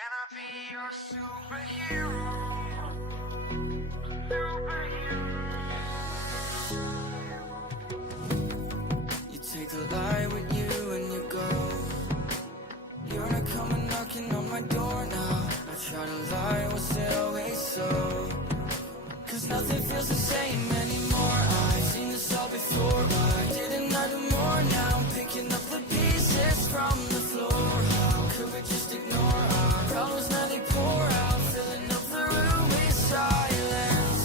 Can I be your superhero? Superhero. You take the light with you and you go. You're not coming knocking on my door now. I try to lie, was it always so? Cause nothing feels the same anymore. I've seen this all before. Why didn't I do more? Now I'm picking up the pieces from the floor. How could we just ignore our problems? Now they pour out, filling up the room with silence.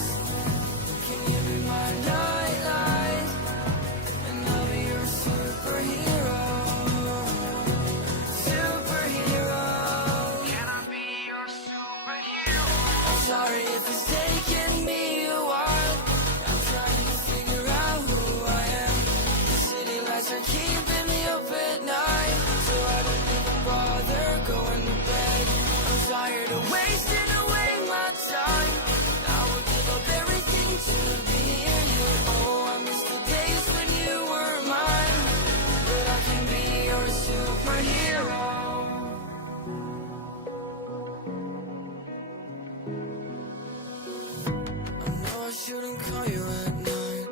Can you be my nightlight? And I'll be your superhero. Superhero. Can I be your superhero? I'm sorry if it's taking me a while. I'm trying to figure out who I am. The city lights are keeping me up at night, so I don't even bother going to bed. I'm tired of wasting away my time. I would give up everything to be near you. Oh, I miss the days when you were mine. But I can be your superhero. I know I shouldn't call you at night.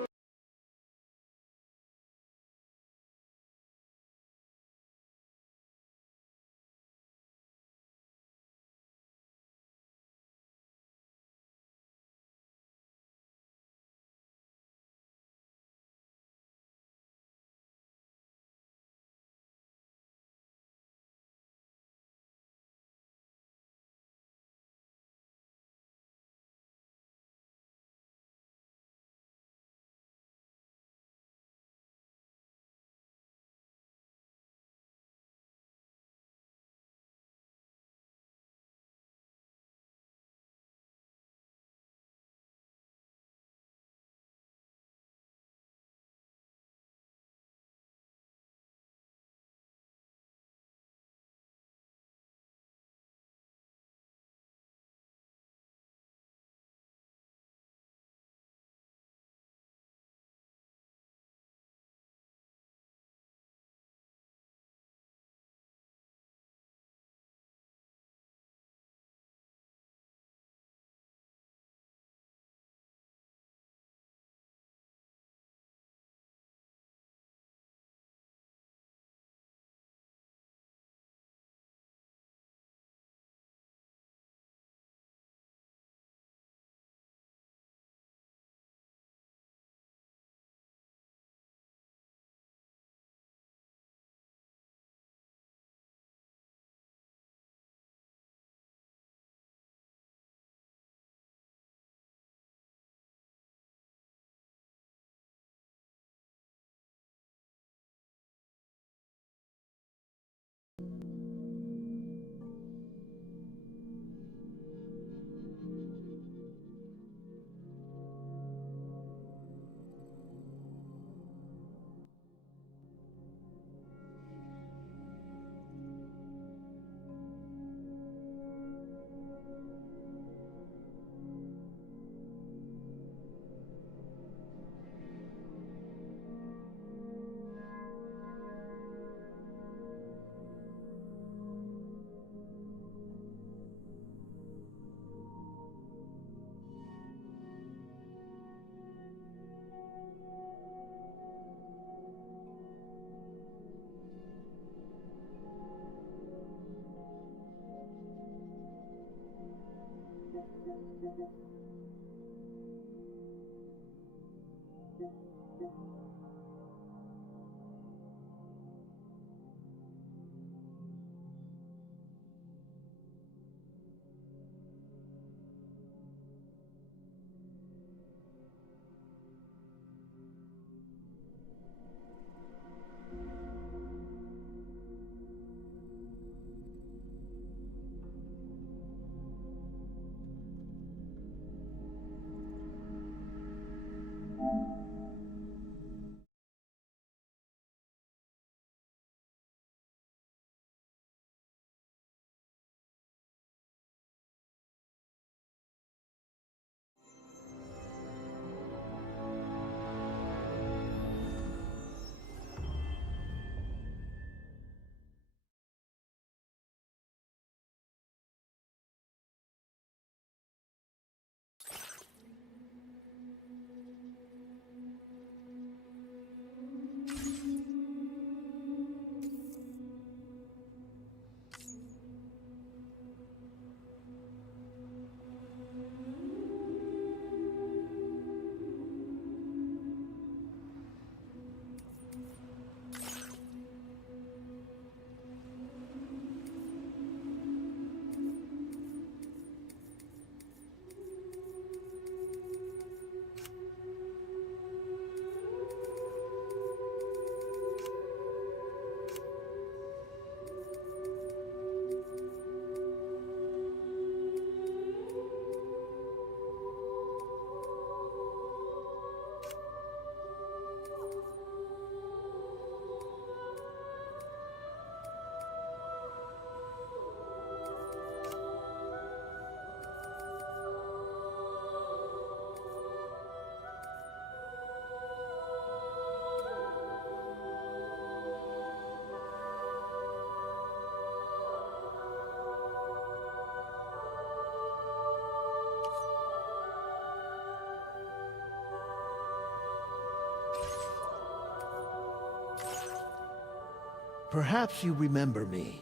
Perhaps you remember me.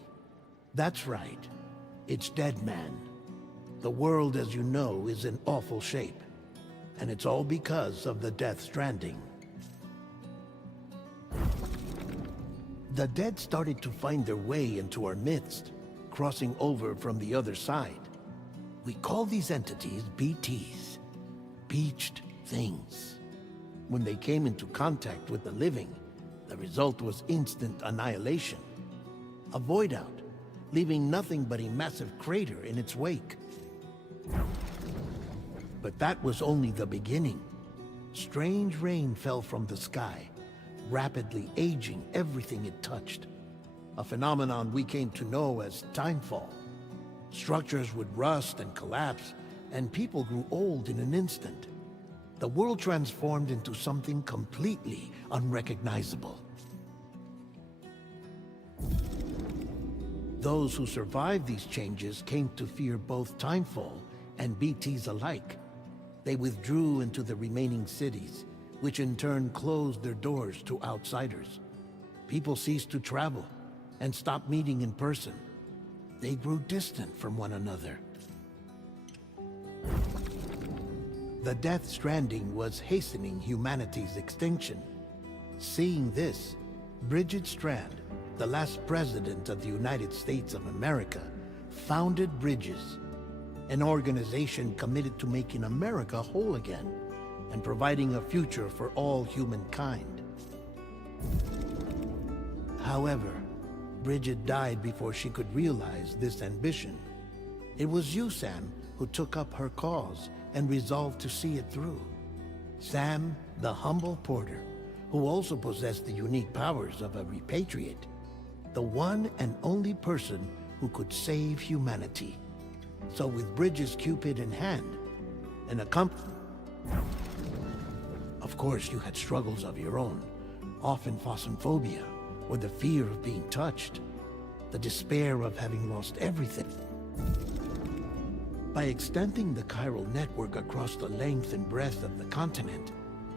That's right. It's Deadman. The world, as you know, is in awful shape. And it's all because of the Death Stranding. The dead started to find their way into our midst, crossing over from the other side. We call these entities BTs, Beached Things. When they came into contact with the living, the result was instant annihilation. A void out, leaving nothing but a massive crater in its wake. But that was only the beginning. Strange rain fell from the sky, rapidly aging everything it touched. A phenomenon we came to know as timefall. Structures would rust and collapse, and people grew old in an instant. The world transformed into something completely unrecognizable. Those who survived these changes came to fear both timefall and BTs alike. They withdrew into the remaining cities, which in turn closed their doors to outsiders. People ceased to travel and stopped meeting in person. They grew distant from one another. The Death Stranding was hastening humanity's extinction. Seeing this, Bridget Strand, the last president of the United States of America, founded Bridges, an organization committed to making America whole again and providing a future for all humankind. However, Bridget died before she could realize this ambition. It was you, Sam, who took up her cause and resolved to see it through. Sam, the humble porter, who also possessed the unique powers of a repatriate. The one and only person who could save humanity. So with Bridges' Cupid in hand, and of course you had struggles of your own, often phosmophobia, or the fear of being touched, the despair of having lost everything. By extending the chiral network across the length and breadth of the continent,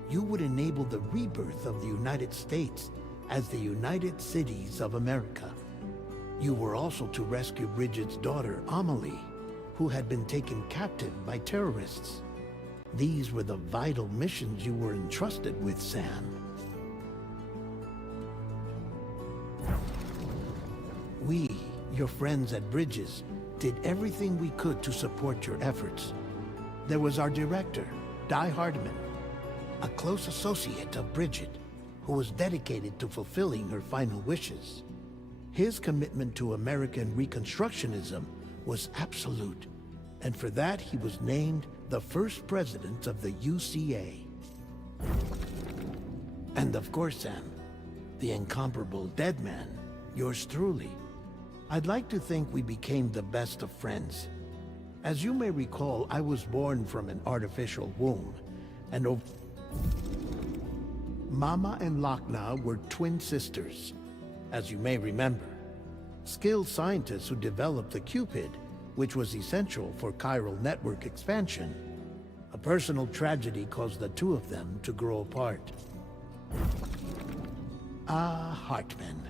you would enable the rebirth of the United States as the United Cities of America. You were also to rescue Bridget's daughter, Amelie, who had been taken captive by terrorists. These were the vital missions you were entrusted with, Sam. We, your friends at Bridges, did everything we could to support your efforts. There was our director, Di Hardman, a close associate of Bridget, who was dedicated to fulfilling her final wishes. His commitment to American Reconstructionism was absolute, and for that he was named the first president of the UCA. And of course, Sam, the incomparable Deadman, yours truly. I'd like to think we became the best of friends. As you may recall, I was born from an artificial womb, and Mama and Lochna were twin sisters, as you may remember. Skilled scientists who developed the Cupid, which was essential for chiral network expansion. A personal tragedy caused the two of them to grow apart. Ah, Hartman.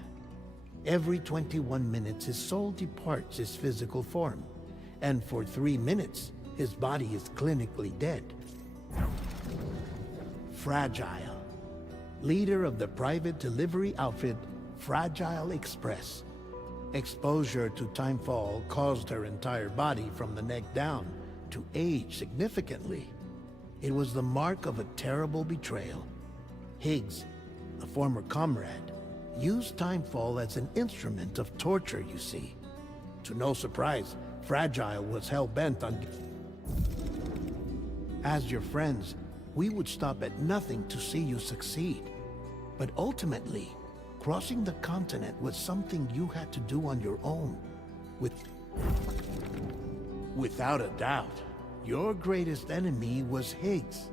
Every 21 minutes his soul departs his physical form, and for 3 minutes his body is clinically dead. Fragile. Leader of the private delivery outfit, Fragile Express. Exposure to timefall caused her entire body from the neck down to age significantly. It was the mark of a terrible betrayal. Higgs, a former comrade, used timefall as an instrument of torture, you see. To no surprise, Fragile was hell-bent on... As your friends, we would stop at nothing to see you succeed. But ultimately, crossing the continent was something you had to do on your own. Without a doubt, your greatest enemy was Higgs.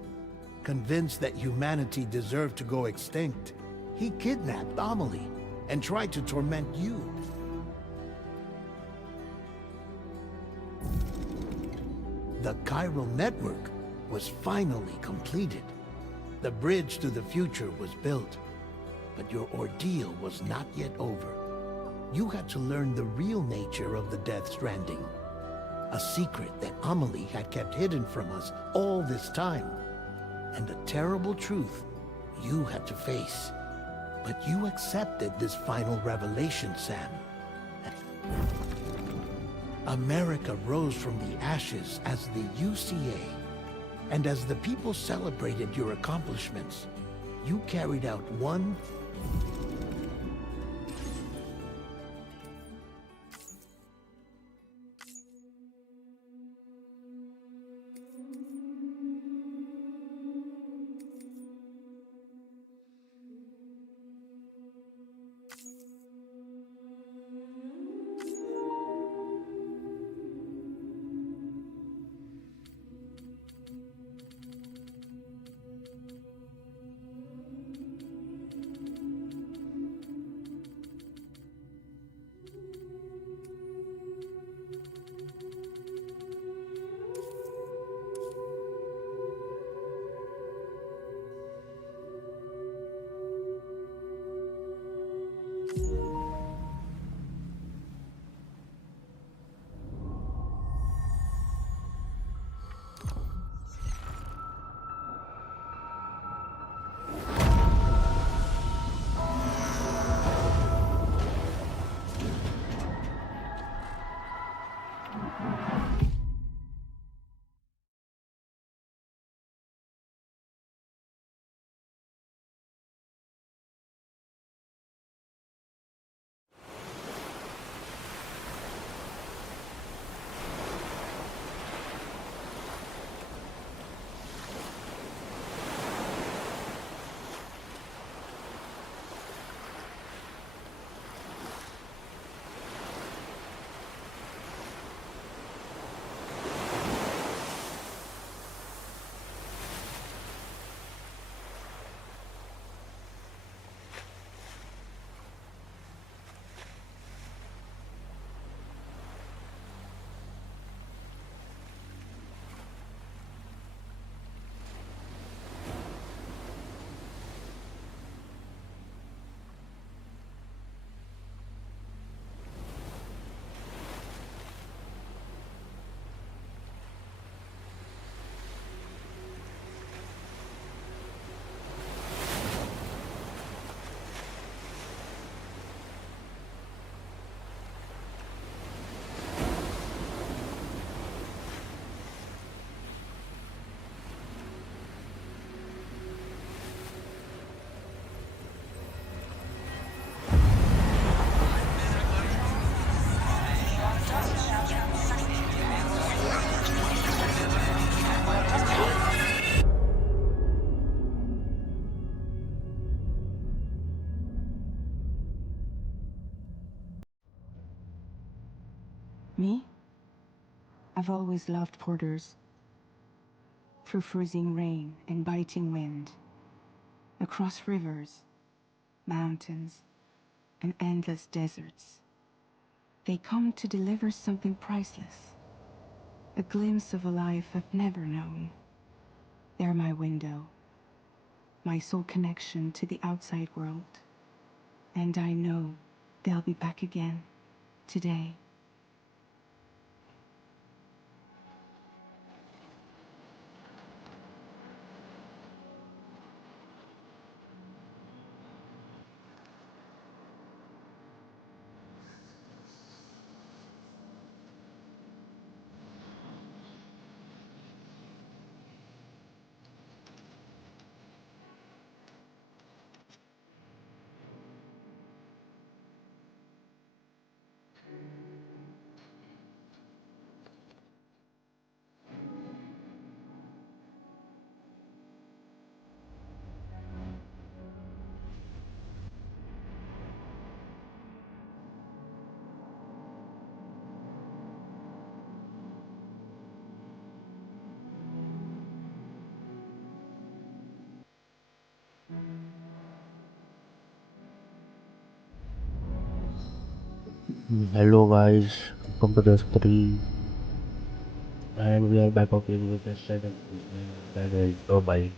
Convinced that humanity deserved to go extinct, he kidnapped Amelie and tried to torment you. The chiral network was finally completed. The bridge to the future was built, but your ordeal was not yet over. You had to learn the real nature of the Death Stranding. A secret that Amelie had kept hidden from us all this time. And a terrible truth you had to face. But you accepted this final revelation, Sam. America rose from the ashes as the UCA. And as the people celebrated your accomplishments, you carried out one Me? I've always loved porters. Through freezing rain and biting wind, across rivers, mountains, and endless deserts, they come to deliver something priceless, a glimpse of a life I've never known. They're my window, my sole connection to the outside world, and I know they'll be back again today. Hello guys, welcome to the stream, and we are back again with the second. Bye bye.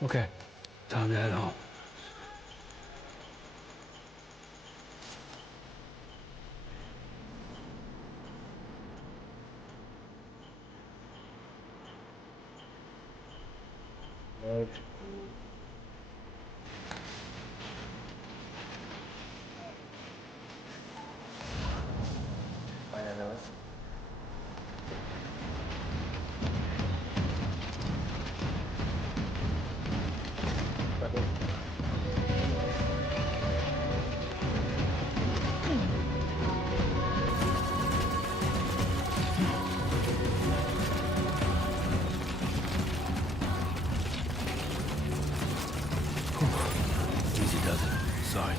Okay, time to head home. Let's find another. Okay. Easy does it. Sorry.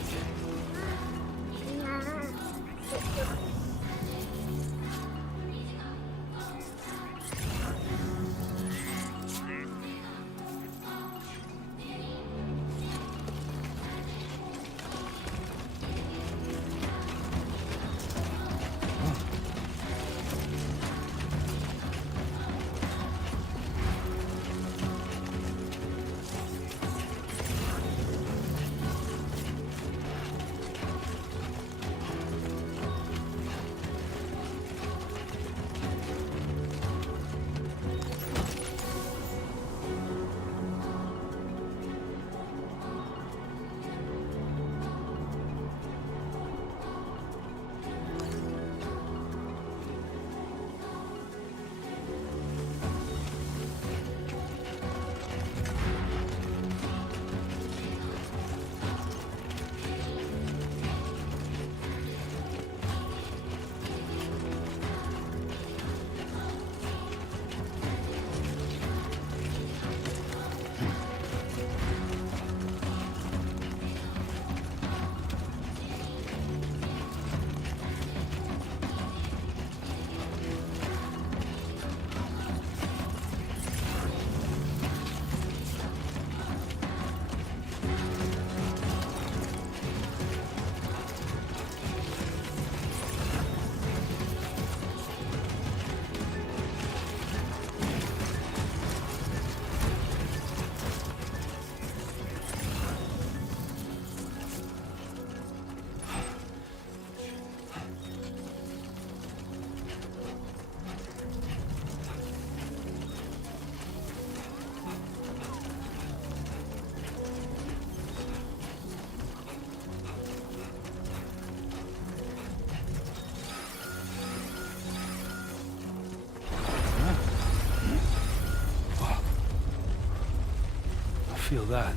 Feel that.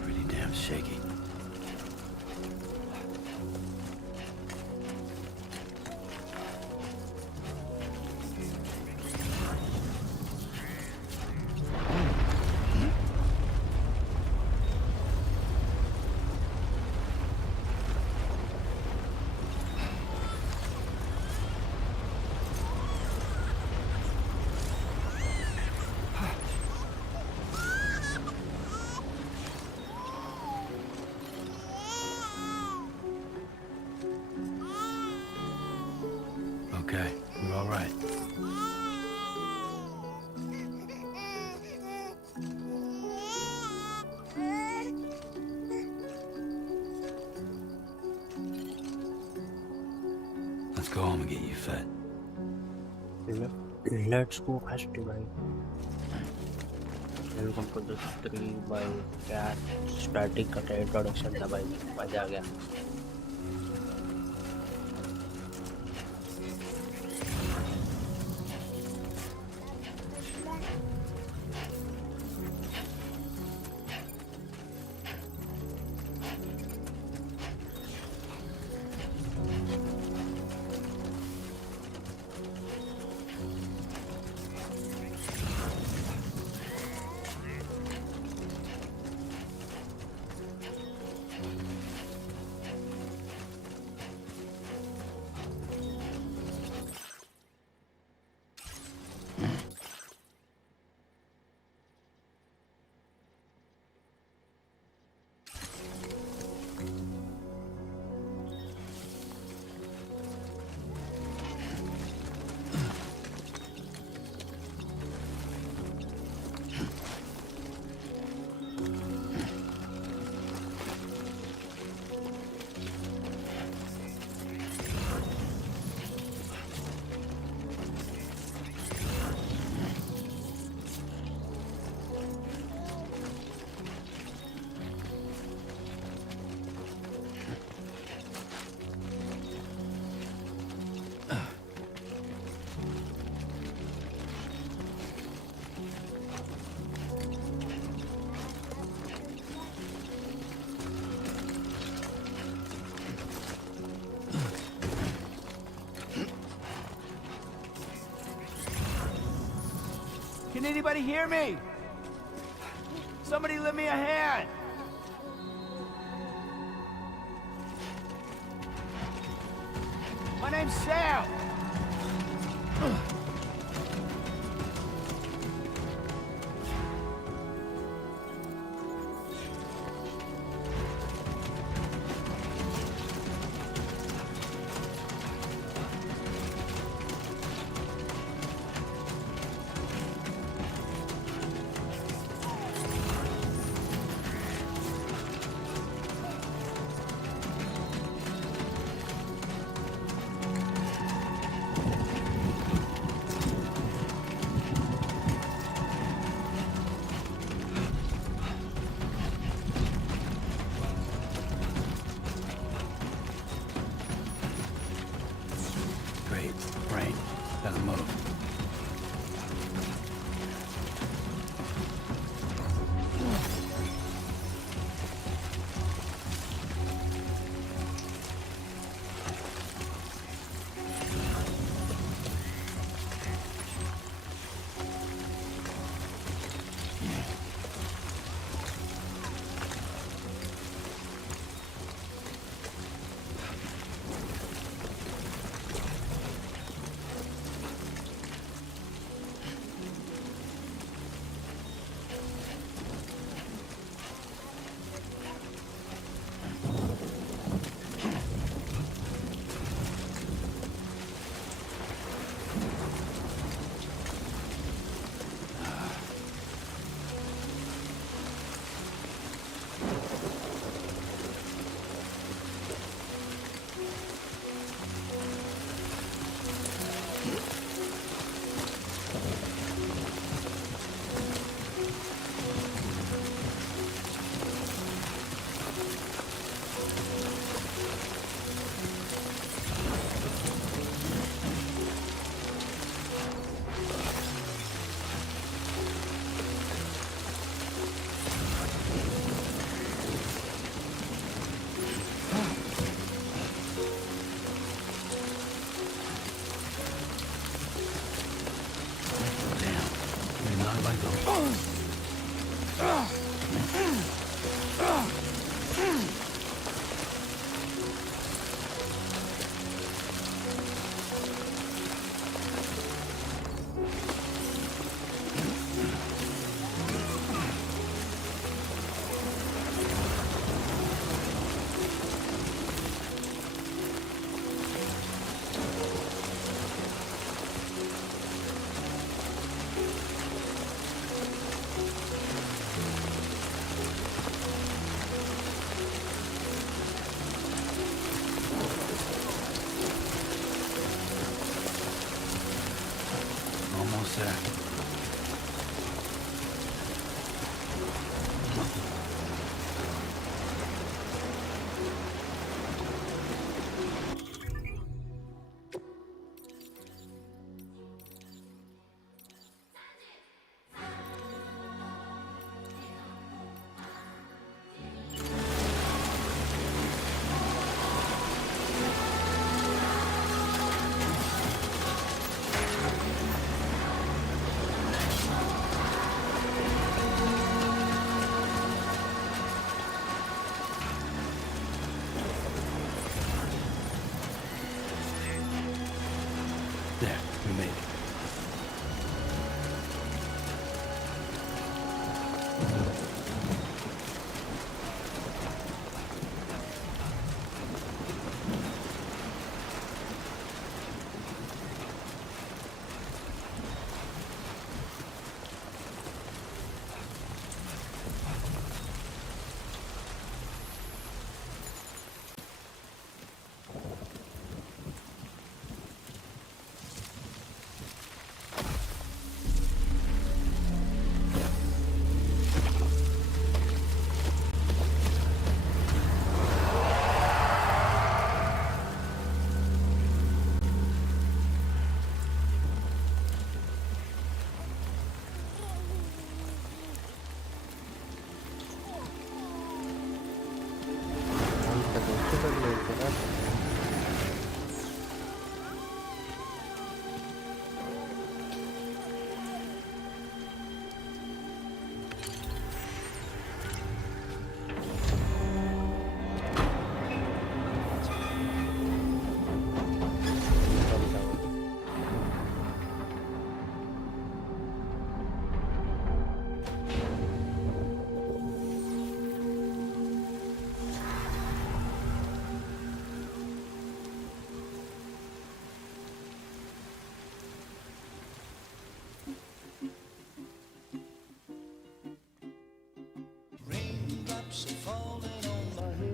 Pretty damn shaky. Okay, you're all right. Let's go home and get you fed. Let's go festival. Welcome to the 3 by cat static का introduction था भाई मजा आ गया. Can anybody hear me? Somebody lend me a hand! My name's Sam! Great. Brain. Doesn't move.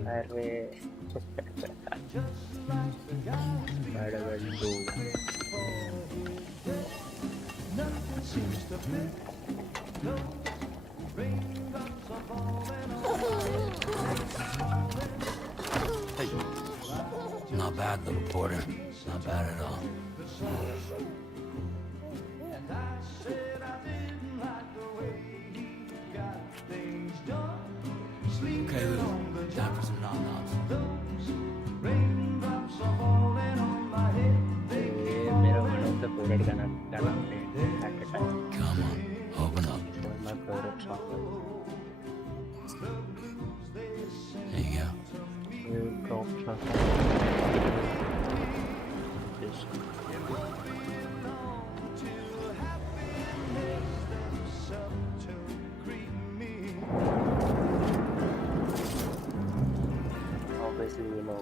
अरे Spiderman 2 Hey. Not bad, little porter. Not bad at all. Okay, Lou. Time for some nom-noms. ये मेरा one of the favorite गाना है at the time. Come on, open up. It's one of my favorite songs. There you go. You drop something. This. Obviously, you know.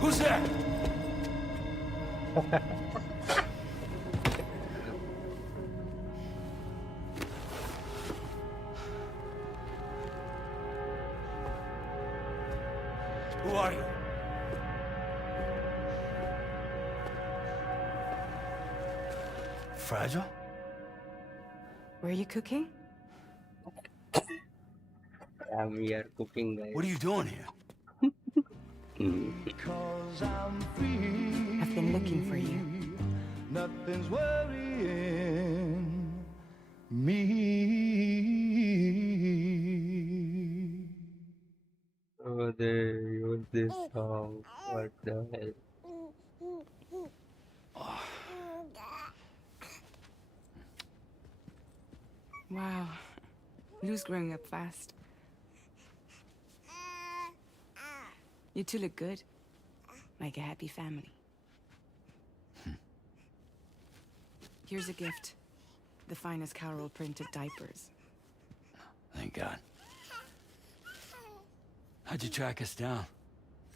Who's there? Who are you? Fragile? Were you cooking? We are cooking, guys. What are you doing here? I've been looking for you. Nothing's worrying me. Oh, they use this song. What the hell? Wow. Lou's growing up fast. You two look good. Like a happy family. Here's a gift. The finest Carol printed diapers. Thank God. How'd you track us down?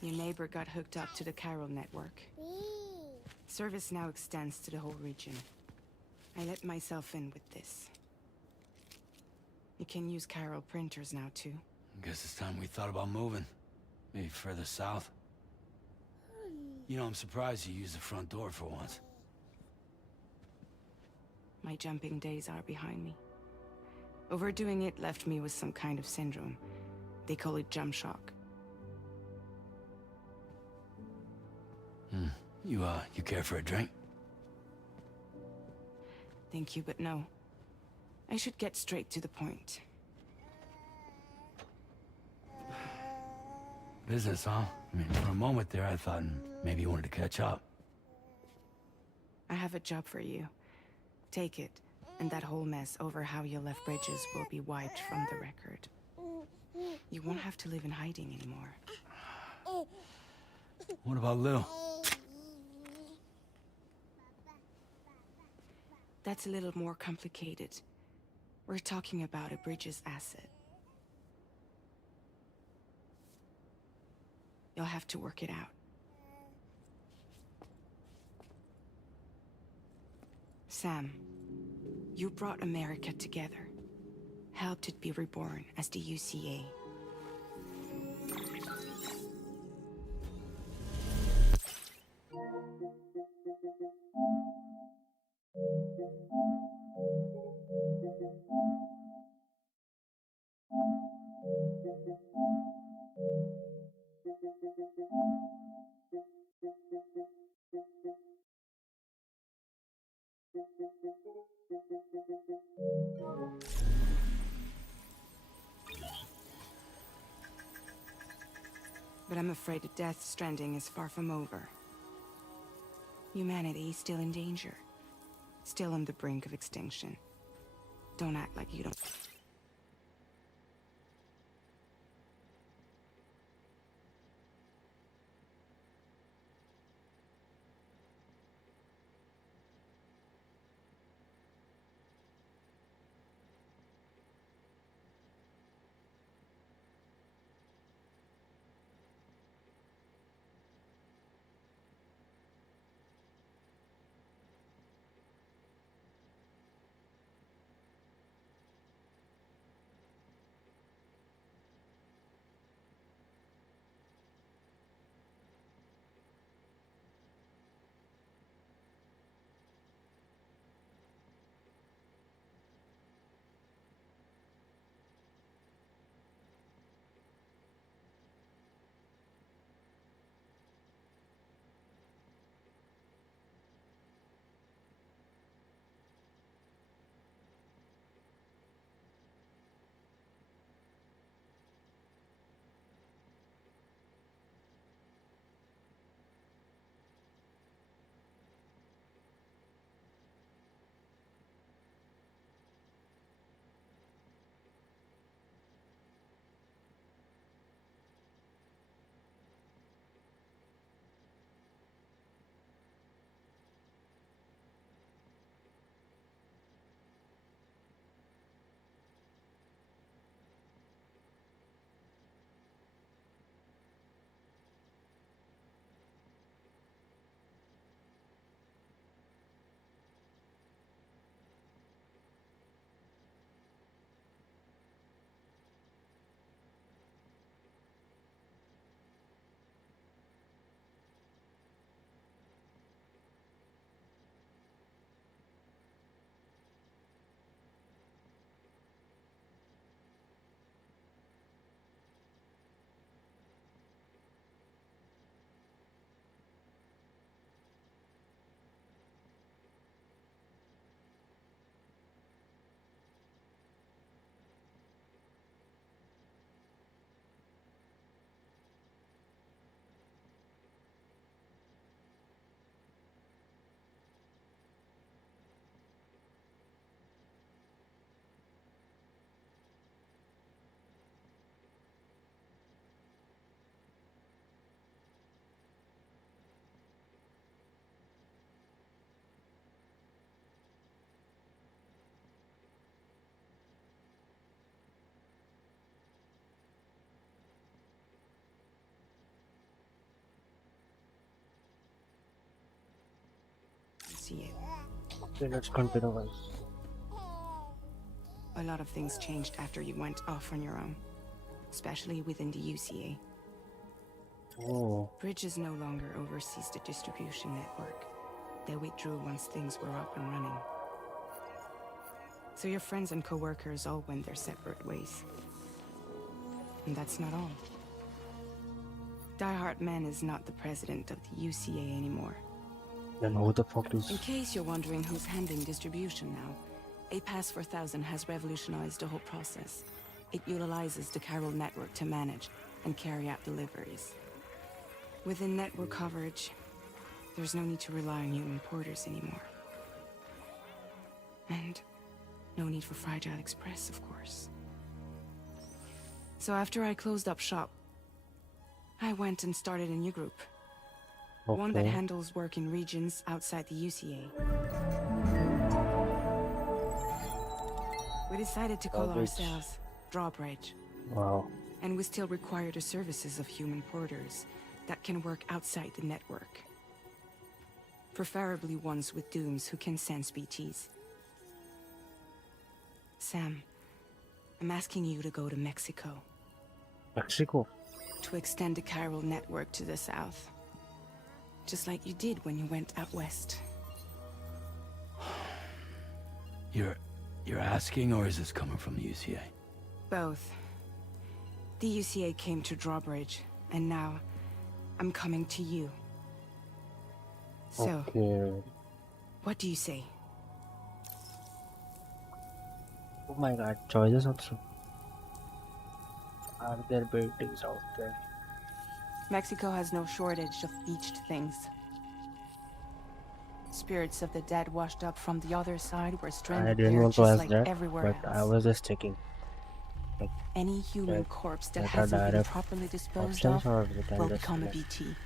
Your neighbor got hooked up to the Carol network. Service now extends to the whole region. I let myself in with this. You can use Carol printers now too. Guess it's time we thought about moving. Maybe further south. You know, I'm surprised you used the front door for once. My jumping days are behind me. Overdoing it left me with some kind of syndrome. They call it jump shock. You care for a drink? Thank you, but no. I should get straight to the point. Business, huh? I mean, for a moment there, I thought maybe you wanted to catch up. I have a job for you. Take it, and that whole mess over how you left Bridges will be wiped from the record. You won't have to live in hiding anymore. What about Lou? That's a little more complicated. We're talking about a Bridges asset. You'll have to work it out. Sam, you brought America together. Helped it be reborn as the UCA. But I'm afraid that Death Stranding is far from over. Humanity is still in danger. Still on the brink of extinction. Don't act like you don't... see it. Okay, let's continue, guys. A lot of things changed after you went off on your own. Especially within the UCA. Oh, Bridges no longer oversees the distribution network. They withdrew once things were up and running. So your friends and co-workers all went their separate ways. And that's not all. Die Hard Man is not the president of the UCA anymore. then who the fuck is... In case you're wondering who's handling distribution now, A Pass 4000 has revolutionized the whole process. It utilizes the Carol network to manage and carry out deliveries. Within network coverage, there's no need to rely on human porters anymore. And no need for Fragile Express, of course. So after I closed up shop, I went and started a new group. One that Okay. handles work in regions outside the UCA. We decided to call Drawbridge. ourselves Drawbridge. Wow. And we still require the services of human porters that can work outside the network. Preferably ones with dooms who can sense BTs. Sam, I'm asking you to go to Mexico. Mexico. To extend the chiral network to the south. Just like you did when you went out west. You're asking, or is this coming from the UCA? Both. The UCA came to Drawbridge, and now I'm coming to you. So, Okay. what do you say? Oh my god, choices also. Are there buildings out there? Mexico has no shortage of beached things. Spirits of the dead washed up from the other side were I stranded didn't there want to just ask like that, everywhere but I else. was just checking. Like, Any human corpse that that are hasn't been direct properly disposed options, of or we can will just become a like BT.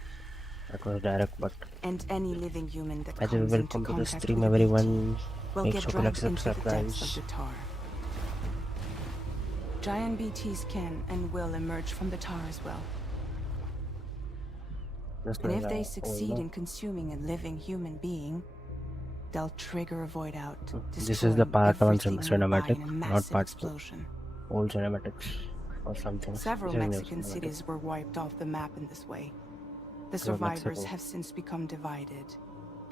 that was direct. But And any living human that as well, comes into welcome to the contact stream, with a BT everyone. will Make get sure to like, dragged into the subscribe, depths of guys. the tar. Giant BTs can and will emerge from the tar as well. Just And like if they oh succeed no, in consuming a living human being, they'll trigger a void out, this is the destroying part one everything nearby cinematic, in a not massive part two. explosion. Old cinematics or something. This Several is new Mexican cinematic. cities were wiped off the map in this way. The From survivors Mexico. have since become divided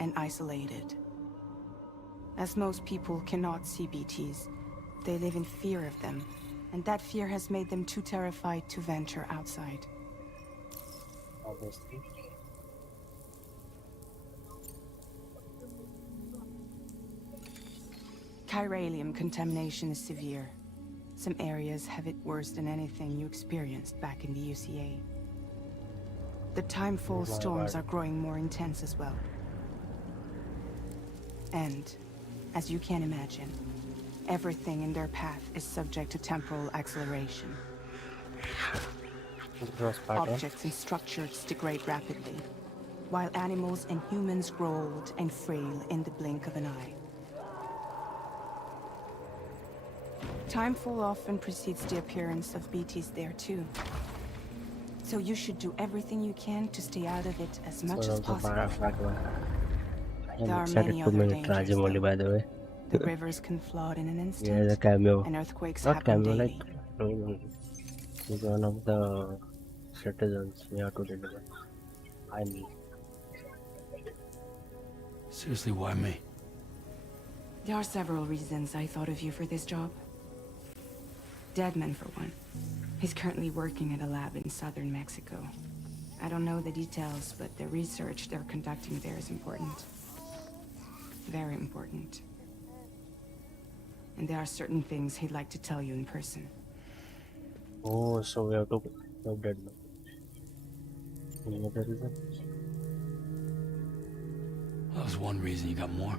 and isolated. As most people cannot see BTs, they live in fear of them, and that fear has made them too terrified to venture outside. Obviously. Chiralium contamination is severe. Some areas have it worse than anything you experienced back in the UCA. The timefall Oh my storms God. are growing more intense as well. And, as you can imagine, everything in their path is subject to temporal acceleration. This was part one. Objects and structures degrade rapidly, while animals and humans grow old and frail in the blink of an eye. Timefall often precedes the appearance of BTs there too. So you should do everything you can to stay out of it as much So as that was possible. part one. I am There are excited many to other meet dangers, Rajamoli, though. by the way. The rivers can flood in an Yeah, the instant, cameo. and earthquakes Not happen cameo, daily. like he's one of the citizens we have to deliver. I mean, Seriously, why me? There are several reasons I thought of you for this job. Deadman, for one. He's currently working at a lab in southern Mexico. I don't know the details, but the research they're conducting there is important. Very important. And there are certain things he'd like to tell you in person. oh, so we have to go dead now. Any other reason? That was one reason. You got more?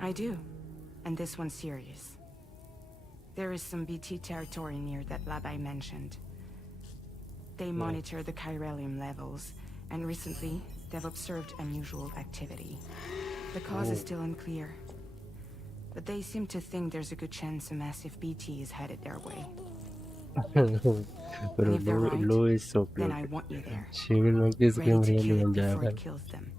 I do. And this one's serious. There is some BT territory near that lab I mentioned. They monitor the chiralium levels, and recently, they've observed unusual activity. The cause is still unclear. But they seem to think there's a good chance a massive BT is headed their way. But And if they're right, Lou is so then cute. I want you there, She will make this ready game to kill really it before enjoyable. it kills them.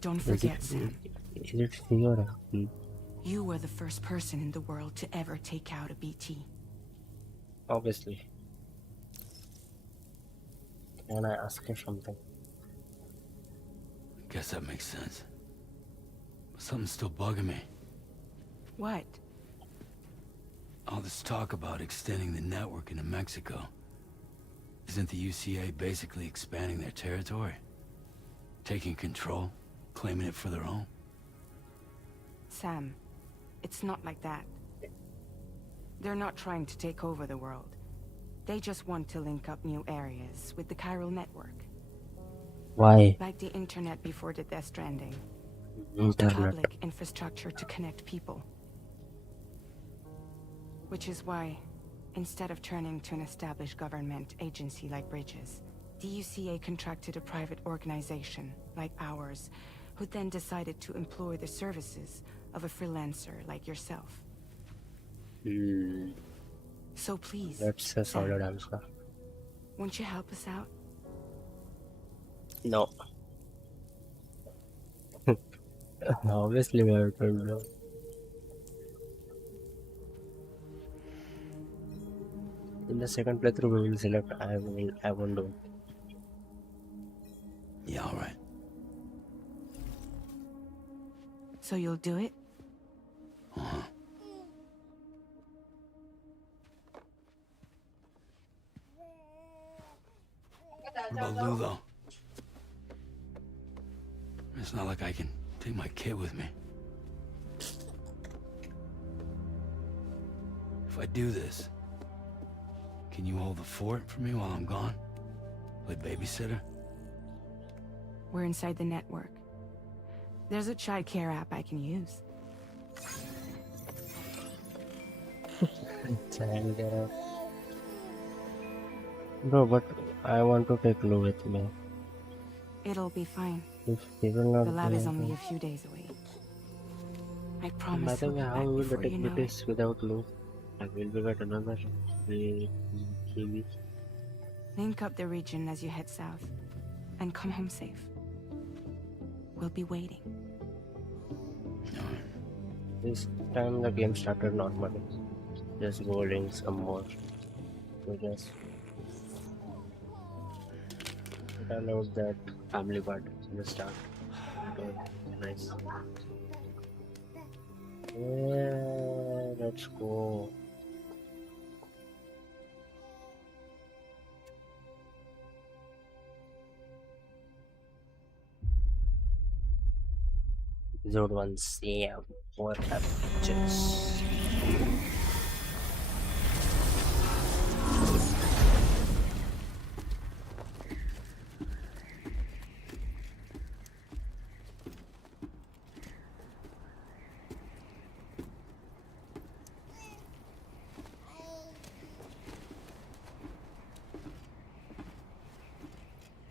Don't Is forget, Sam. it C or B? You were the first person in the world to ever take out a BT. Obviously. Can I ask you something? Guess that makes sense. But something's still bugging me. What? All this talk about extending the network into Mexico. Isn't the UCA basically expanding their territory? Taking control? Claiming it for their own? Sam, it's not like that. They're not trying to take over the world. They just want to link up new areas with the chiral network. Why? Like the internet before the Death Stranding. Internet. Public infrastructure to connect people. Which is why, instead of turning to an established government agency like Bridges, the UCA contracted a private organization, like ours, who then decided to employ the services of a freelancer like yourself. So please, That's a Sam, solid answer. won't you help us out? No. Obviously, we have to know. In the second playthrough, we will select I won't do. Yeah, alright. So you'll do it? Uh-huh. What about Lou, though? It's not like I can take my kid with me. If I do this, can you hold the fort for me while I'm gone? With babysitter? We're inside the network. There's a child care app I can use. Bro, but I want to take Lou with me. It'll be fine. If he will not The lab be is only able- a few days away. I By promise the he'll way, be how back will the before you know it. activities without Lou? Like, will we get another TV? Link up the region as you head south. And come home safe. We'll be waiting. This time the game started normally. Just rolling some more. So just I love that family part in the start. It was nice. Yeah, let's go. Episode 1 Sam. What up, bitches?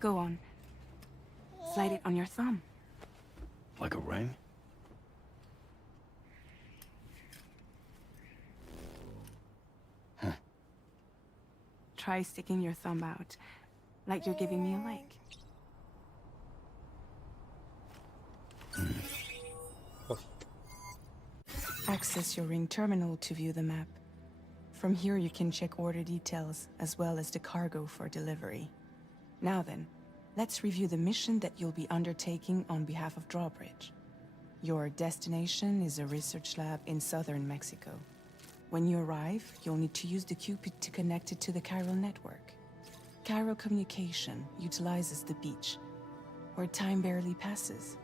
Go on. Slide it on your thumb. Like a ring? Try sticking your thumb out, like you're giving me a like. Access your ring terminal to view the map. From here you can check order details, as well as the cargo for delivery. Now then, let's review the mission that you'll be undertaking on behalf of Drawbridge. Your destination is a research lab in southern Mexico. When you arrive, you'll need to use the Cupid to connect it to the chiral network. Chiral communication utilizes the beach, where time barely passes.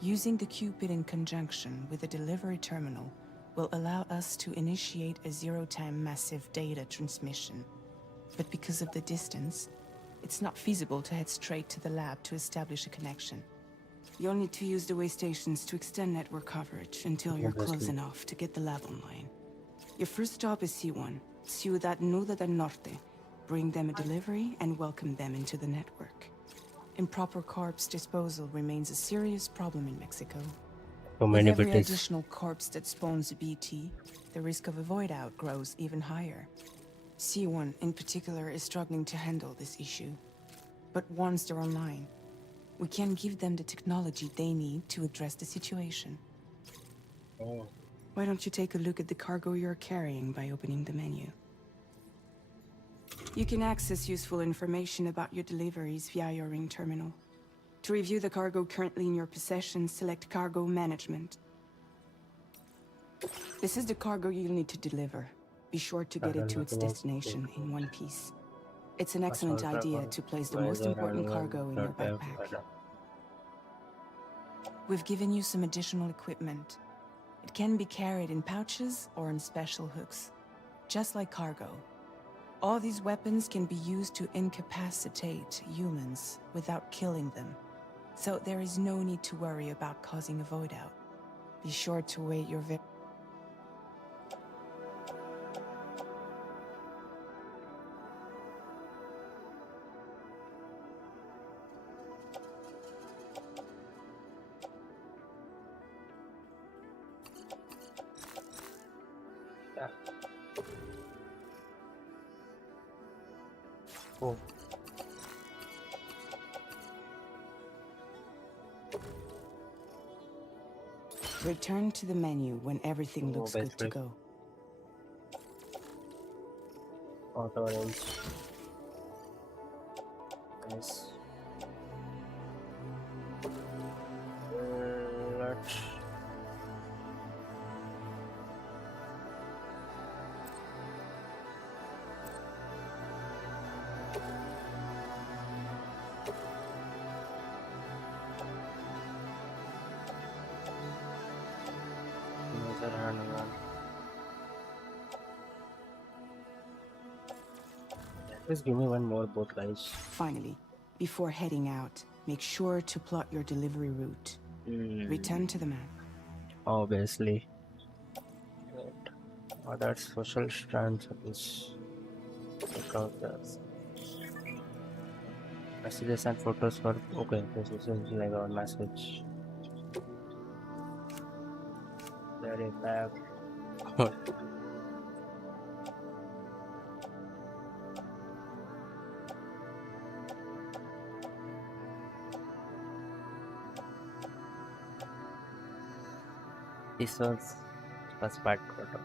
Using the Cupid in conjunction with the delivery terminal will allow us to initiate a zero-time massive data transmission. But because of the distance, it's not feasible to head straight to the lab to establish a connection. You'll need to use the way stations to extend network coverage until you're close enough to get the lab online. Your first stop is C1, Ciudad Nuda del Norte. Bring them a delivery and welcome them into the network. Improper corpse disposal remains a serious problem in Mexico. So With many every bitches. additional corpse that spawns a BT, the risk of a void out grows even higher. C1 in particular is struggling to handle this issue. But once they're online, we can give them the technology they need to address the situation. Oh, Why don't you take a look at the cargo you're carrying by opening the menu? You can access useful information about your deliveries via your ring terminal. To review the cargo currently in your possession, select Cargo Management. This is the cargo you'll need to deliver. Be sure to get it to its destination in one piece. It's an excellent idea to place the most important cargo in your backpack. We've given you some additional equipment. It can be carried in pouches or in special hooks, just like cargo. All these weapons can be used to incapacitate humans without killing them. So there is no need to worry about causing a void out. Be sure to wait your oh. Return to the menu when everything looks best good to friend. go. Auto range. Nice. Let's another handgun. Just give me one more boat, guys. Finally, before heading out, make sure to plot your delivery route. Return to the map. Obviously. Right. Oh, that's social strand service. Check out the messages and photos for. Okay, this is like our message. Very back. This was first part photo.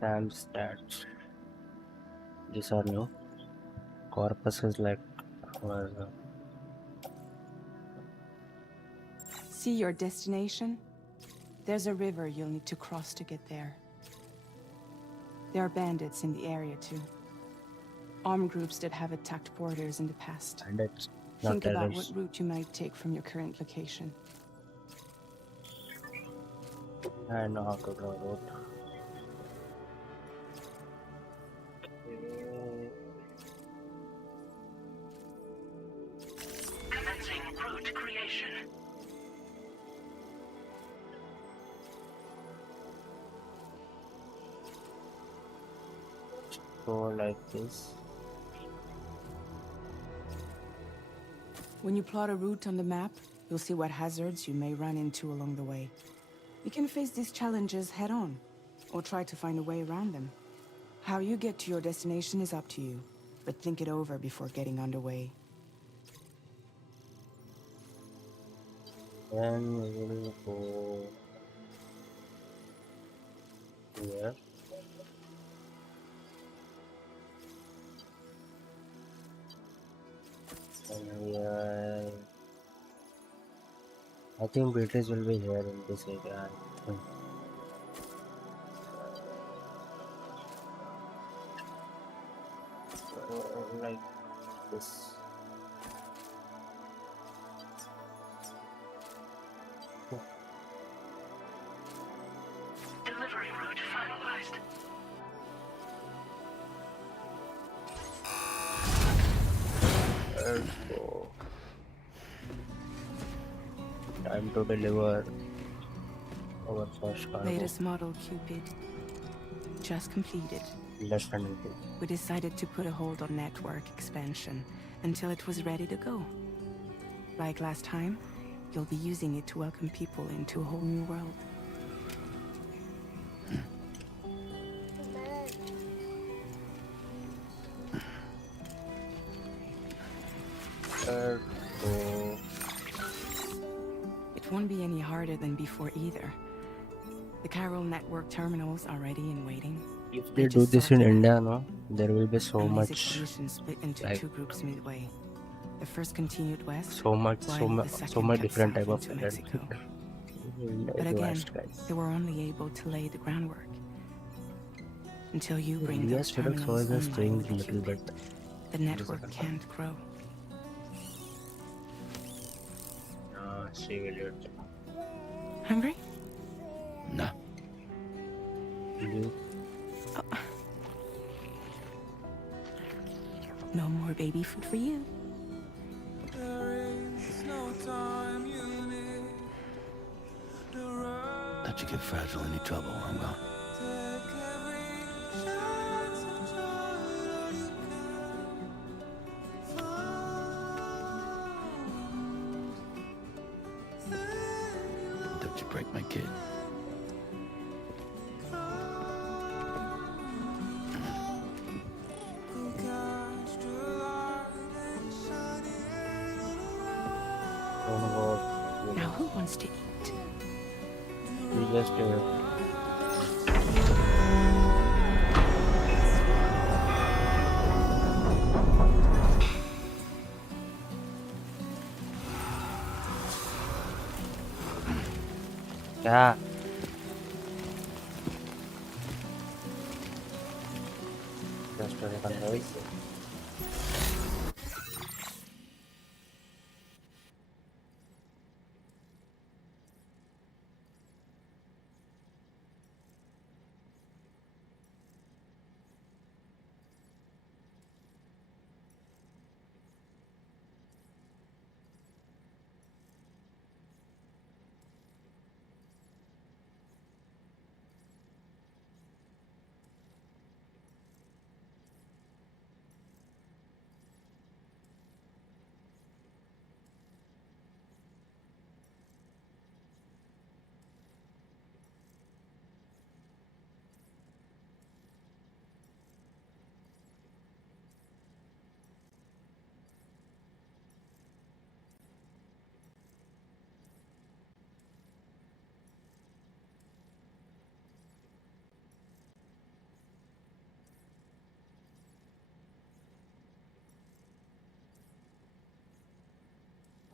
Time stats. These are new. Corpus is like was See your destination? There's a river you'll need to cross to get there. There are bandits in the area too. Armed groups that have attacked borders in the past. and it's not Think about terrorists. what route you might take from your current location. I know how to draw a road. Commencing route creation. So like this. When you plot a route on the map, you'll see what hazards you may run into along the way. You can face these challenges head on, or try to find a way around them. How you get to your destination is up to you, but think it over before getting underway. Then we will go here. And we are. I think Beatrice will be here in this area. Like this. Delivery route finalized. Let's go. Time to deliver our first cargo. Latest model Cupid. Just completed. Death Stranding 2. We decided to put a hold on network expansion until it was ready to go. Like last time, you'll be using it to welcome people into a whole new world. Let's go. It won't be any harder than before either. The Carol network terminals are ready and waiting. If they do this in India, no, there will be so And these much, expeditions split into like- two groups midway. The first continued west, so much while the second kept different south type of into Mexico. But But again, they were only able to lay the groundwork. Until you bring India's those products terminals always online change with a little Cupid, bit. the network can't grow. She will do it. Hungry? No. You No more baby food for you. Let you get fragile any trouble, I'm gone. Don't you break my kid. don't go. Now who wants to eat? You just yeah. Just a second, guys.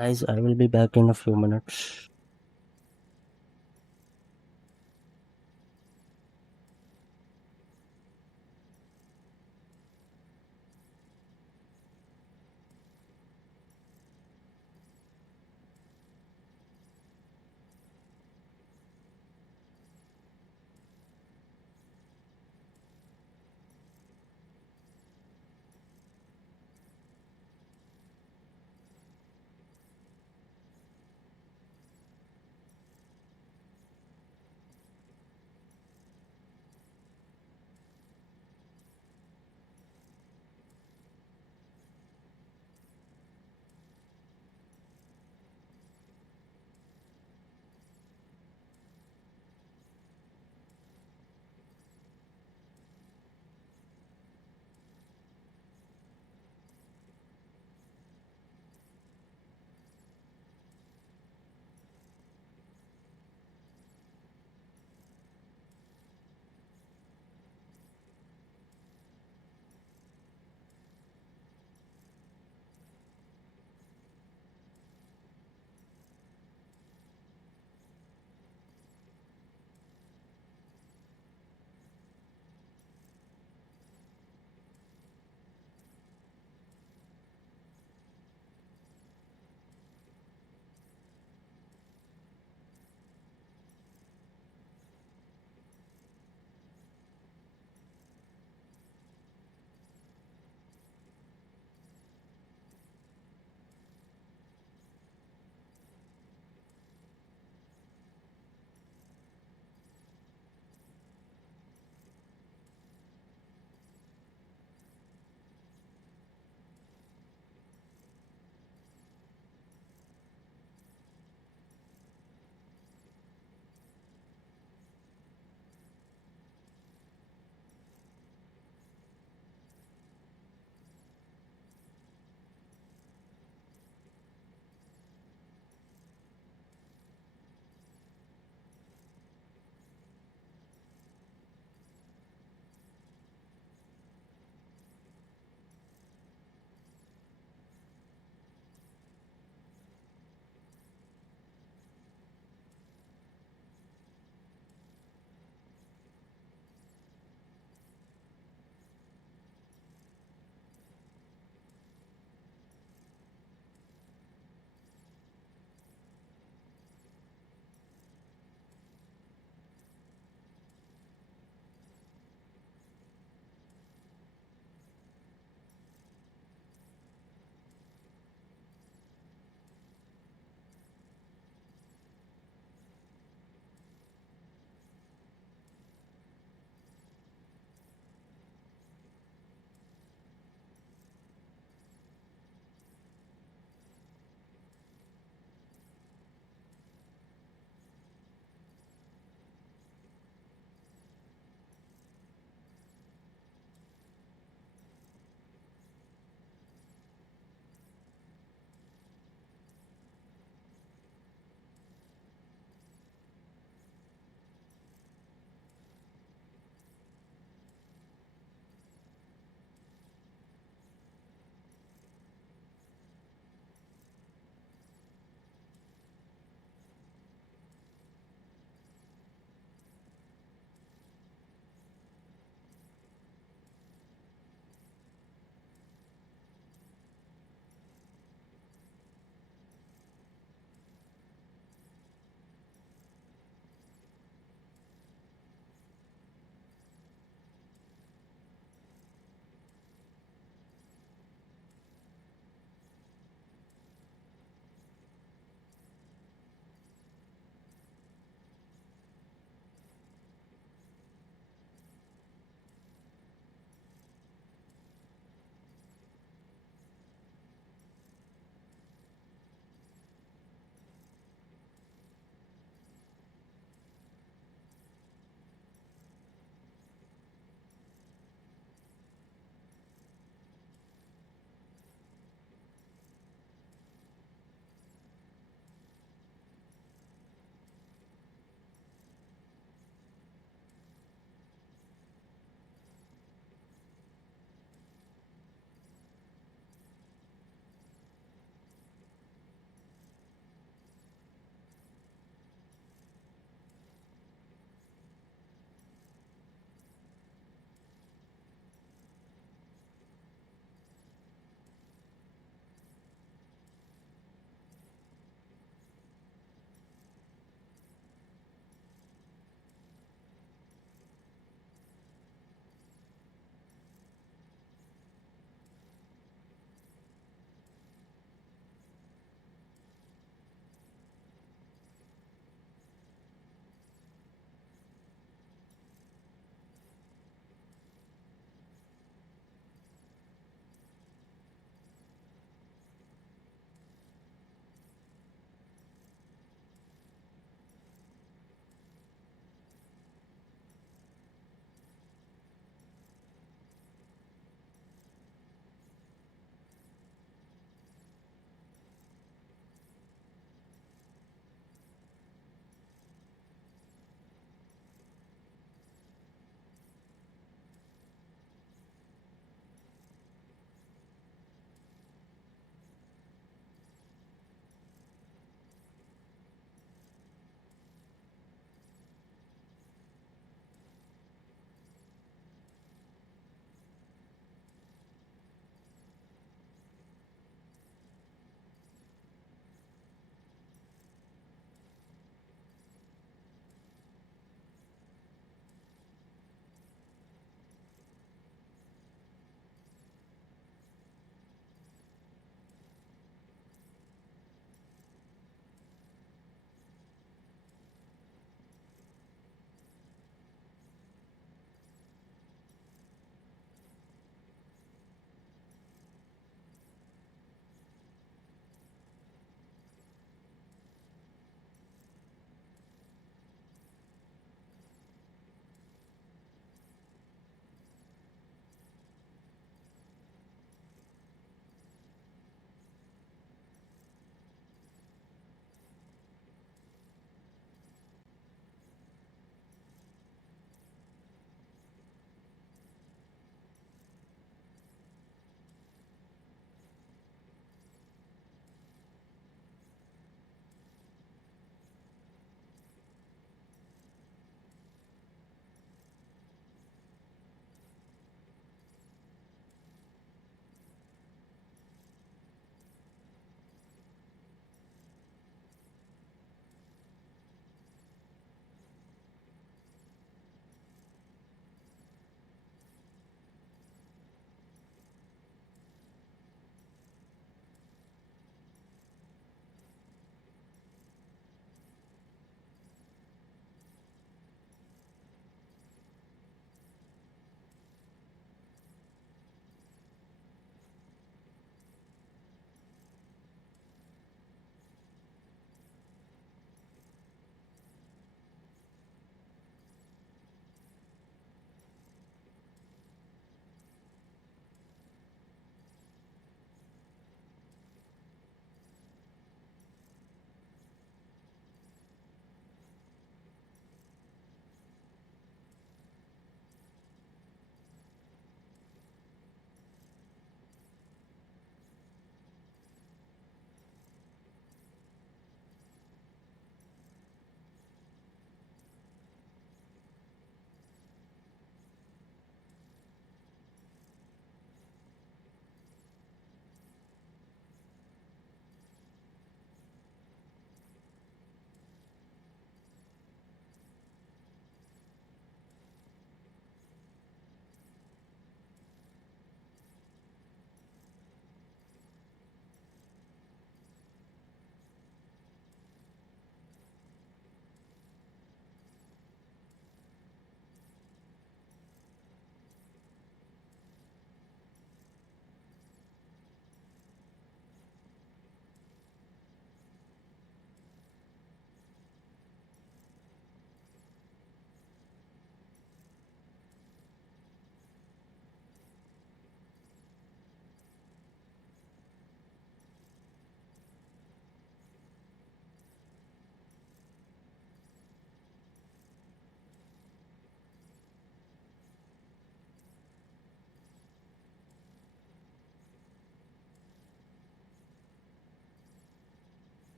Guys, I will be back in a few minutes.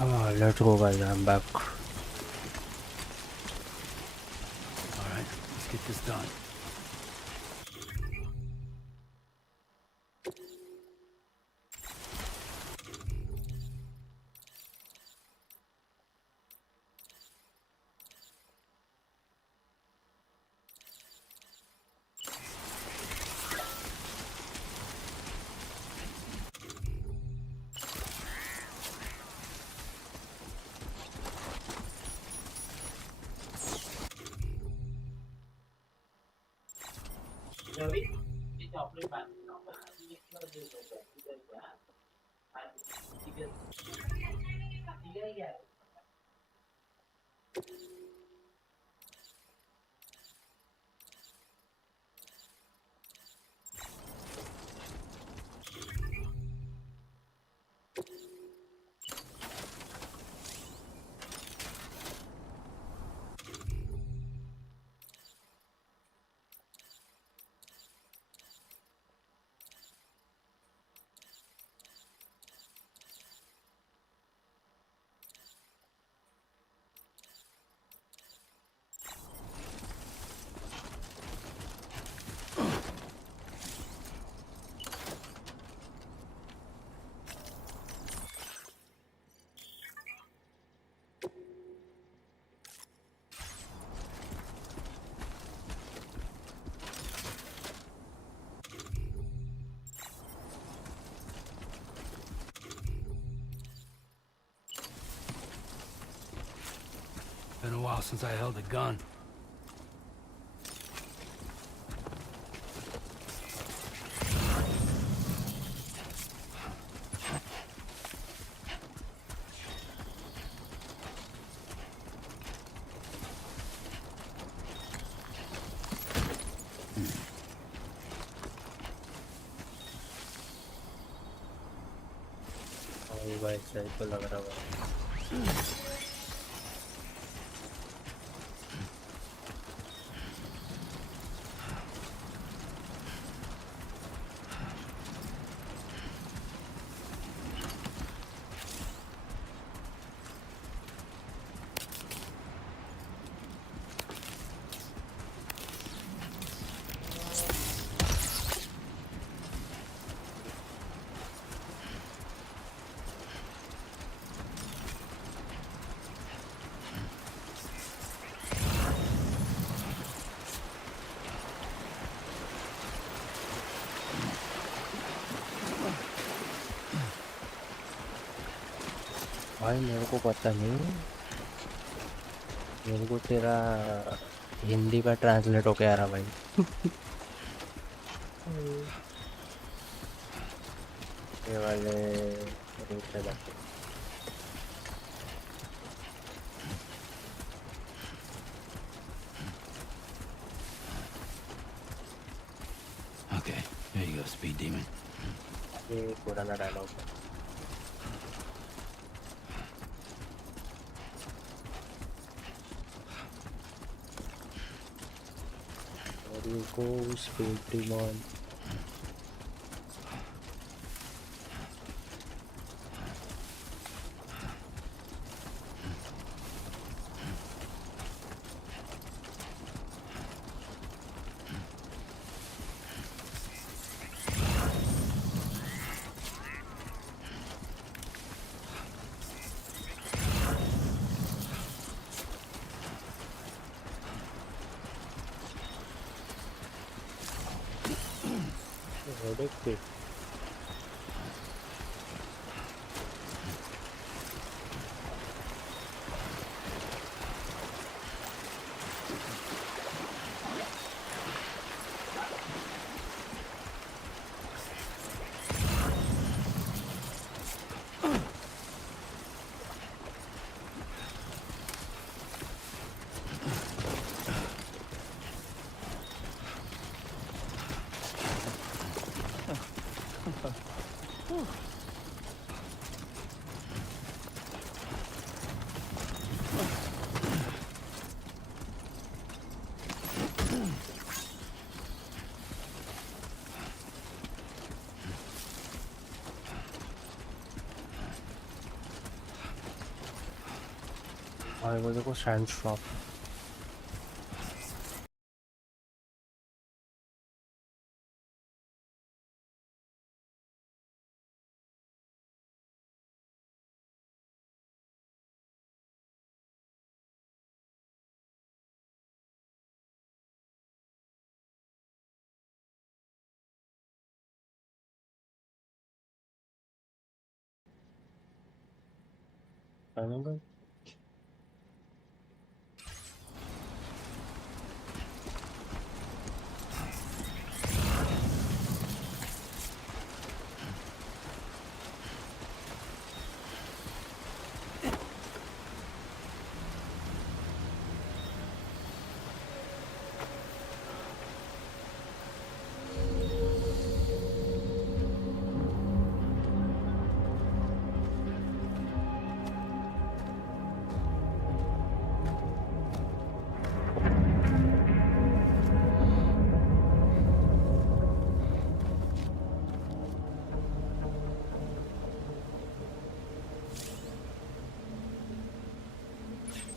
Let's go guys, I'm back. Alright, let's get this done. Been a while since I held a gun. भाई सही तो लग रहा है। भाई मेरे को पता नहीं, मेरे को तेरा हिंदी का ट्रांसलेट होके आ रहा भाई। ये वाले रूट से जाते Okay, here you go, speed demon. ये पुराना डायलॉग है। You go speed demon. Headache. 이거 देखो sand shop final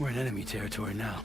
We're in enemy territory now.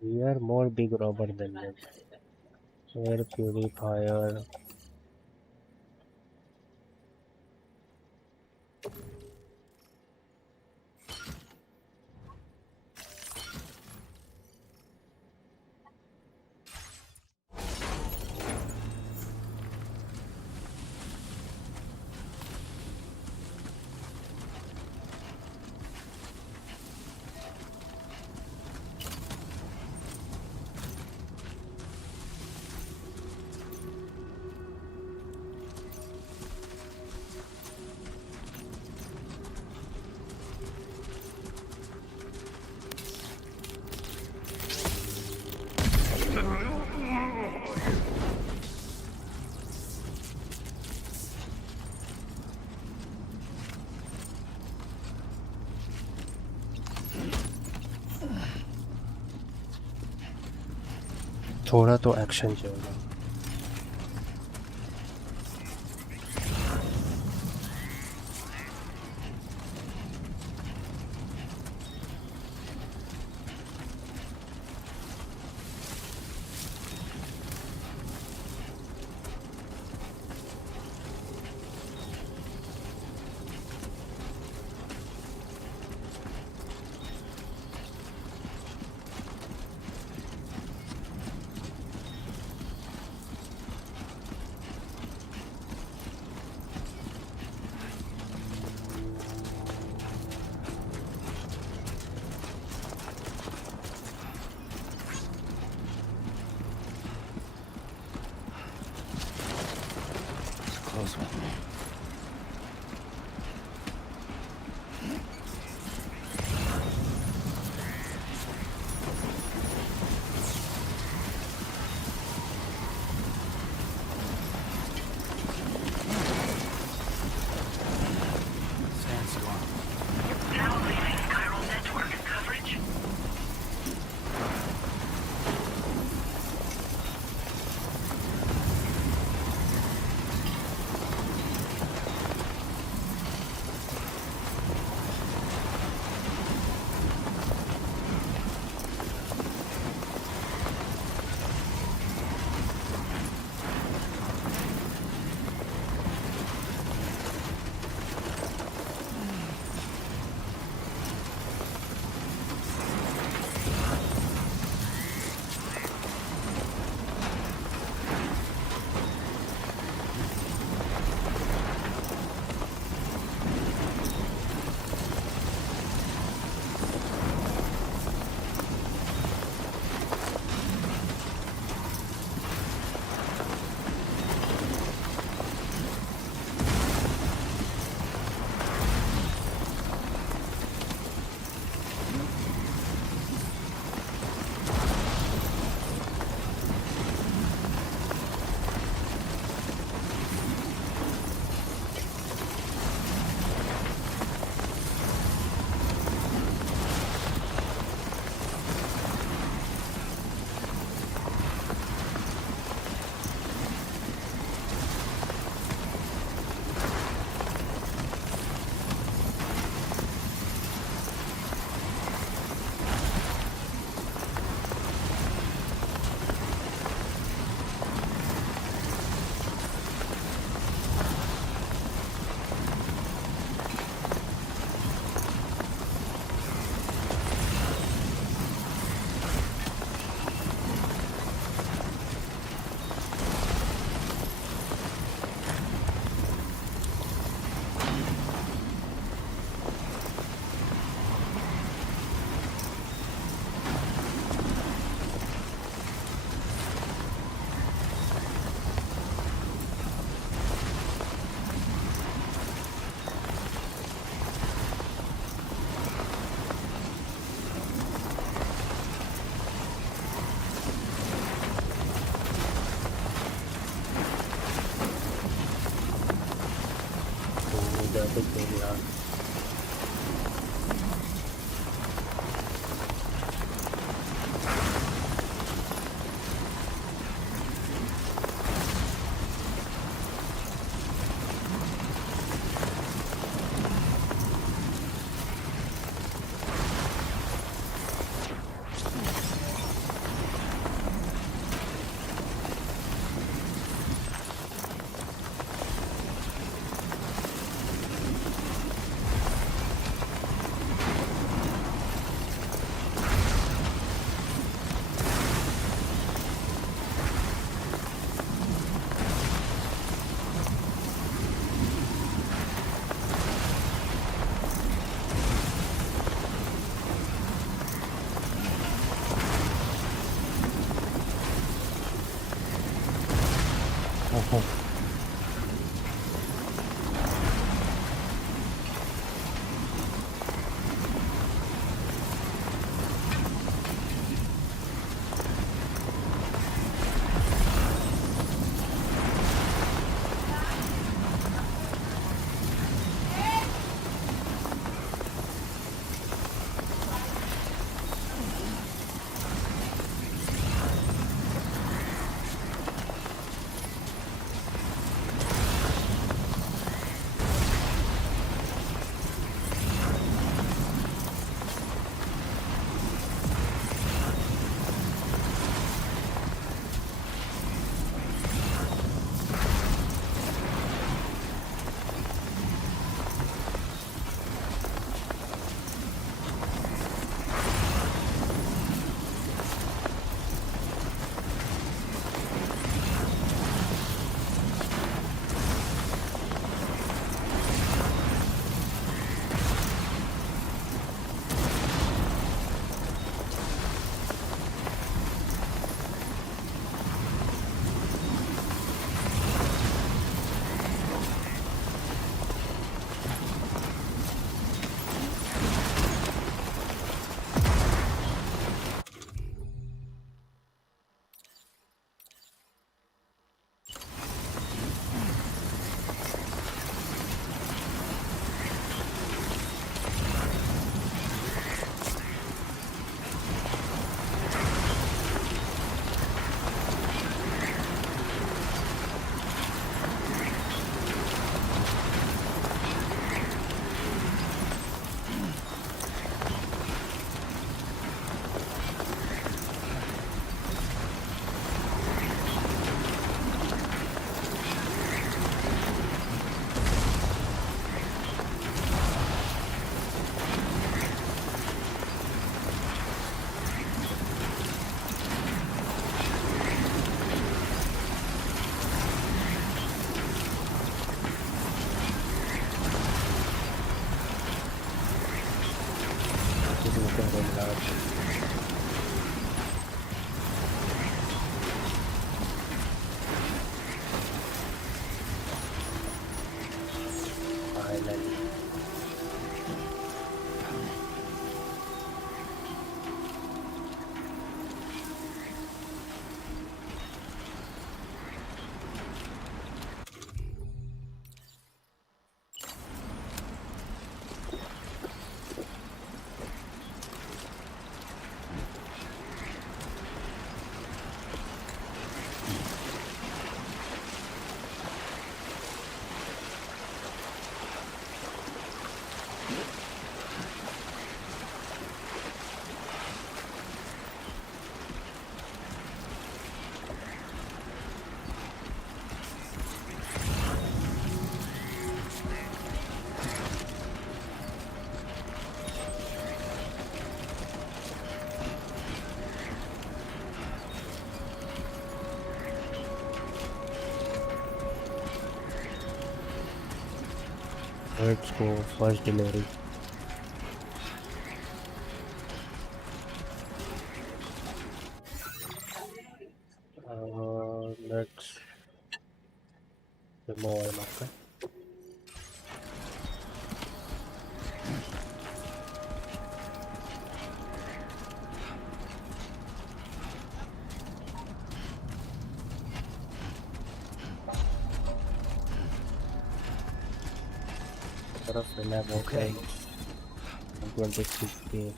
We are more big robber than them. Air purifier. थोड़ा तो एक्शन चाहिए close with me. Sandstorm. Now leaving chiral network coverage. Dapat kailangan. looking very large. Finally. Let's go first delivery. Let's remove our marker. Okay. 26K.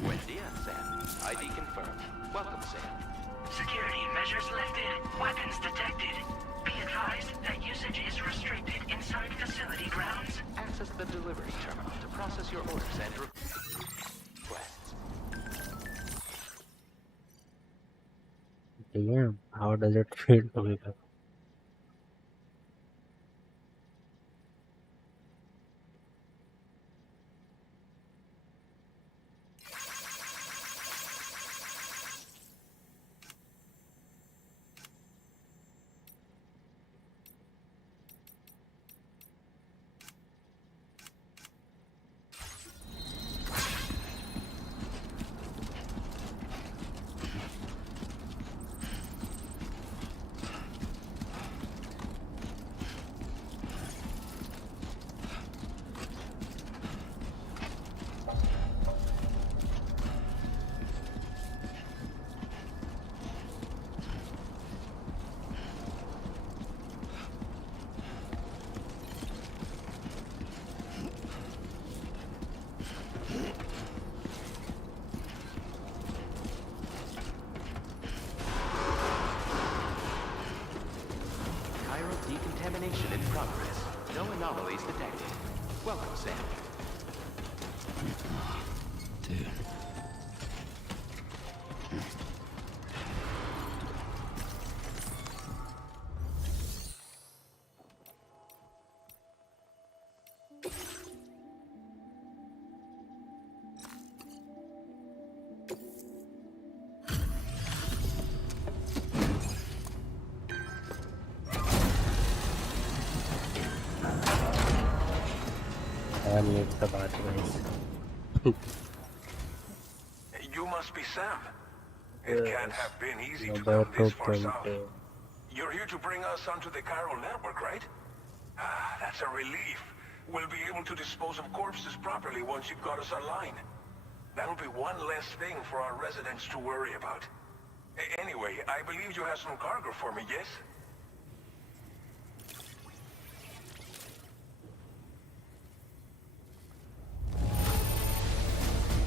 Buen día, Sam. ID confirmed. Welcome, Sam. Security measures lifted. Weapons detected. Be advised that usage is restricted inside facility grounds. Access the delivery terminal to process your orders and requests. Damn, how does it feel to be back? Decontamination in progress. No anomalies detected. Welcome, Sam. Dude. And it's the batteries. You must be Sam. It can't have been easy to About come this far south. 20. You're here to bring us onto the Chiral network, right? Ah, that's a relief. We'll be able to dispose of corpses properly once you've got us online. That'll be one less thing for our residents to worry about. Anyway, I believe you have some cargo for me, yes?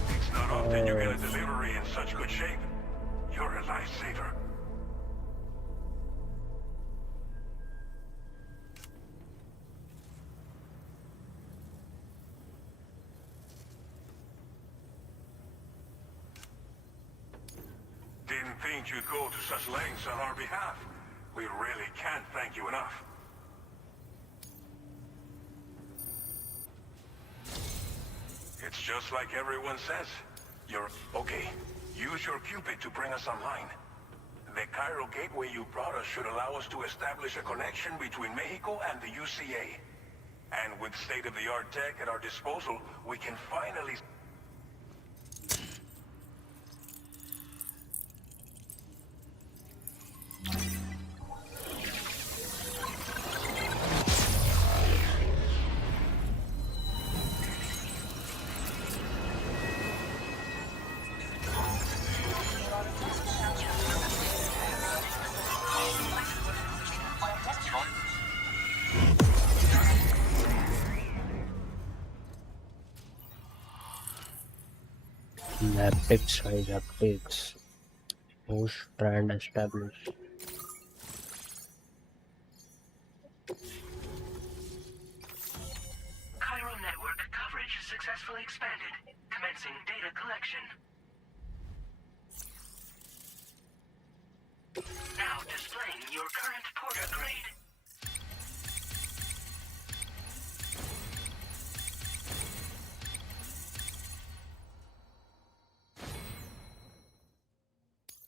It's not often you get a delivery in such good shape. You're a lifesaver. Didn't think you'd go to such lengths on our behalf. We really can't thank you enough. It's just like everyone says. You're... okay. Use your Cupid to bring us online. The Chiral gateway you brought us should allow us to establish a connection between Mexico and the UCA. And with state-of-the-art tech at our disposal, we can finally... Haptic size updates. New strand established. Chiral network coverage successfully expanded. Commencing data collection. Now displaying your current porter grade.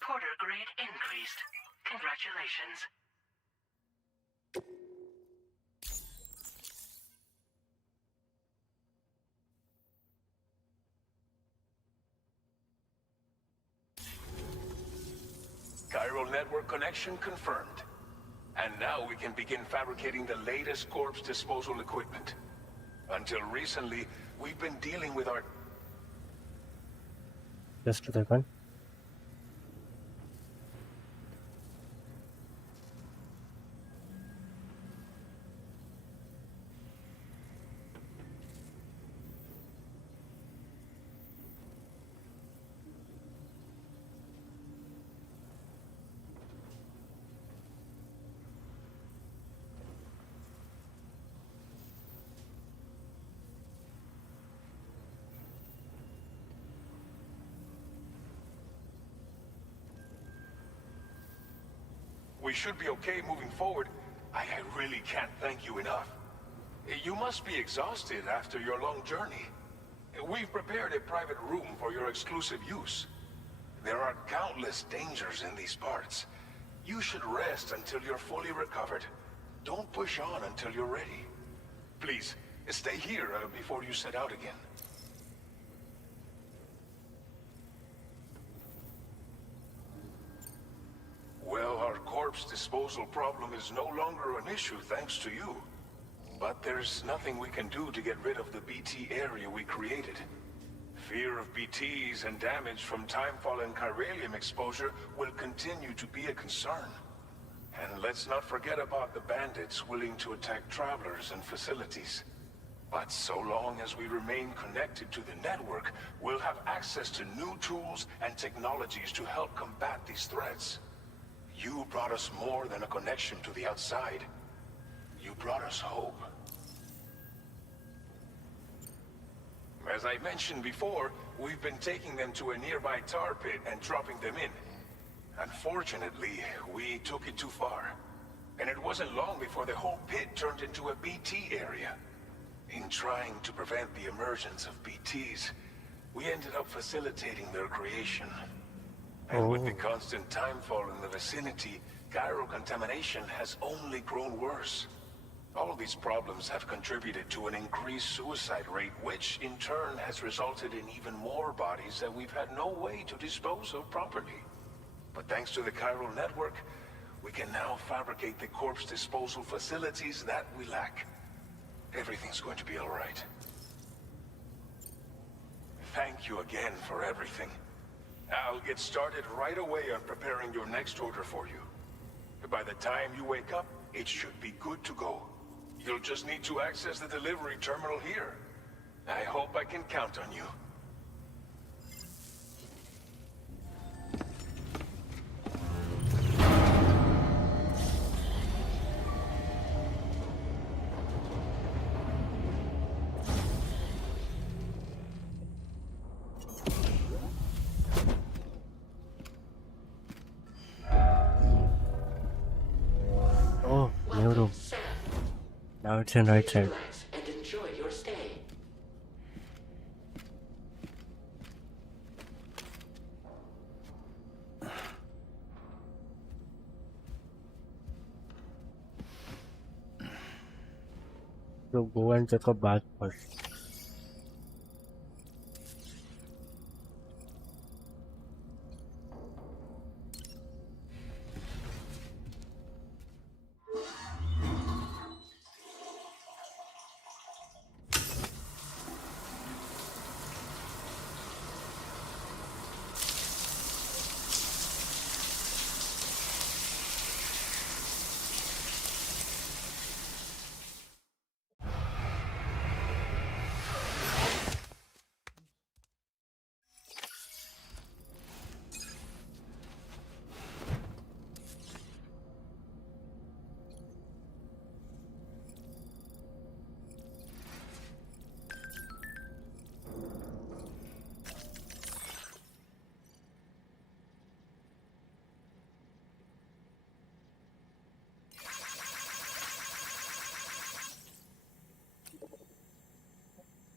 Porter grade increased. Congratulations. Chiral network connection confirmed. And now we can begin fabricating the latest corpse disposal equipment. Until recently, we've been dealing with our... Just a second. We should be okay moving forward. I really can't thank you enough. You must be exhausted after your long journey. We've prepared a private room for your exclusive use. There are countless dangers in these parts. You should rest until you're fully recovered. Don't push on until you're ready. Please, stay here before you set out again. Well, our corpse disposal problem is no longer an issue thanks to you. But there's nothing we can do to get rid of the BT area we created. Fear of BTs and damage from timefall and chiralium exposure will continue to be a concern. And let's not forget about the bandits willing to attack travelers and facilities. But so long as we remain connected to the network, we'll have access to new tools and technologies to help combat these threats. You brought us more than a connection to the outside. You brought us hope. As I mentioned before, we've been taking them to a nearby tar pit and dropping them in. Unfortunately, we took it too far. And it wasn't long before the whole pit turned into a BT area. In trying to prevent the emergence of BTs, we ended up facilitating their creation. And with the constant timefall in the vicinity, chiral contamination has only grown worse. All these problems have contributed to an increased suicide rate, which in turn has resulted in even more bodies that we've had no way to dispose of properly. But thanks to the chiral network, we can now fabricate the corpse disposal facilities that we lack. Everything's going to be all right. Thank you again for everything. I'll get started right away on preparing your next order for you. By the time you wake up, it should be good to go. You'll just need to access the delivery terminal here. I hope I can count on you. Oh, new room. Now it's in right side. Relax and enjoy your stay. So go and take a bath first.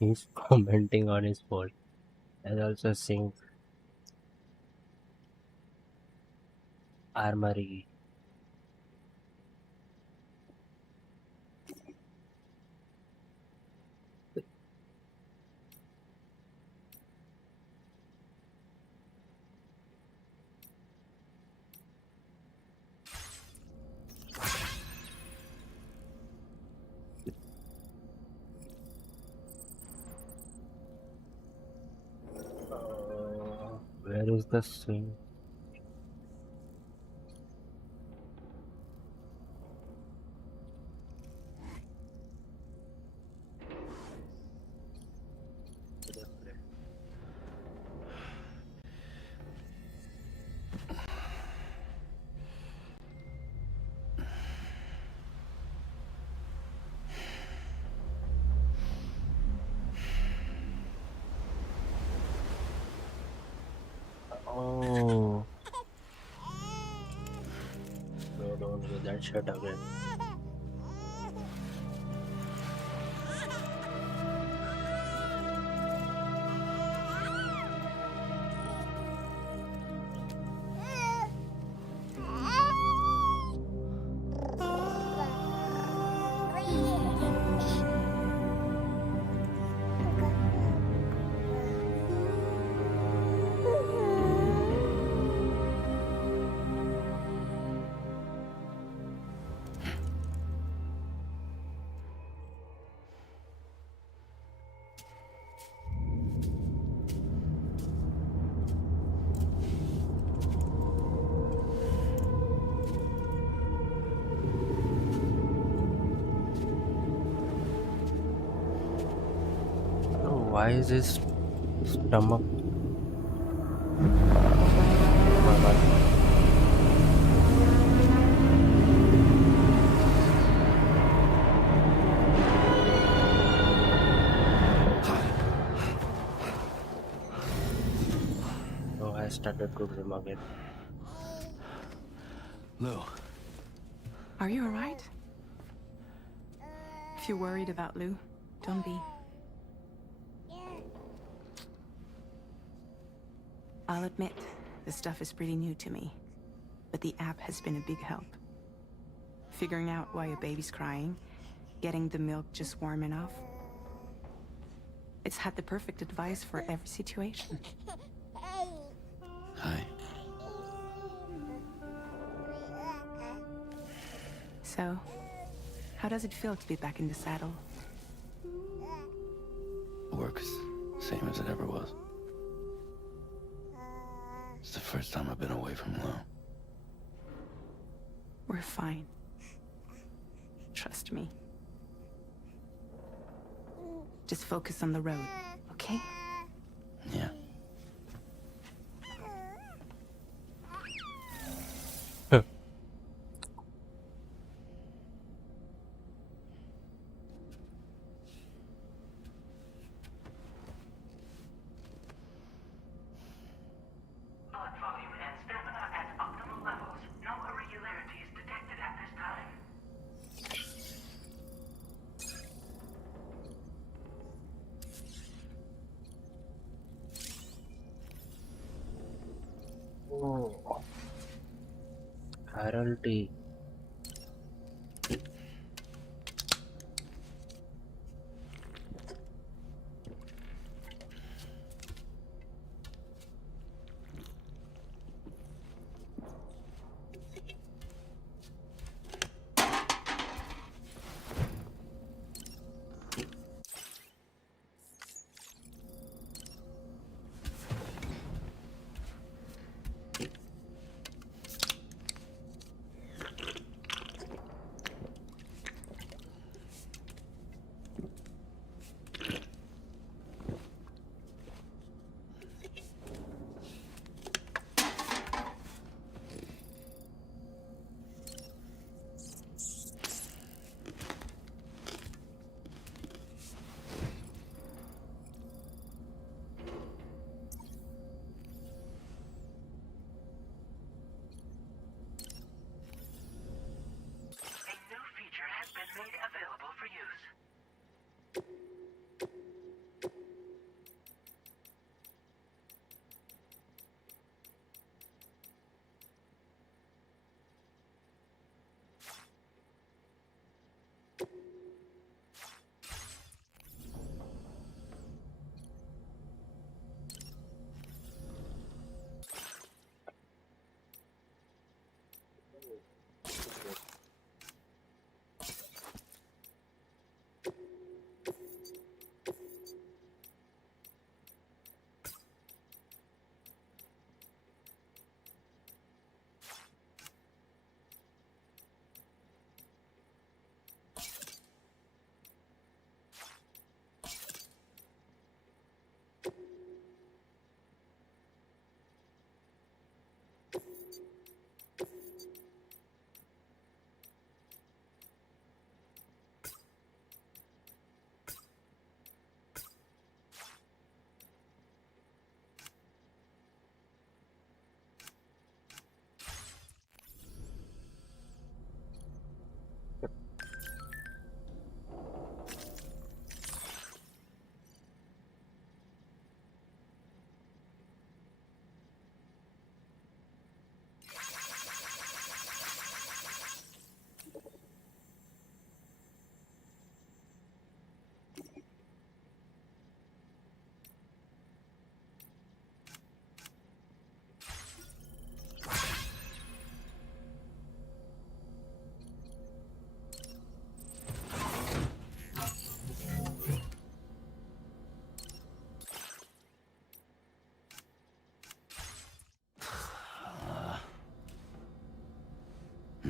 He's commenting on his post and also saying armory. Where is the swing? Oh, no, don't do that shit again. Oh, why is his stomach? Oh my god. Oh, I started to dream again. Lou, Are you alright? If you're worried about Lou, don't be. I'll admit, this stuff is pretty new to me, but the app has been a big help. Figuring out why a baby's crying, getting the milk just warm enough. It's had the perfect advice for every situation. hi. So, how does it feel to be back in the saddle? Work's same as it ever was. It's the first time I've been away from Lou. We're fine. Trust me. Just focus on the road, okay? Yeah. Blood volume and stamina at optimal levels. No irregularities detected at this time. Oh, Haralty.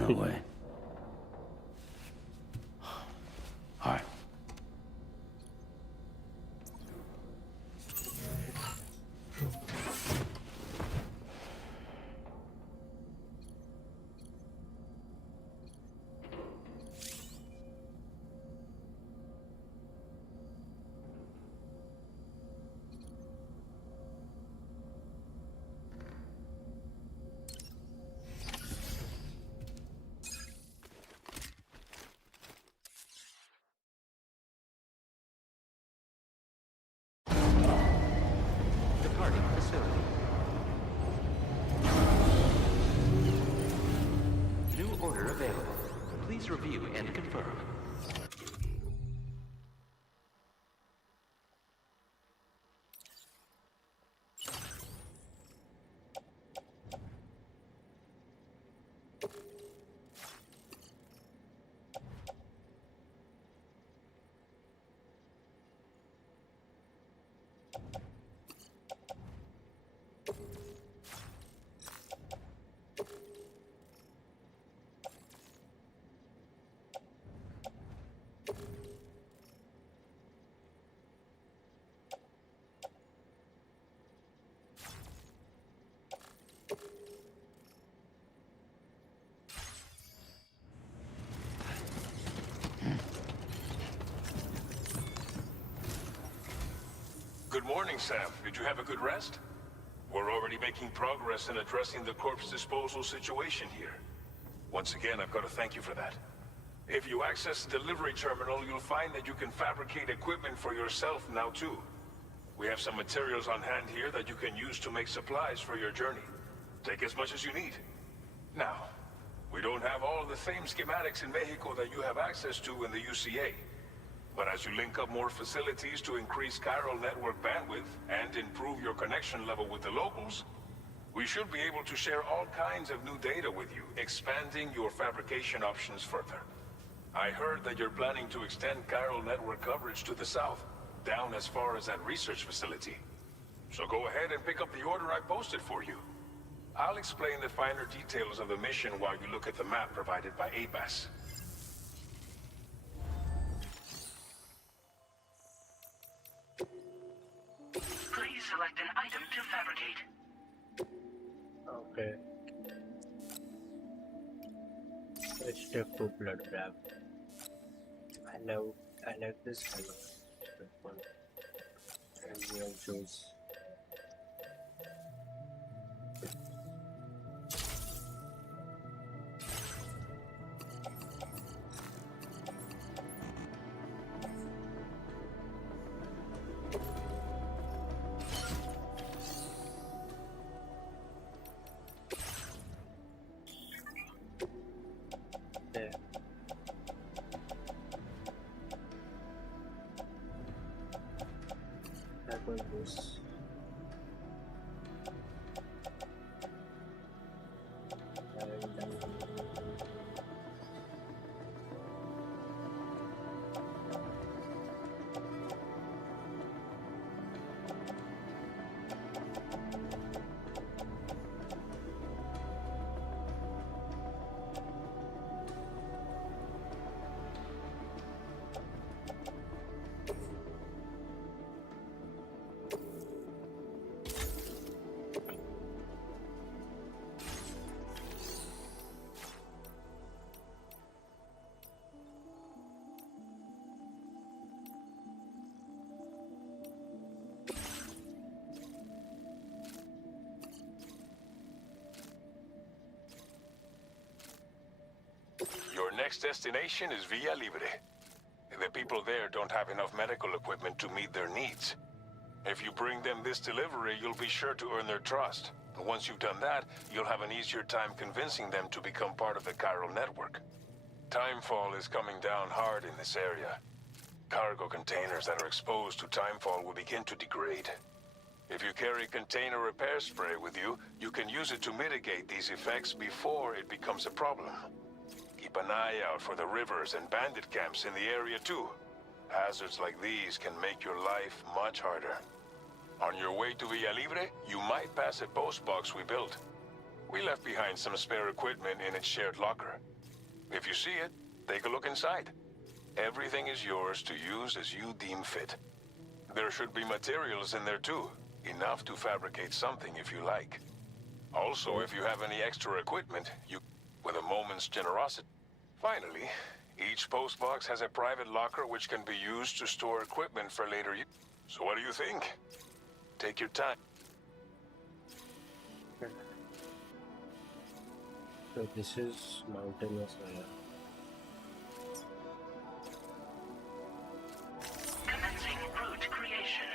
No way. All right. Departing facility. New order available. Please review and confirm. Good morning, Sam. Did you have a good rest? We're already making progress in addressing the corpse disposal situation here. Once again, I've got to thank you for that. If you access the delivery terminal, you'll find that you can fabricate equipment for yourself now too. We have some materials on hand here that you can use to make supplies for your journey. Take as much as you need. Now, we don't have all the same schematics in Mexico that you have access to in the UCA. But as you link up more facilities to increase chiral network bandwidth and improve your connection level with the locals, we should be able to share all kinds of new data with you, expanding your fabrication options further. I heard that you're planning to extend chiral network coverage to the south, down as far as that research facility. So go ahead and pick up the order I posted for you. I'll explain the finer details of the mission while you look at the map provided by ABAS. Please select an item to fabricate. Okay. Let's take two blood grab. I like this color. This one. And we'll choose. There. That was this. And Your next destination is Villa Libre. The people there don't have enough medical equipment to meet their needs. If you bring them this delivery, you'll be sure to earn their trust. And once you've done that, you'll have an easier time convincing them to become part of the chiral network. Timefall is coming down hard in this area. Cargo containers that are exposed to timefall will begin to degrade. If you carry container repair spray with you, you can use it to mitigate these effects before it becomes a problem. Keep an eye out for the rivers and bandit camps in the area too. Hazards like these can make your life much harder. On your way to Villa Libre, you might pass a post box we built. We left behind some spare equipment in its shared locker. If you see it, take a look inside. Everything is yours to use as you deem fit. There should be materials in there too, enough to fabricate something if you like. Also, if you have any extra equipment, you with a moment's generosity. Finally, each postbox has a private locker which can be used to store equipment for later use. So what do you think? Take your time. So this is mountainous area. Commencing route creation.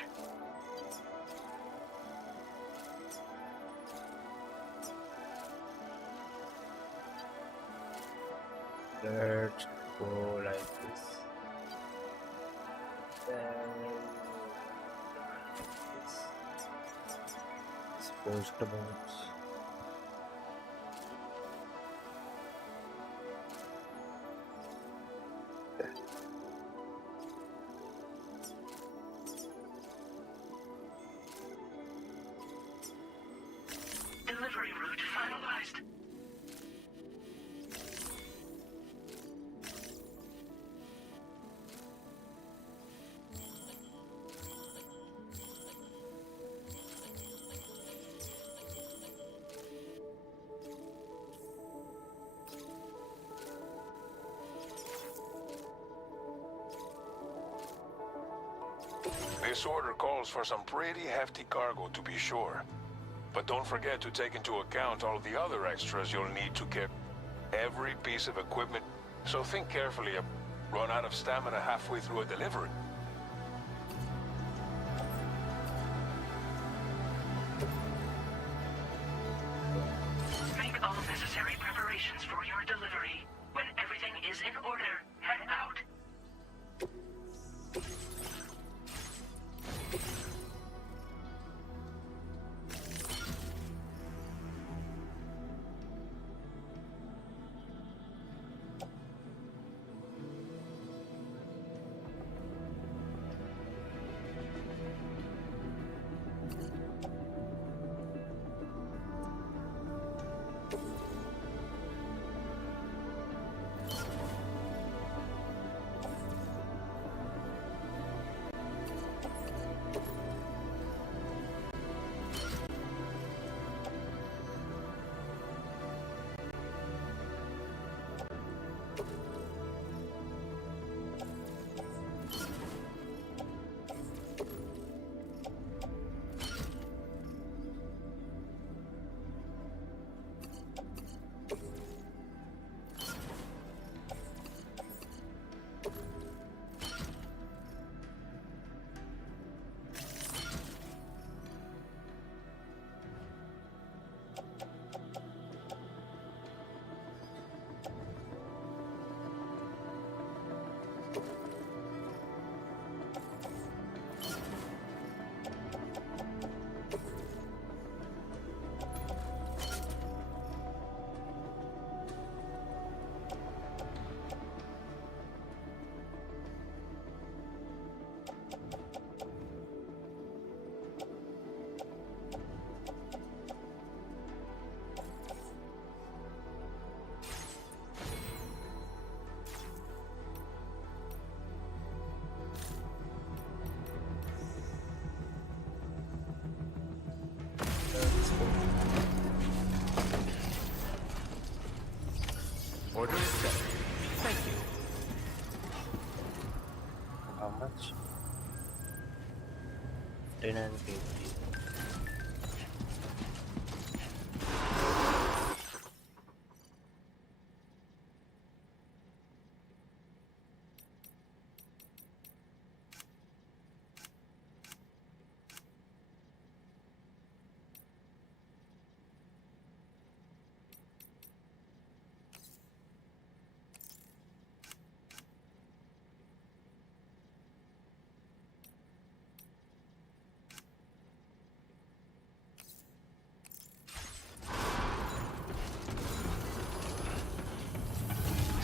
Let's go like this. Then this post box. Delivery route finalized. This order calls for some pretty hefty cargo to be sure. But don't forget to take into account all the other extras you'll need to carry. Every piece of equipment. So think carefully. Run out of stamina halfway through a delivery. Make all necessary preparations for your delivery. When everything is in order, head out. Order accepted. Thank you. How much? 10 and 50.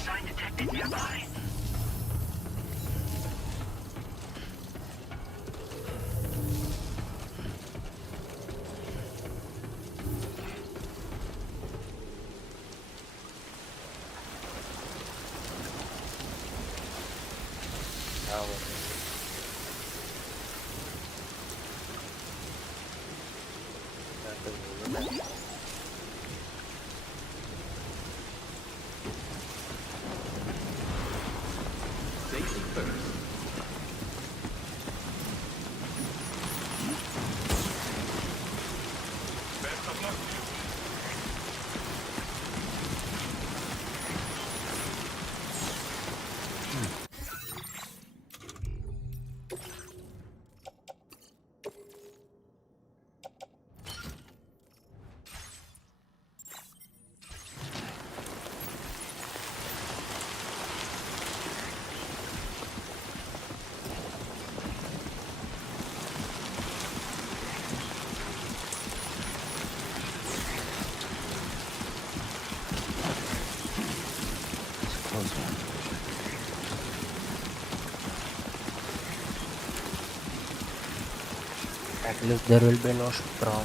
Sign detected nearby. Safety first. Best of luck to you. At least there will be no straw.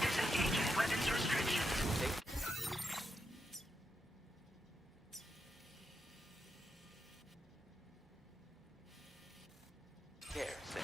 Disengaging weapons restrictions. Care, Sam.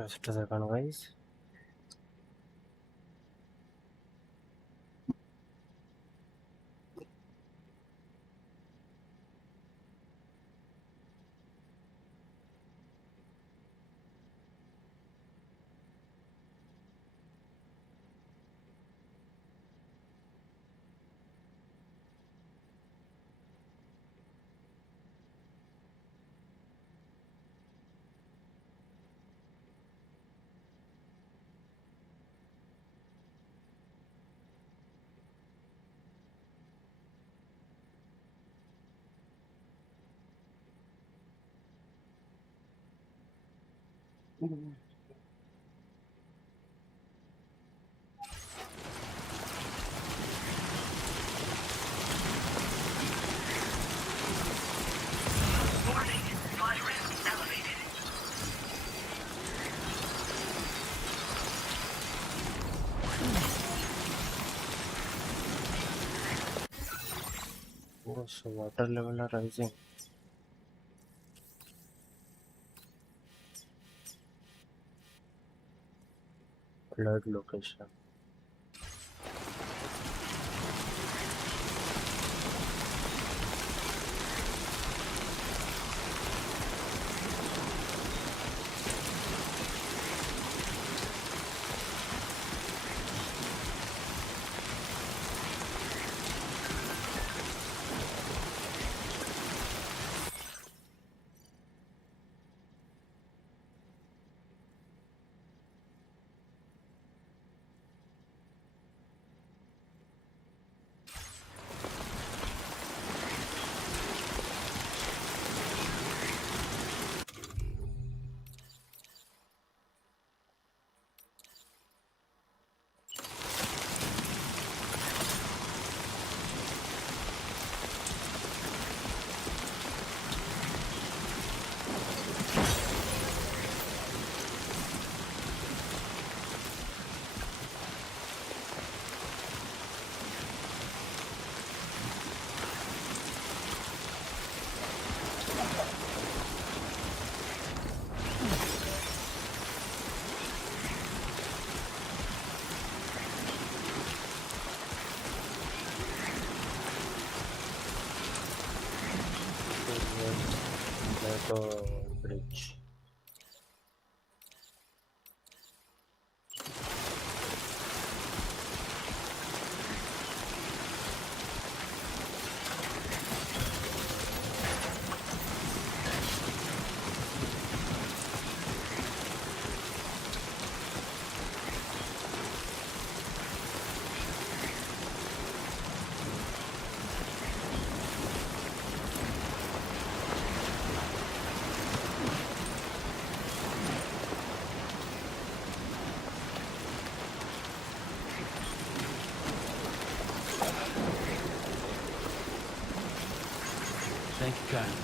Just a second, guys. Warning. Virus elevated. Oh, so water level are rising. Flood location. to bridge. Thank you kindly.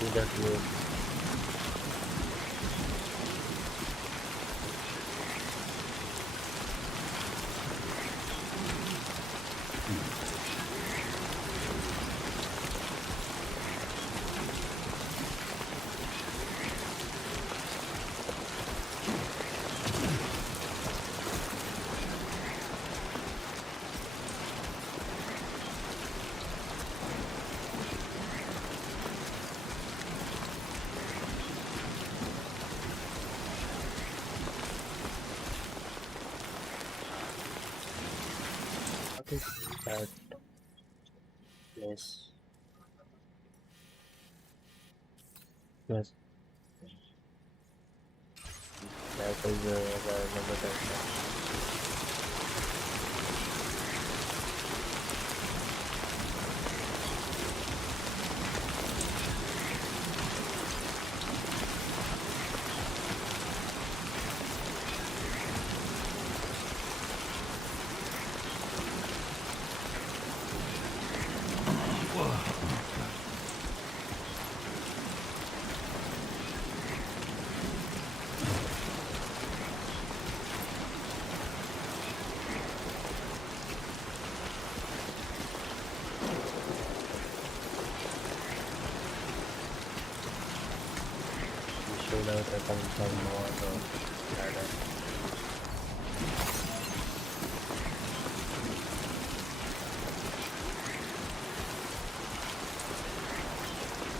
See that view. What is that place? Yes, that is the number that. Should have taken some more ladder.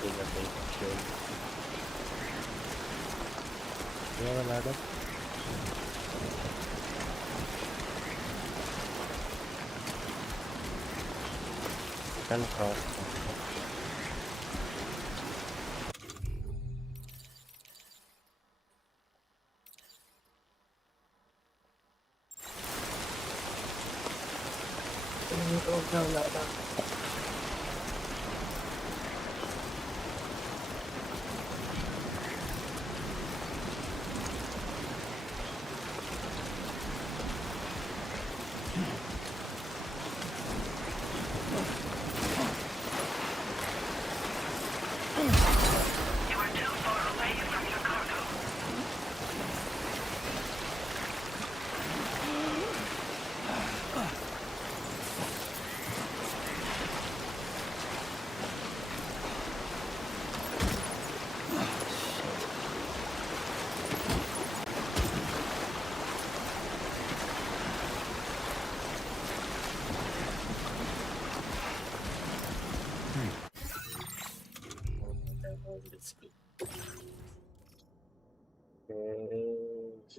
In the big shield. You have a ladder? You can cross. No ladder. You are too far away from your cargo.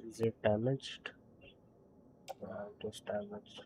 Is it damaged? It is damaged.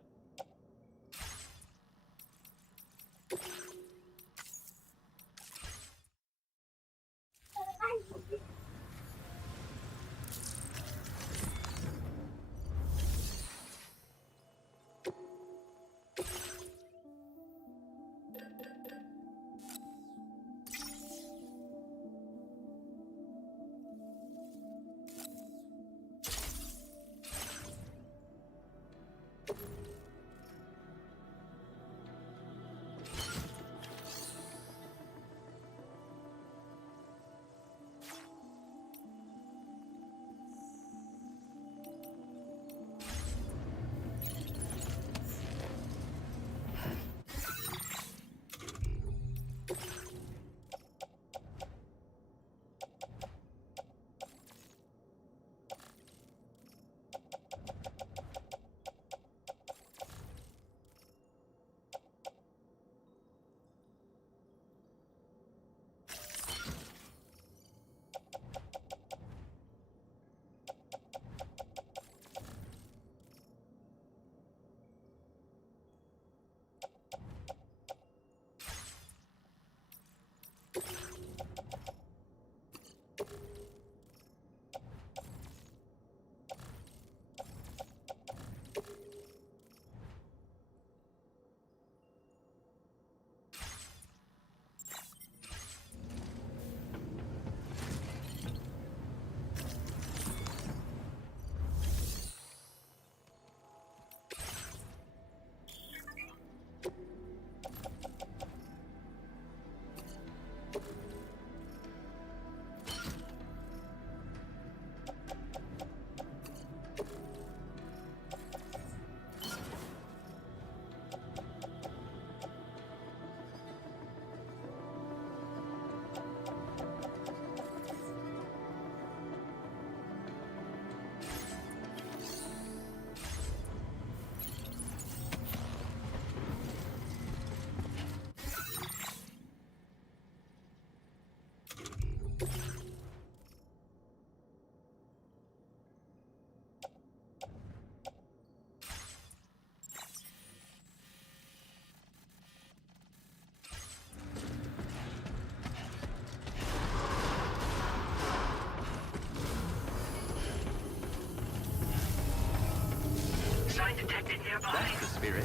detected nearby. That's the spirit.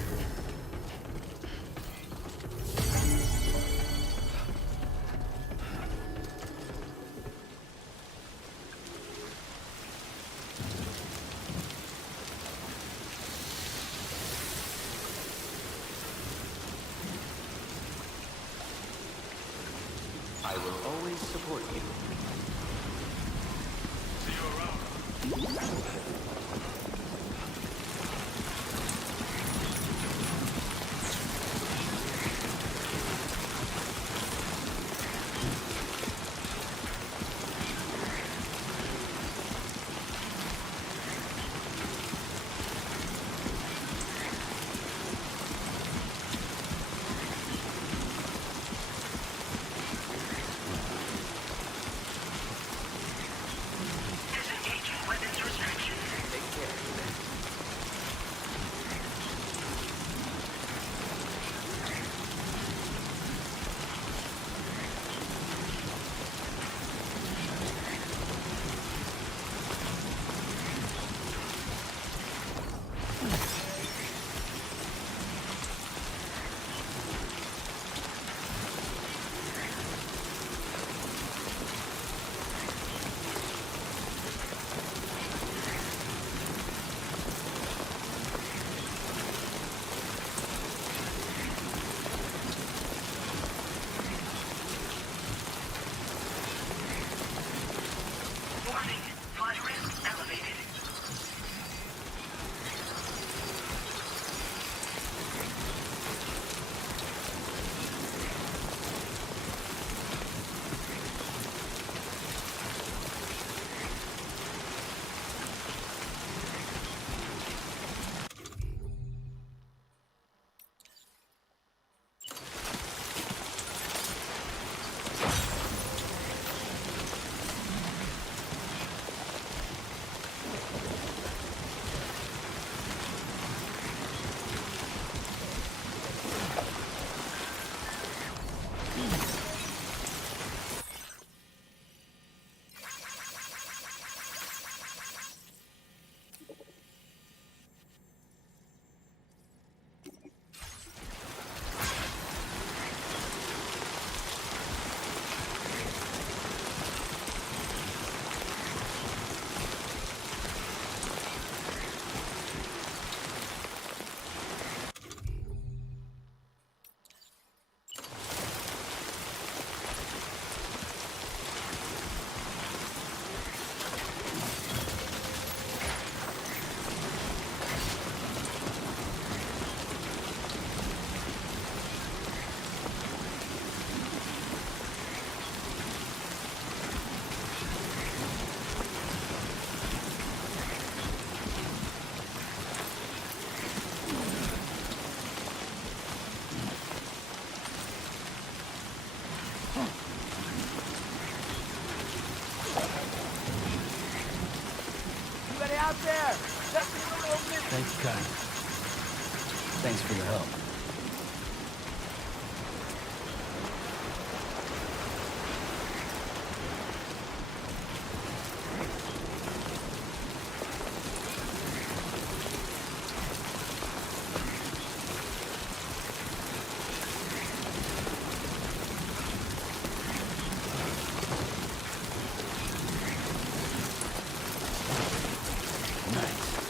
I will always support you. See you around. Disengaging weapons restriction. Take care. Warning. Flight risk elevated. Anybody out there? Let me know open. Thanks, Kai. Thanks for the help. Nice.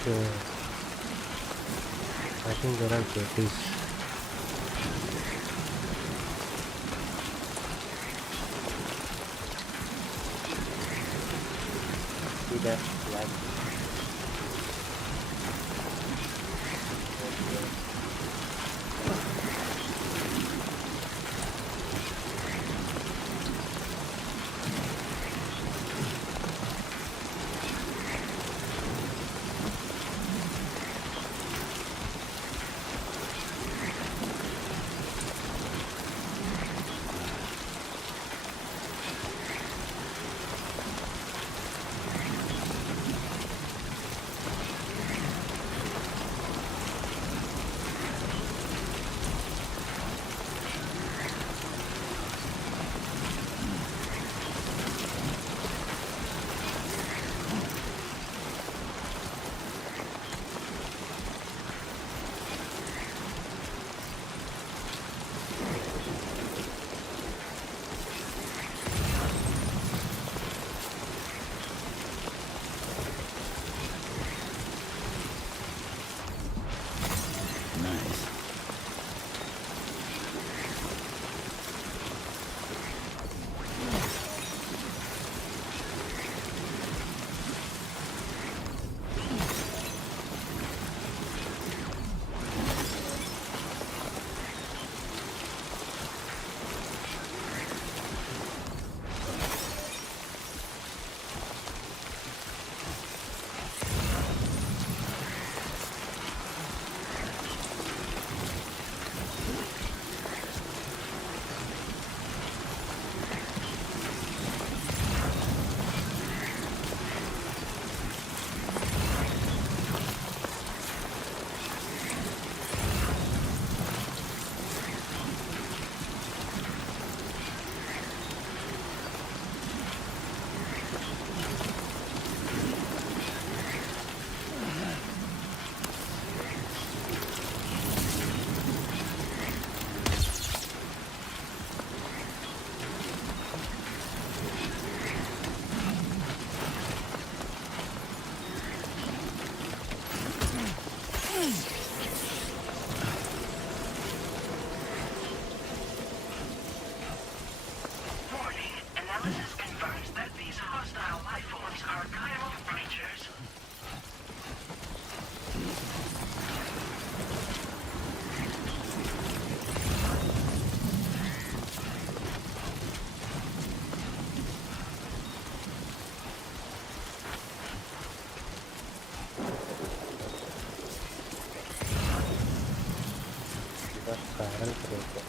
I think there are jetties. See that flag? Analysis confirms that these hostile life forms are chiral creatures. Chiral creature.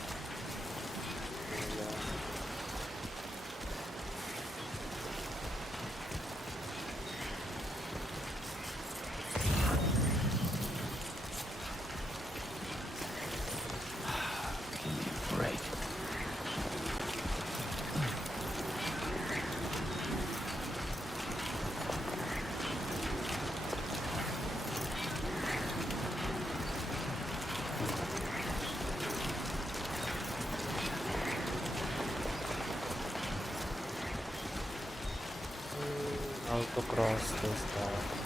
How to cross this stuff.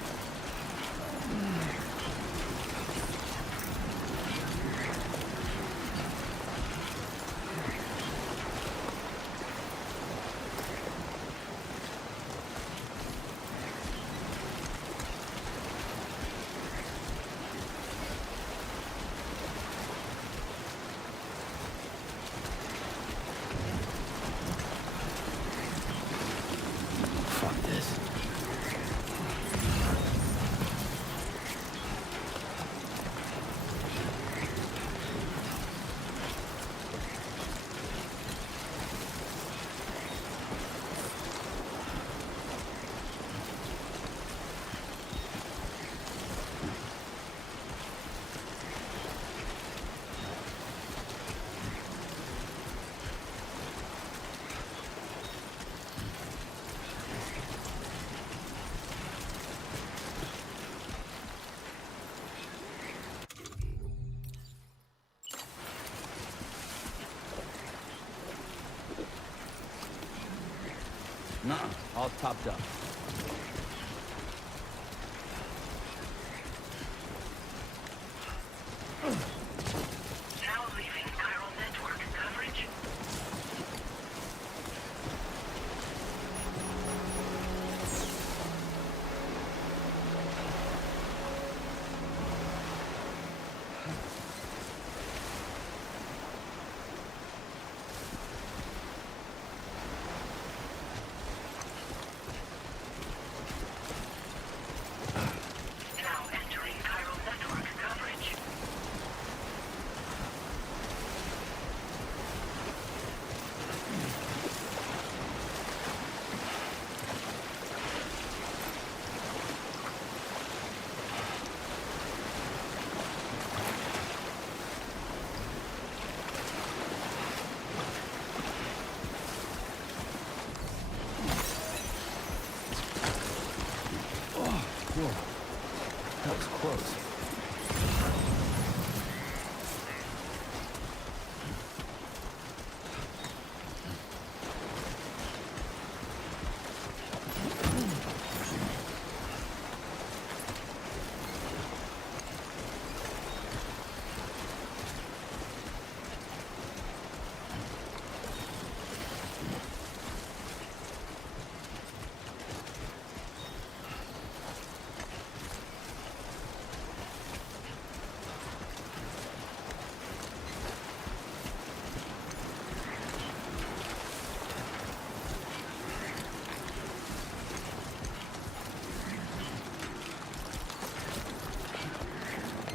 Fuck this. Nuh-uh, all topped up.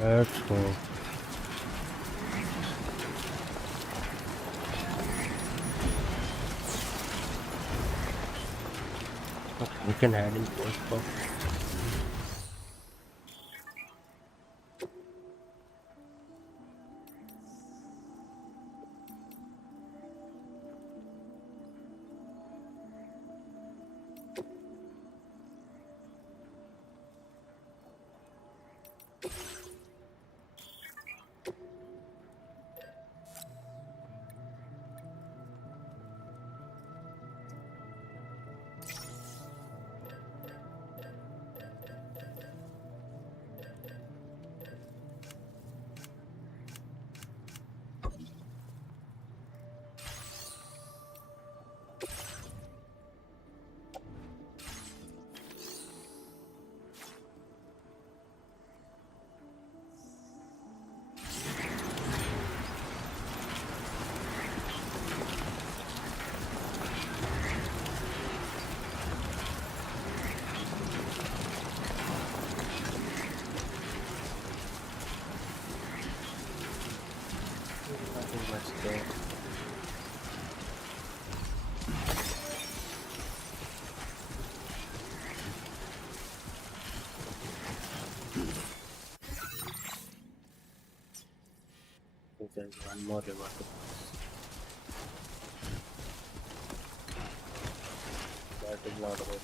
Let's go. Okay, we can head in first floor. Nothing much there. There's one more river to pass. That is not a road.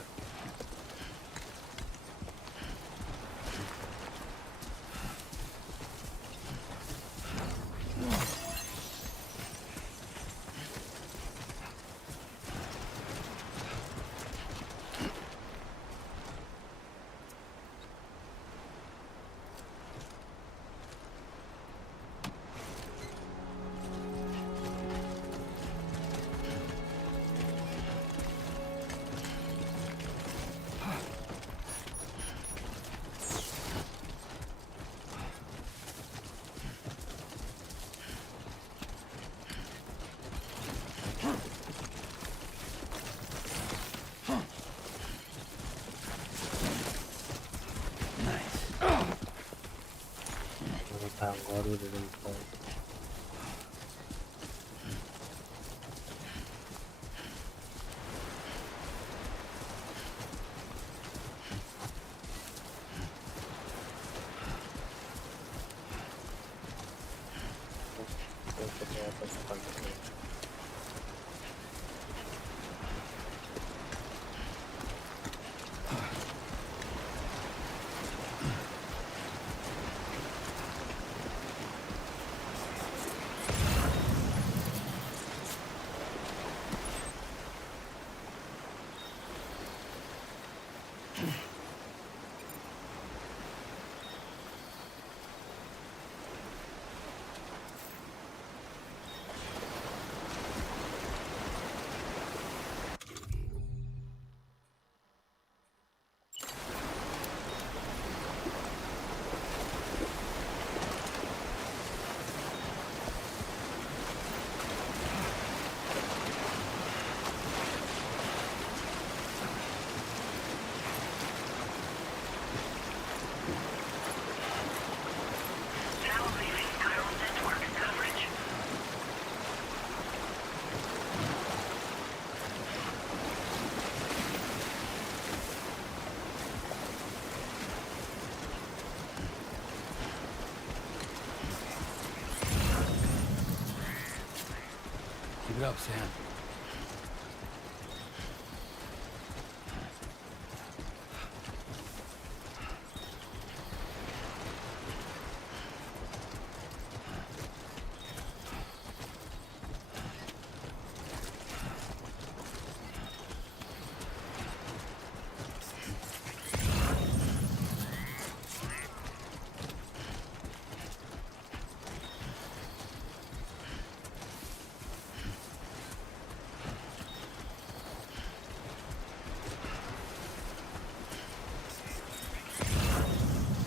Thank God we didn't fall. Keep it up, Sam.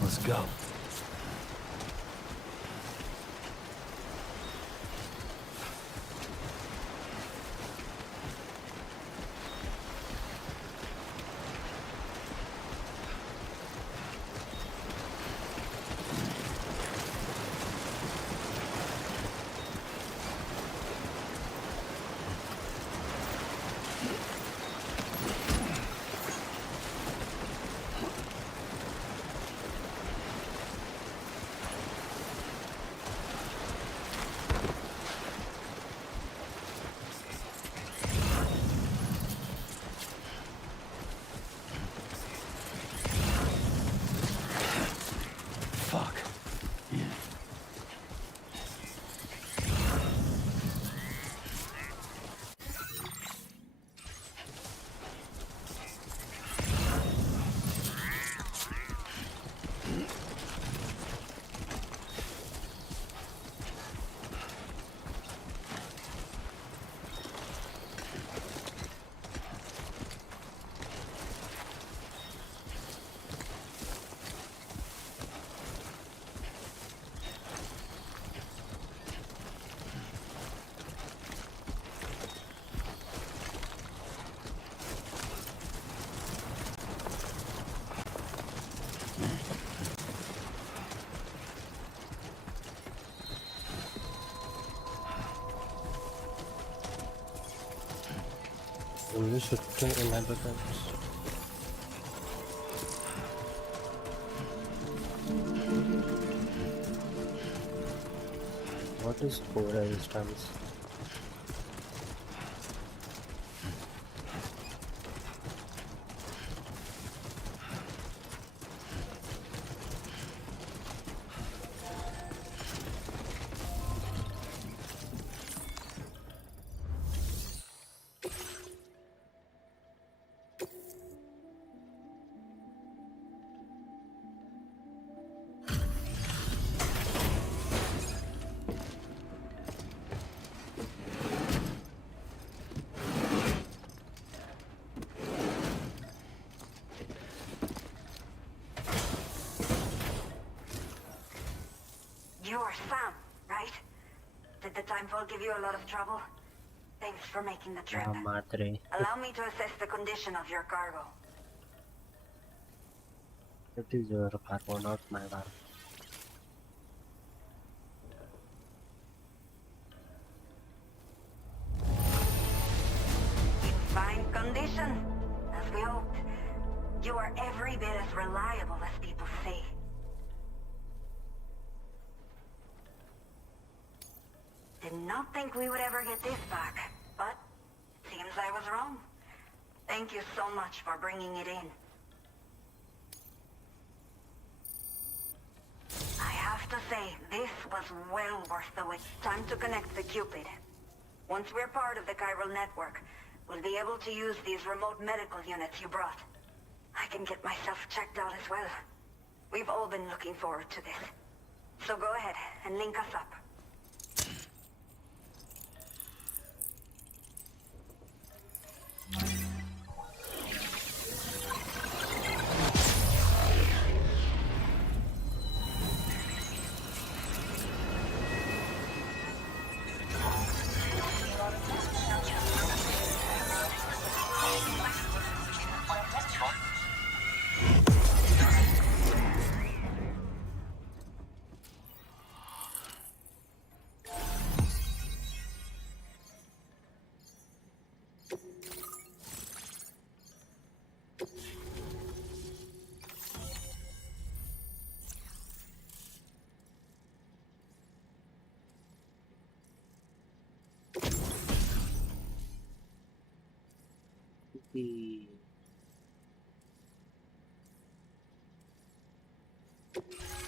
Let's go. Only shifting inhabitants. What is core resistance? You're Sam, right? Did the timefall give you a lot of trouble? Thanks for making the trip. Madre. Allow me to assess the condition of your cargo. It is your cargo, not my cargo. In fine condition, as we hoped. You are every bit as reliable as people say. Did not think we would ever get this back, but seems I was wrong. Thank you so much for bringing it in. I have to say, this was well worth the wait. Time to connect the Cupid. Once we're part of the chiral network, we'll be able to use these remote medical units you brought. I can get myself checked out as well. We've all been looking forward to this. So go ahead and link us up.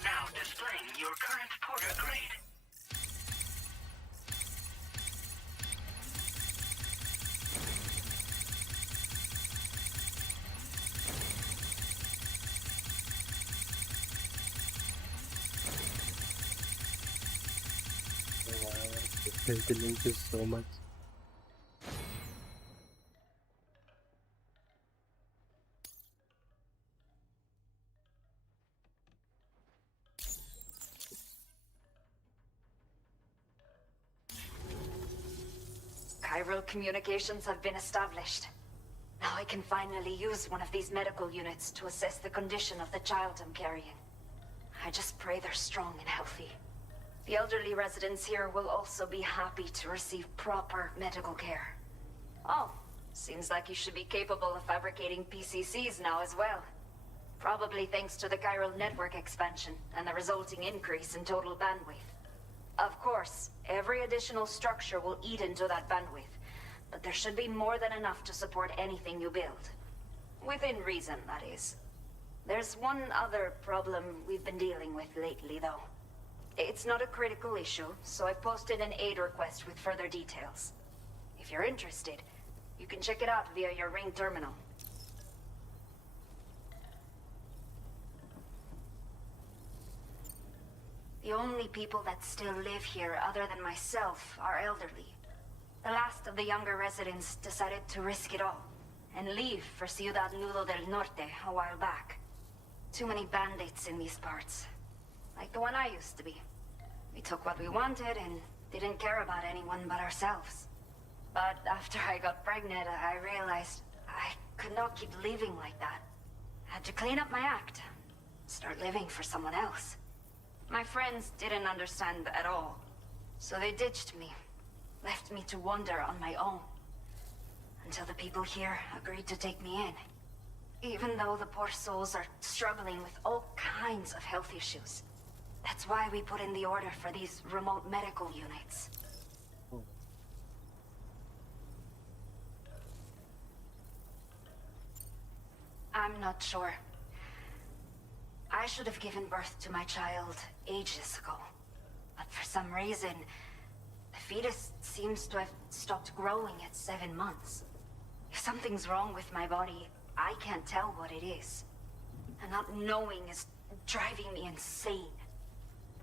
Now displaying your current porter grade. The link is so much. Chiral communications have been established. Now I can finally use one of these medical units to assess the condition of the child I'm carrying. I just pray they're strong and healthy. The elderly residents here will also be happy to receive proper medical care. Oh, seems like you should be capable of fabricating PCCs now as well. Probably thanks to the chiral network expansion and the resulting increase in total bandwidth. Of course, every additional structure will eat into that bandwidth, but there should be more than enough to support anything you build. Within reason, that is. There's one other problem we've been dealing with lately, though. It's not a critical issue, so I've posted an aid request with further details. If you're interested, you can check it out via your Ring terminal. The only people that still live here other than myself are elderly. The last of the younger residents decided to risk it all and leave for Ciudad Nudo del Norte a while back. Too many bandits in these parts. Like the one I used to be. We took what we wanted and didn't care about anyone but ourselves. But after I got pregnant, I realized I could not keep living like that. I had to clean up my act. Start living for someone else. My friends didn't understand at all. So they ditched me. Left me to wander on my own. until the people here agreed to take me in. Even though the poor souls are struggling with all kinds of health issues. That's why we put in the order for these remote medical units. I'm not sure. I should have given birth to my child ages ago. But for some reason, the fetus seems to have stopped growing at 7 months. If something's wrong with my body, I can't tell what it is. And not knowing is driving me insane.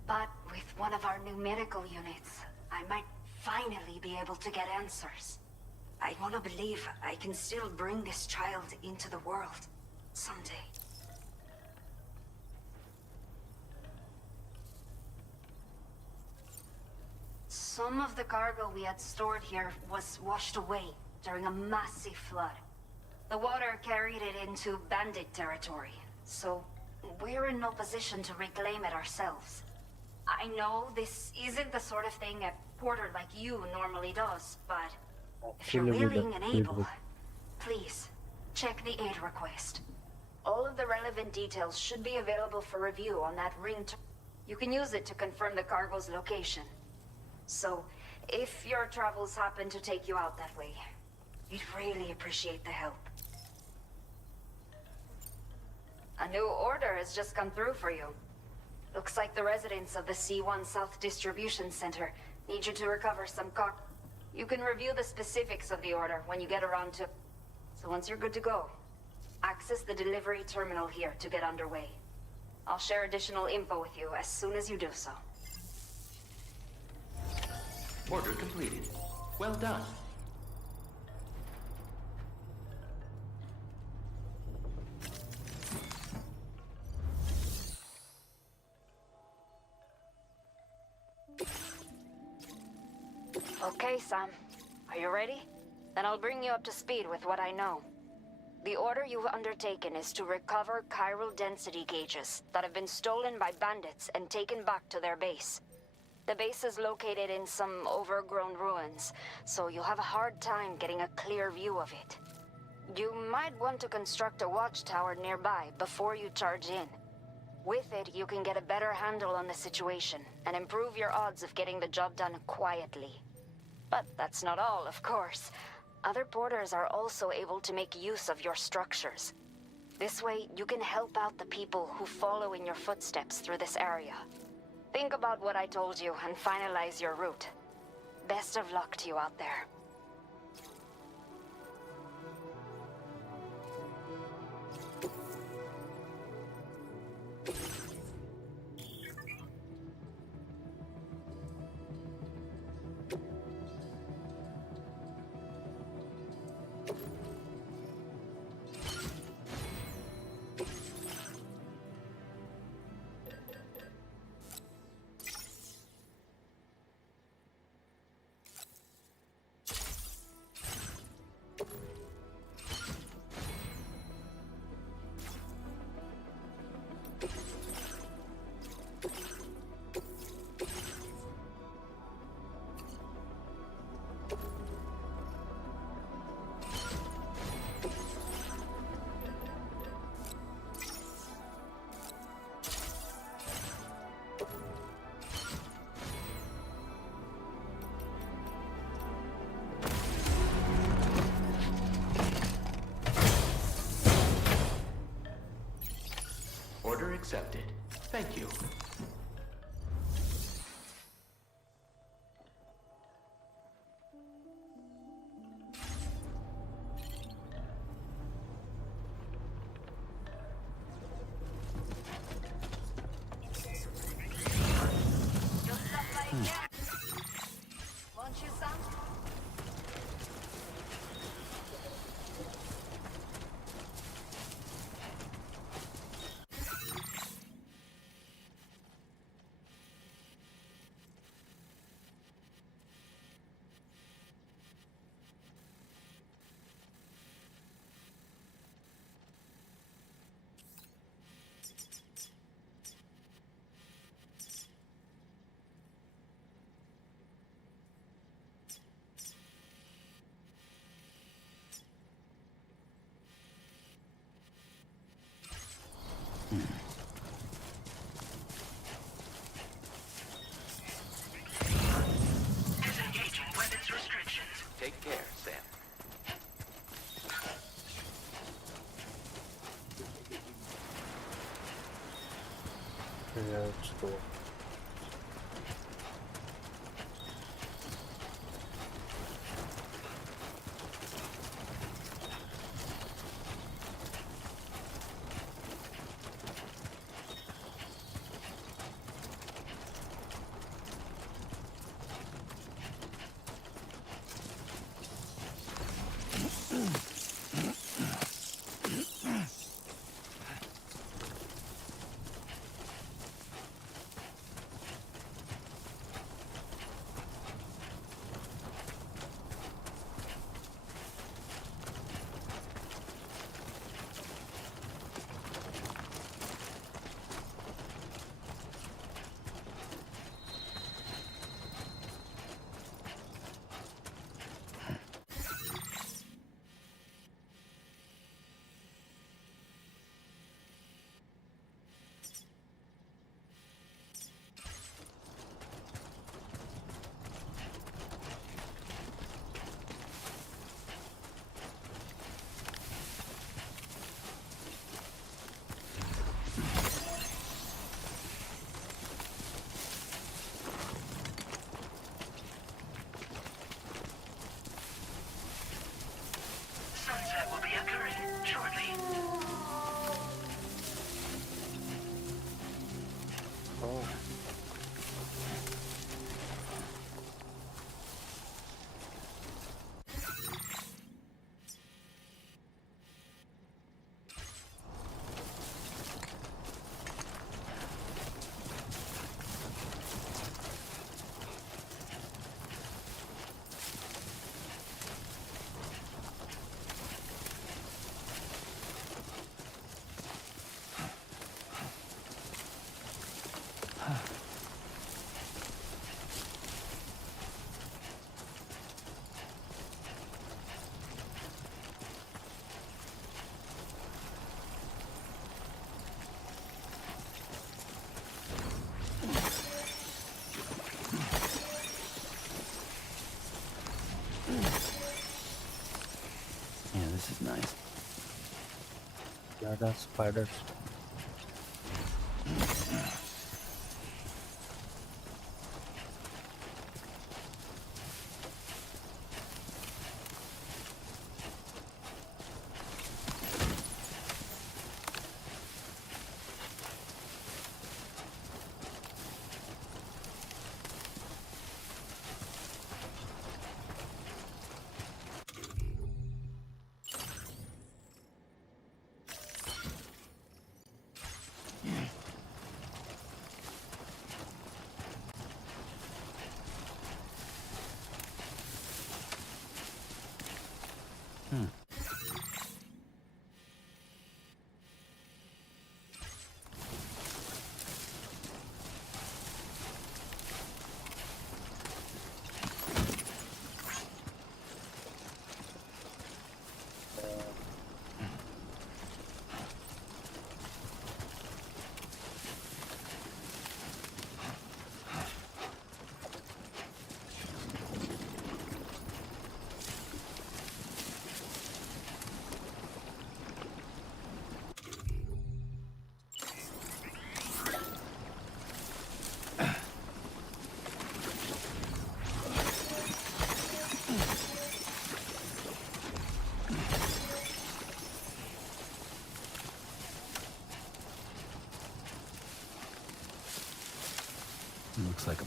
But with one of our new medical units, I might finally be able to get answers. I want to believe I can still bring this child into the world someday. Some of the cargo we had stored here was washed away during a massive flood. The water carried it into bandit territory, so we're in no position to reclaim it ourselves. I know this isn't the sort of thing a porter like you normally does, but if you're willing and able, please check the aid request. All of the relevant details should be available for review on that ring. You can use it to confirm the cargo's location. So, if your travels happen to take you out that way, we'd really appreciate the help. A new order has just come through for you. Looks like the residents of the C1 South Distribution Center need you to recover some car. You can review the specifics of the order when you get around to... So once you're good to go, access the delivery terminal here to get underway. I'll share additional info with you as soon as you do so. Order completed. Well done. Okay, Sam. Are you ready? Then I'll bring you up to speed with what I know. The order you've undertaken is to recover chiral density gauges that have been stolen by bandits and taken back to their base. The base is located in some overgrown ruins, so you'll have a hard time getting a clear view of it. You might want to construct a watchtower nearby before you charge in. With it, you can get a better handle on the situation and improve your odds of getting the job done quietly. But that's not all, of course. Other porters are also able to make use of your structures. This way, you can help out the people who follow in your footsteps through this area. Think about what I told you and finalize your route. Best of luck to you out there. Order accepted. Thank you. Won't you, Sam? Take care, Sam. Let's go. Sunset will be occurring shortly. Oh. Yeah, this is nice. Yeah, that's spiders. Looks like a...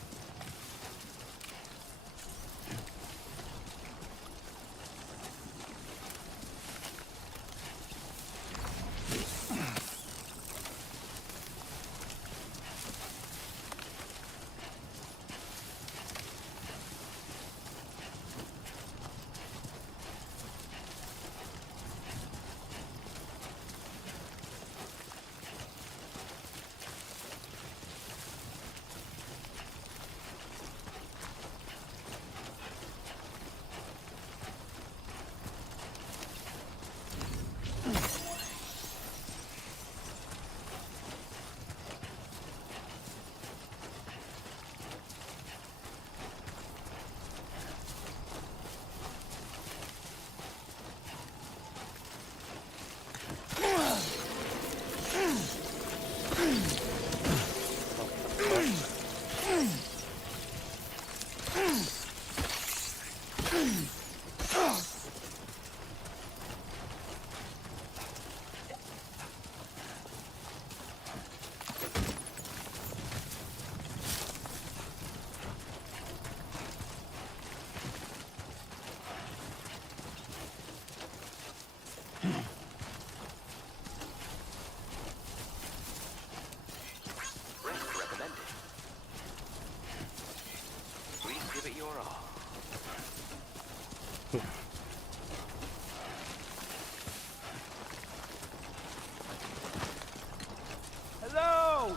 Recommended. Please give it your all. Hello!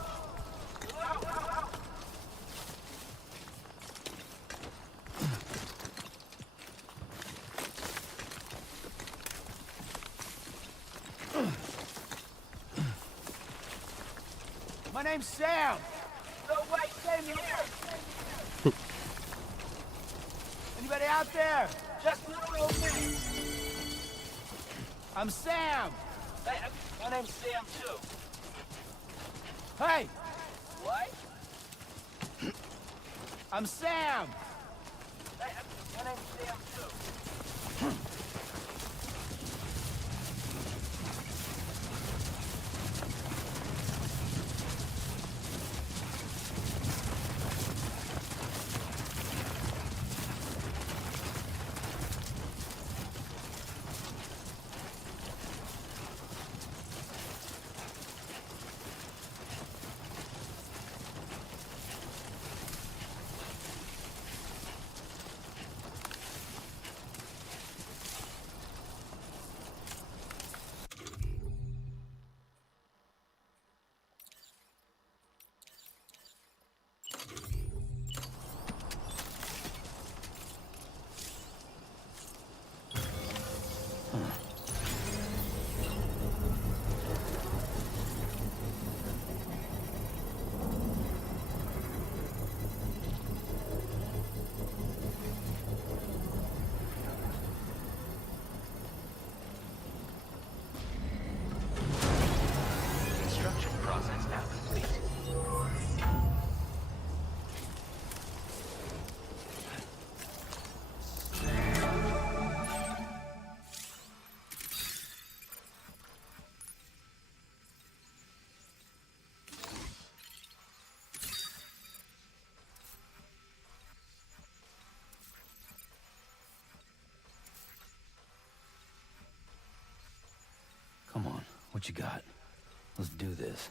My name's Sam. No, wait, same here. Anybody out there? Just little me. I'm Sam. Hey, my name's Sam too. Hey. What? I'm Sam. Hey, my name's Sam too. Construction process now complete. Come on, what you got? Let's do this.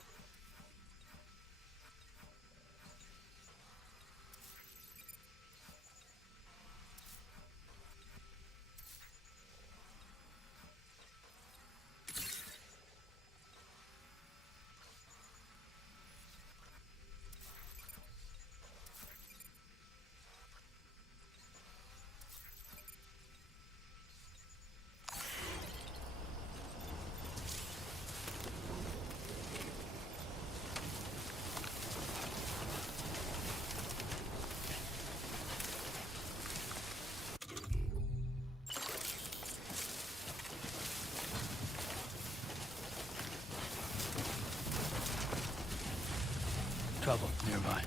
Trouble nearby.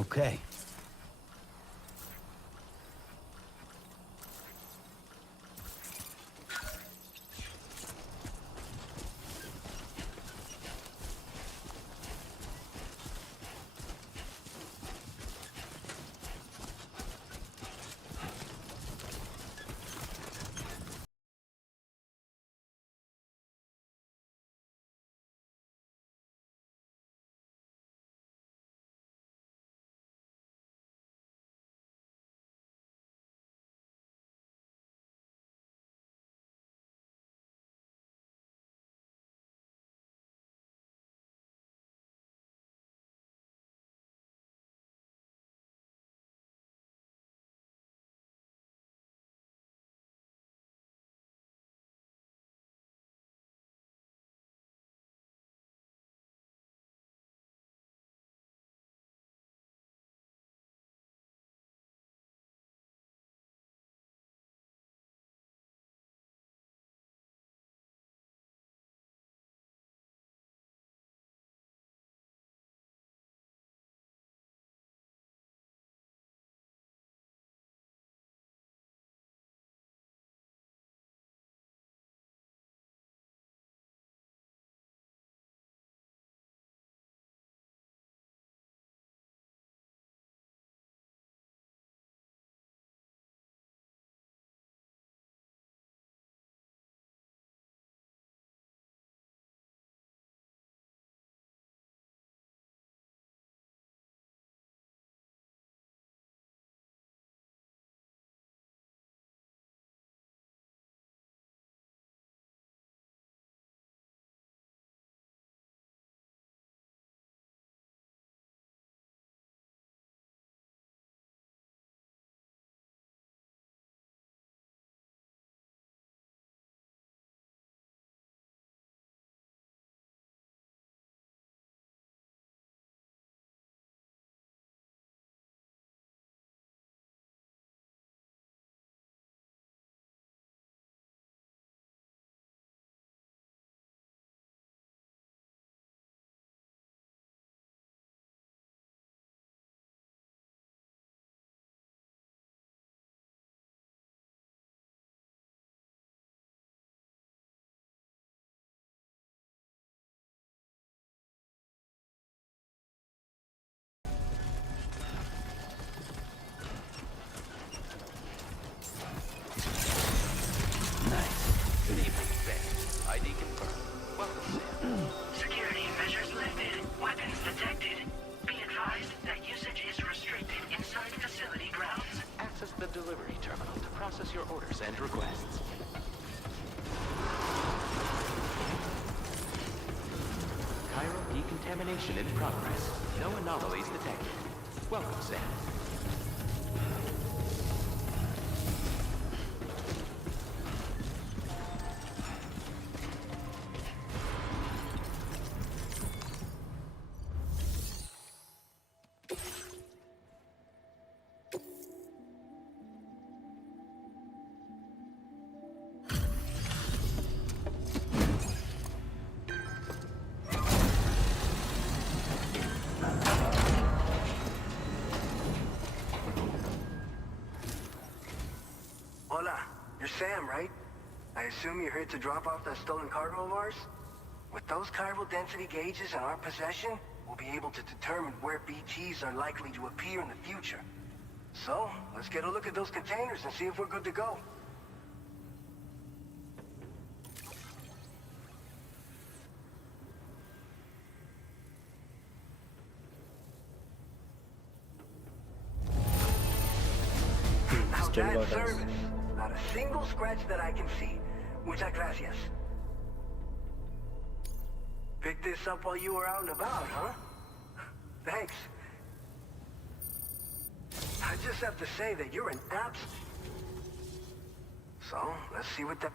Okay. Good evening, Sam. ID confirmed. Welcome, Sam. Security measures lifted. Weapons detected. Be advised that usage is restricted inside facility grounds. Access the delivery terminal to process your orders and requests. Cairo decontamination in progress. No anomalies detected. Welcome, Sam. Hola, you're Sam, right? I assume you're here to drop off that stolen cargo of ours? With those chiral density gauges in our possession, we'll be able to determine where BTs are likely to appear in the future. So, let's get a look at those containers and see if we're good to go. still That got us. service. Not a single scratch that I can see. Muchas gracias. Picked this up while you were out and about, huh? Thanks. I just have to say that you're an abs... So, let's see what that...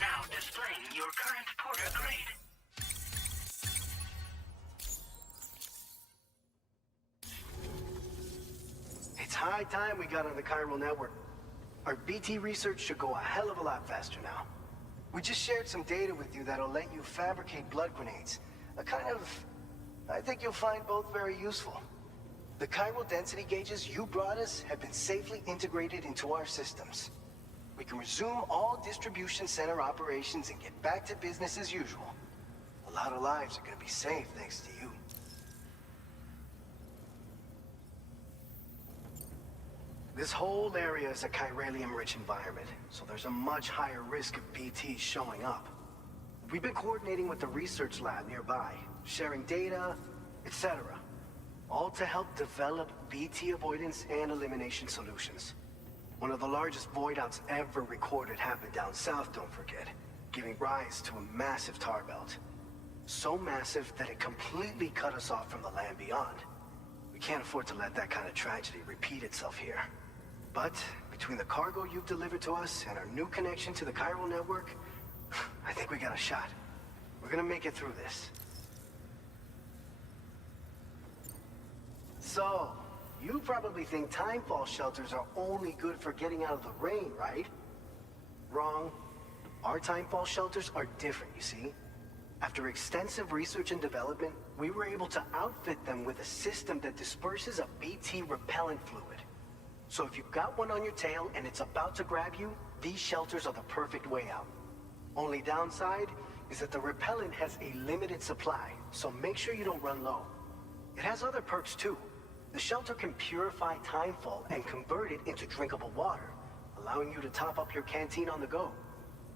Now displaying your current porter grade. It's high time we got on the chiral network. Our BT research should go a hell of a lot faster now. We just shared some data with you that'll let you fabricate blood grenades. I think you'll find both very useful. The chiral density gauges you brought us have been safely integrated into our systems. We can resume all distribution center operations and get back to business as usual. A lot of lives are gonna be saved thanks to you. This whole area is a chiralium-rich environment, so there's a much higher risk of BTs showing up. We've been coordinating with the research lab nearby, sharing data, etc. All to help develop BT avoidance and elimination solutions. One of the largest void outs ever recorded happened down south, don't forget, giving rise to a massive tar belt. So massive that it completely cut us off from the land beyond. We can't afford to let that kind of tragedy repeat itself here. But between the cargo you've delivered to us and our new connection to the chiral network, I think we got a shot. We're gonna make it through this. So, you probably think timefall shelters are only good for getting out of the rain, right? Wrong. Our timefall shelters are different, you see. After extensive research and development, we were able to outfit them with a system that disperses a BT repellent fluid. So if you've got one on your tail and it's about to grab you, these shelters are the perfect way out. Only downside is that the repellent has a limited supply, so make sure you don't run low. It has other perks too. The shelter can purify timefall and convert it into drinkable water, allowing you to top up your canteen on the go.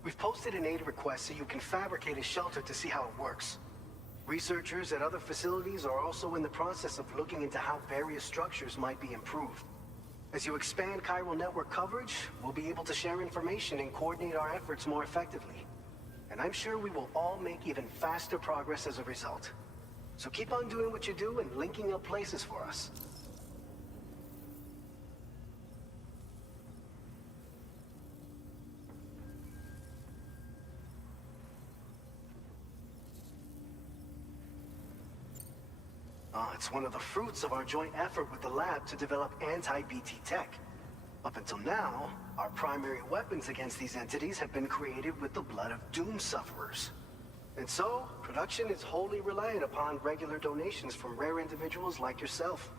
We've posted an aid request so you can fabricate a shelter to see how it works. Researchers at other facilities are also in the process of looking into how various structures might be improved. As you expand chiral network coverage, we'll be able to share information and coordinate our efforts more effectively. And I'm sure we will all make even faster progress as a result. So keep on doing what you do and linking up places for us. It's one of the fruits of our joint effort with the lab to develop anti-BT tech. Up until now, our primary weapons against these entities have been created with the blood of doom sufferers. And so, production is wholly reliant upon regular donations from rare individuals like yourself.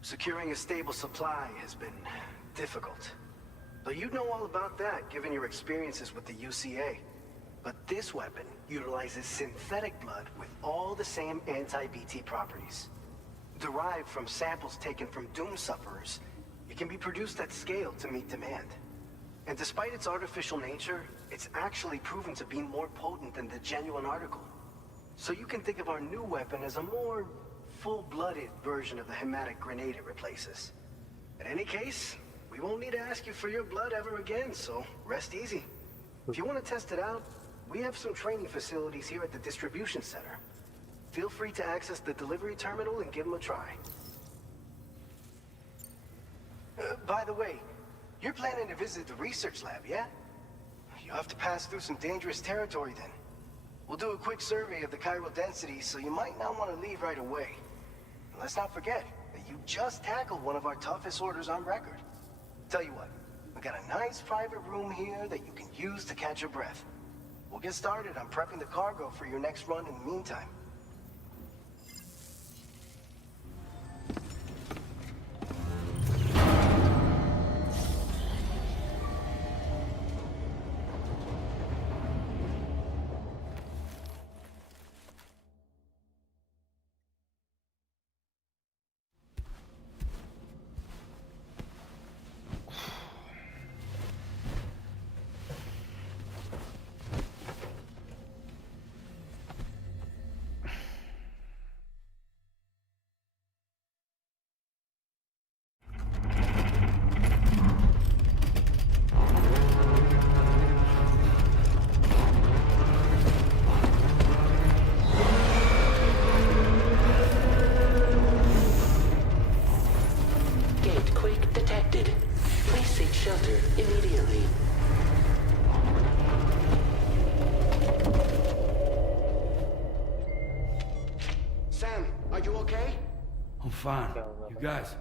Securing a stable supply has been difficult. Though you'd know all about that given your experiences with the UCA. But this weapon utilizes synthetic blood with all the same anti-BT properties. Derived from samples taken from Doom sufferers, it can be produced at scale to meet demand. And despite its artificial nature, it's actually proven to be more potent than the genuine article. So you can think of our new weapon as a more full-blooded version of the hematic grenade it replaces. In any case, we won't need to ask you for your blood ever again, so rest easy. If you want to test it out, we have some training facilities here at the distribution center. Feel free to access the delivery terminal and give them a try. By the way, you're planning to visit the research lab, yeah? You'll have to pass through some dangerous territory then. We'll do a quick survey of the chiral density, so you might not want to leave right away. And let's not forget that you just tackled one of our toughest orders on record. Tell you what, we got a nice private room here that you can use to catch your breath. We'll get started on prepping the cargo for your next run in the meantime. Fine. You guys?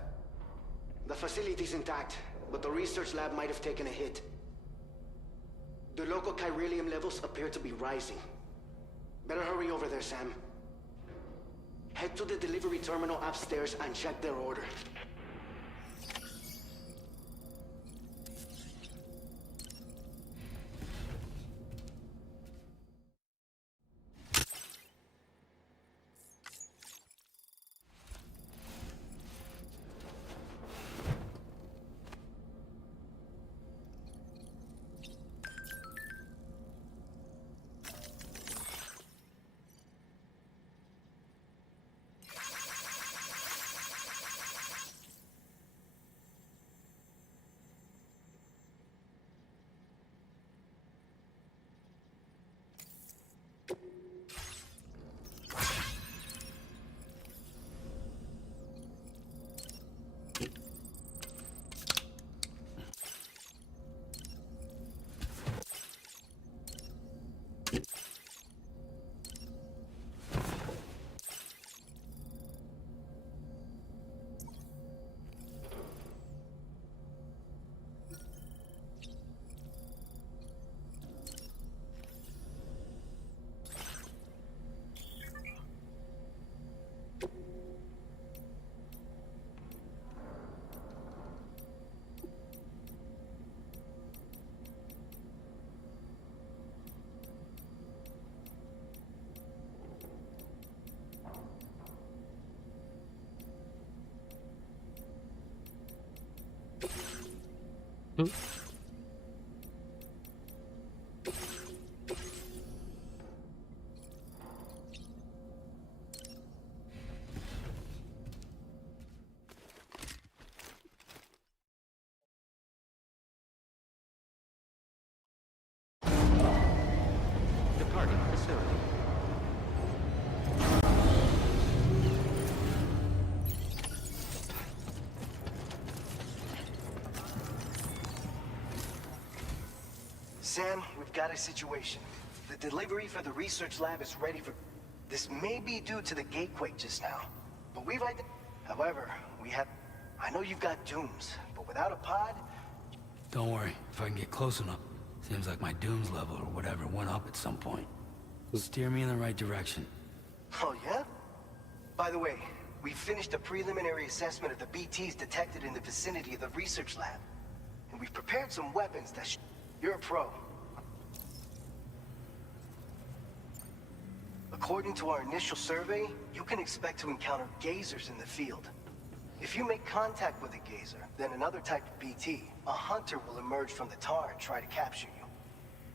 The facility's intact, but the research lab might have taken a hit. The local chiralium levels appear to be rising. Better hurry over there, Sam. Head to the delivery terminal upstairs and check their order. Departing facility. Sam, we've got a situation. The delivery for the research lab is ready for... This may be due to the gatequake just now, but we've... However, we have... I know you've got Dooms, but without a pod... Don't worry, if I can get close enough. Seems like my Dooms level or whatever went up at some point. Steer me in the right direction. Oh, yeah? By the way, we finished a preliminary assessment of the BTs detected in the vicinity of the research lab. And we've prepared some weapons that You're a pro. According to our initial survey, you can expect to encounter gazers in the field. If you make contact with a gazer, then another type of BT, a hunter will emerge from the tar and try to capture you.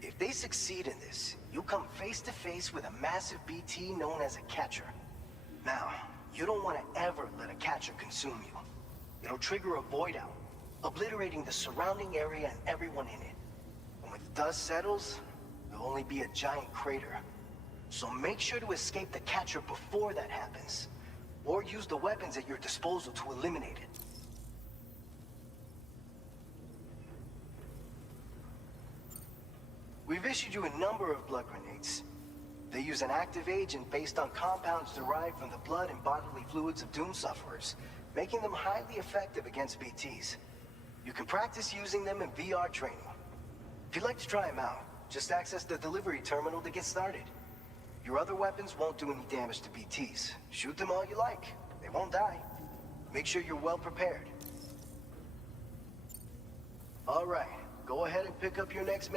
If they succeed in this, you'll come face to face with a massive BT known as a catcher. Now, you don't want to ever let a catcher consume you. It'll trigger a void out, obliterating the surrounding area and everyone in it. And when the dust settles, there'll only be a giant crater. So make sure to escape the catcher before that happens, or use the weapons at your disposal to eliminate it. We've issued you a number of blood grenades. They use an active agent based on compounds derived from the blood and bodily fluids of Doom sufferers, making them highly effective against BTs. You can practice using them in VR training. If you'd like to try them out, just access the delivery terminal to get started. Your other weapons won't do any damage to BTs. Shoot them all you like. They won't die. Make sure you're well prepared. All right, go ahead and pick up your next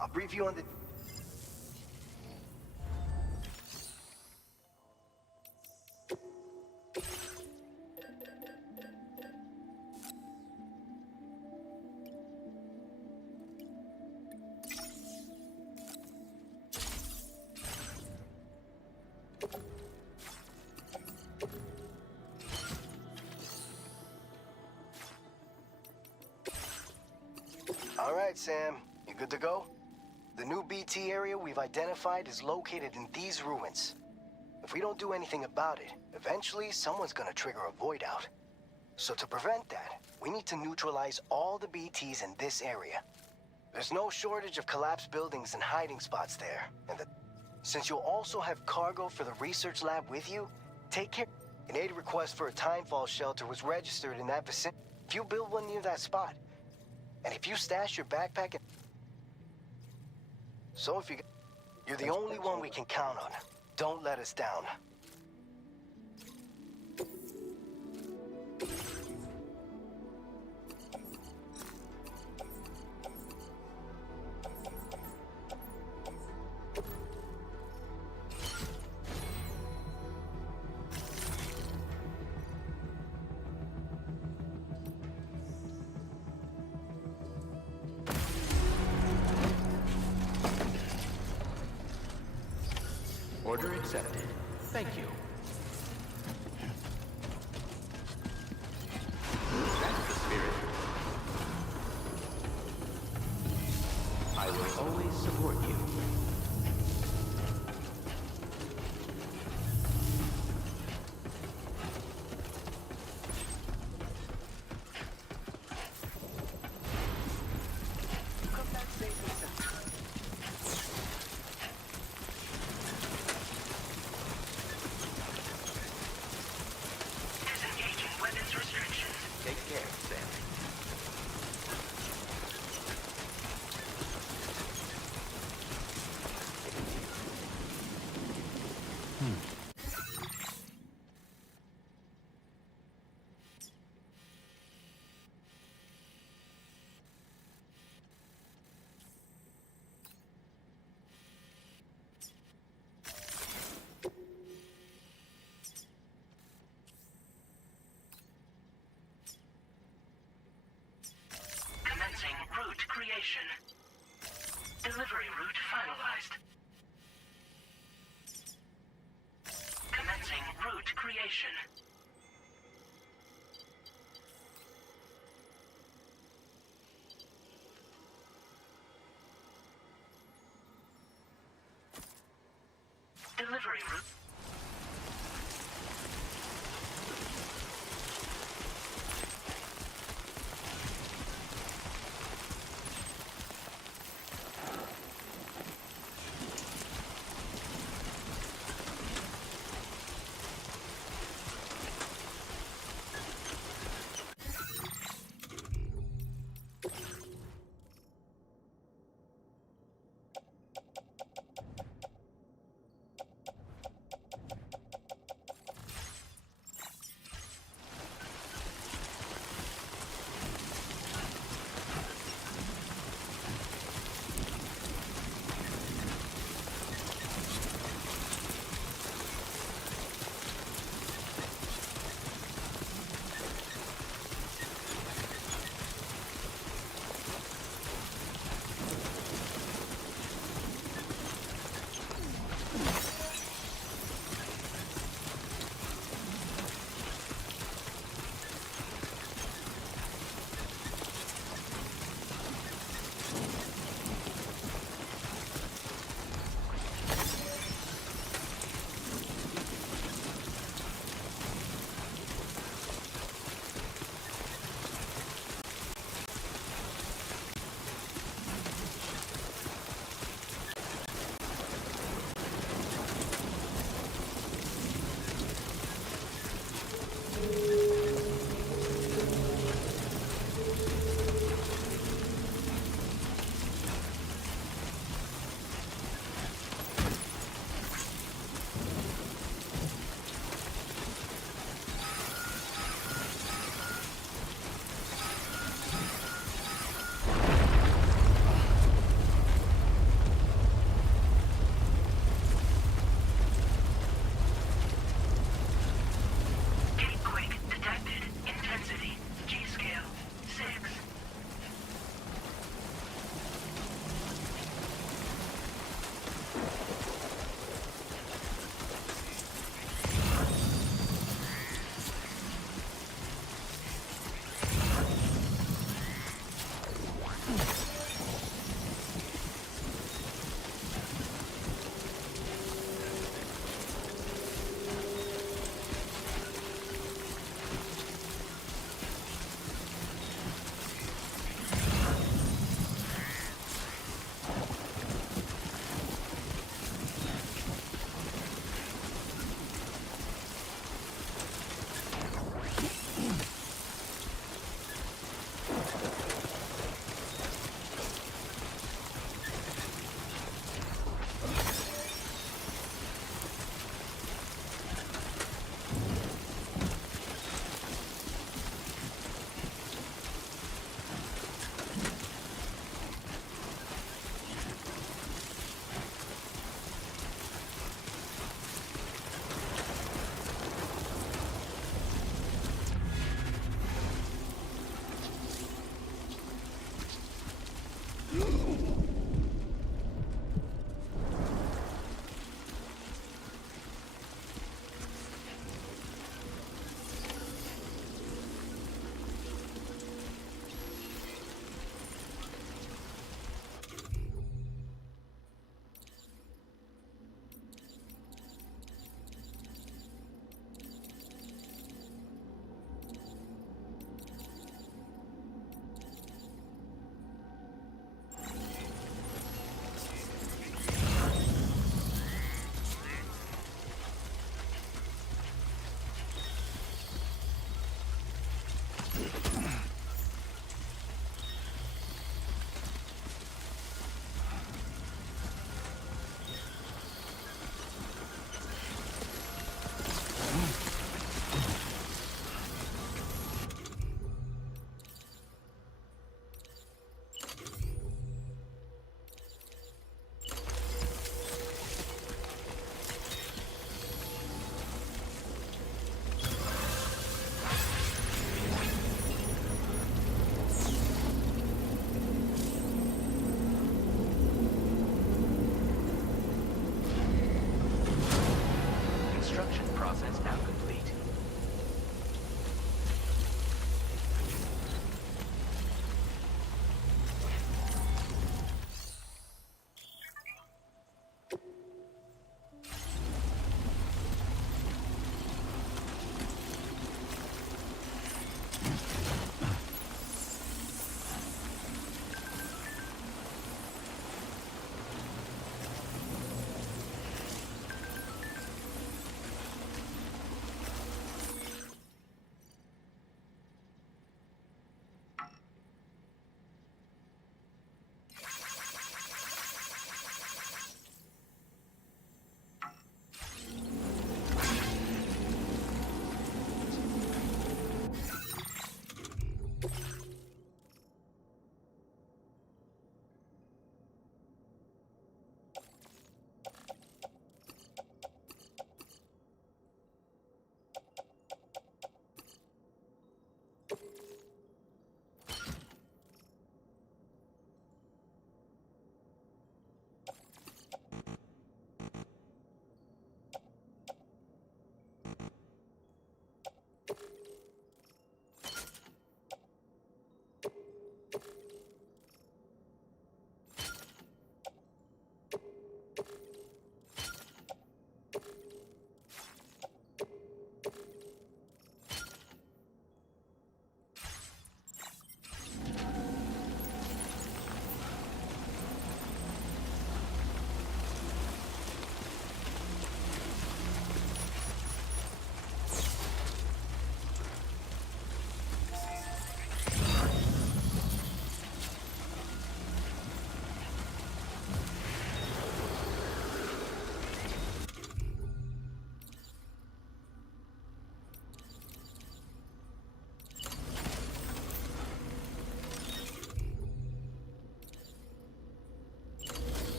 I'll brief you on the... All right, Sam. You good to go? The new BT area we've identified is located in these ruins. If we don't do anything about it, eventually someone's gonna trigger a void out. So to prevent that, we need to neutralize all the BTs in this area. There's no shortage of collapsed buildings and hiding spots there, and since you'll also have cargo for the research lab with you, take care. An aid request for a timefall shelter was registered in that vicinity. If you build one near that spot, and if you stash your backpack in... So if you're the only one we can count on. Don't let us down. Order accepted. Thank you. That's the spirit. I will always support you. Route creation. Delivery route finalized. Commencing route creation. Delivery route.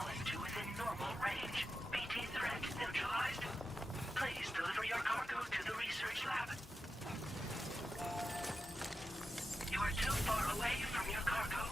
fallen to within normal range. BT threat neutralized. Please deliver your cargo to the research lab. You are too far away from your cargo.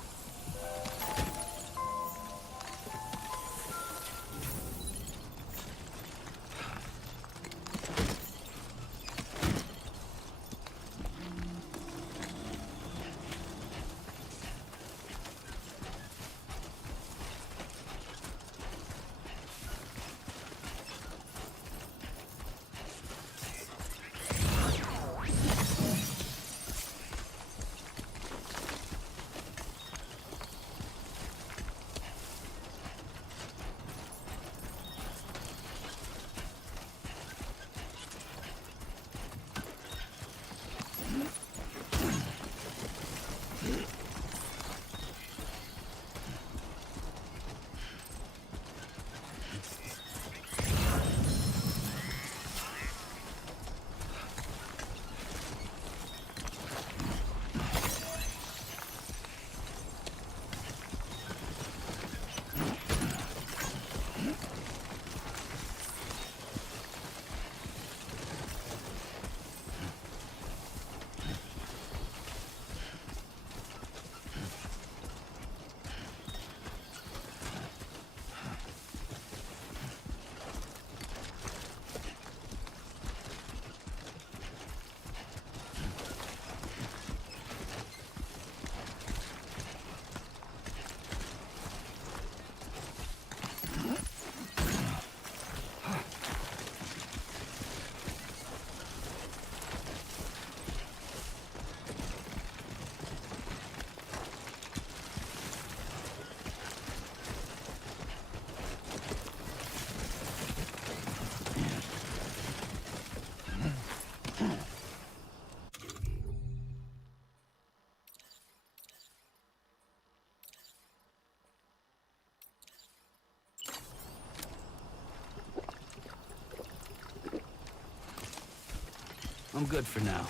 I'm good for now.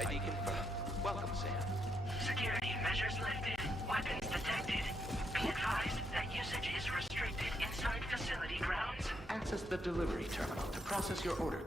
ID confirmed. Welcome, Sam. Security measures lifted. Weapons detected. Be advised that usage is restricted inside facility grounds. Access the delivery terminal to process your order.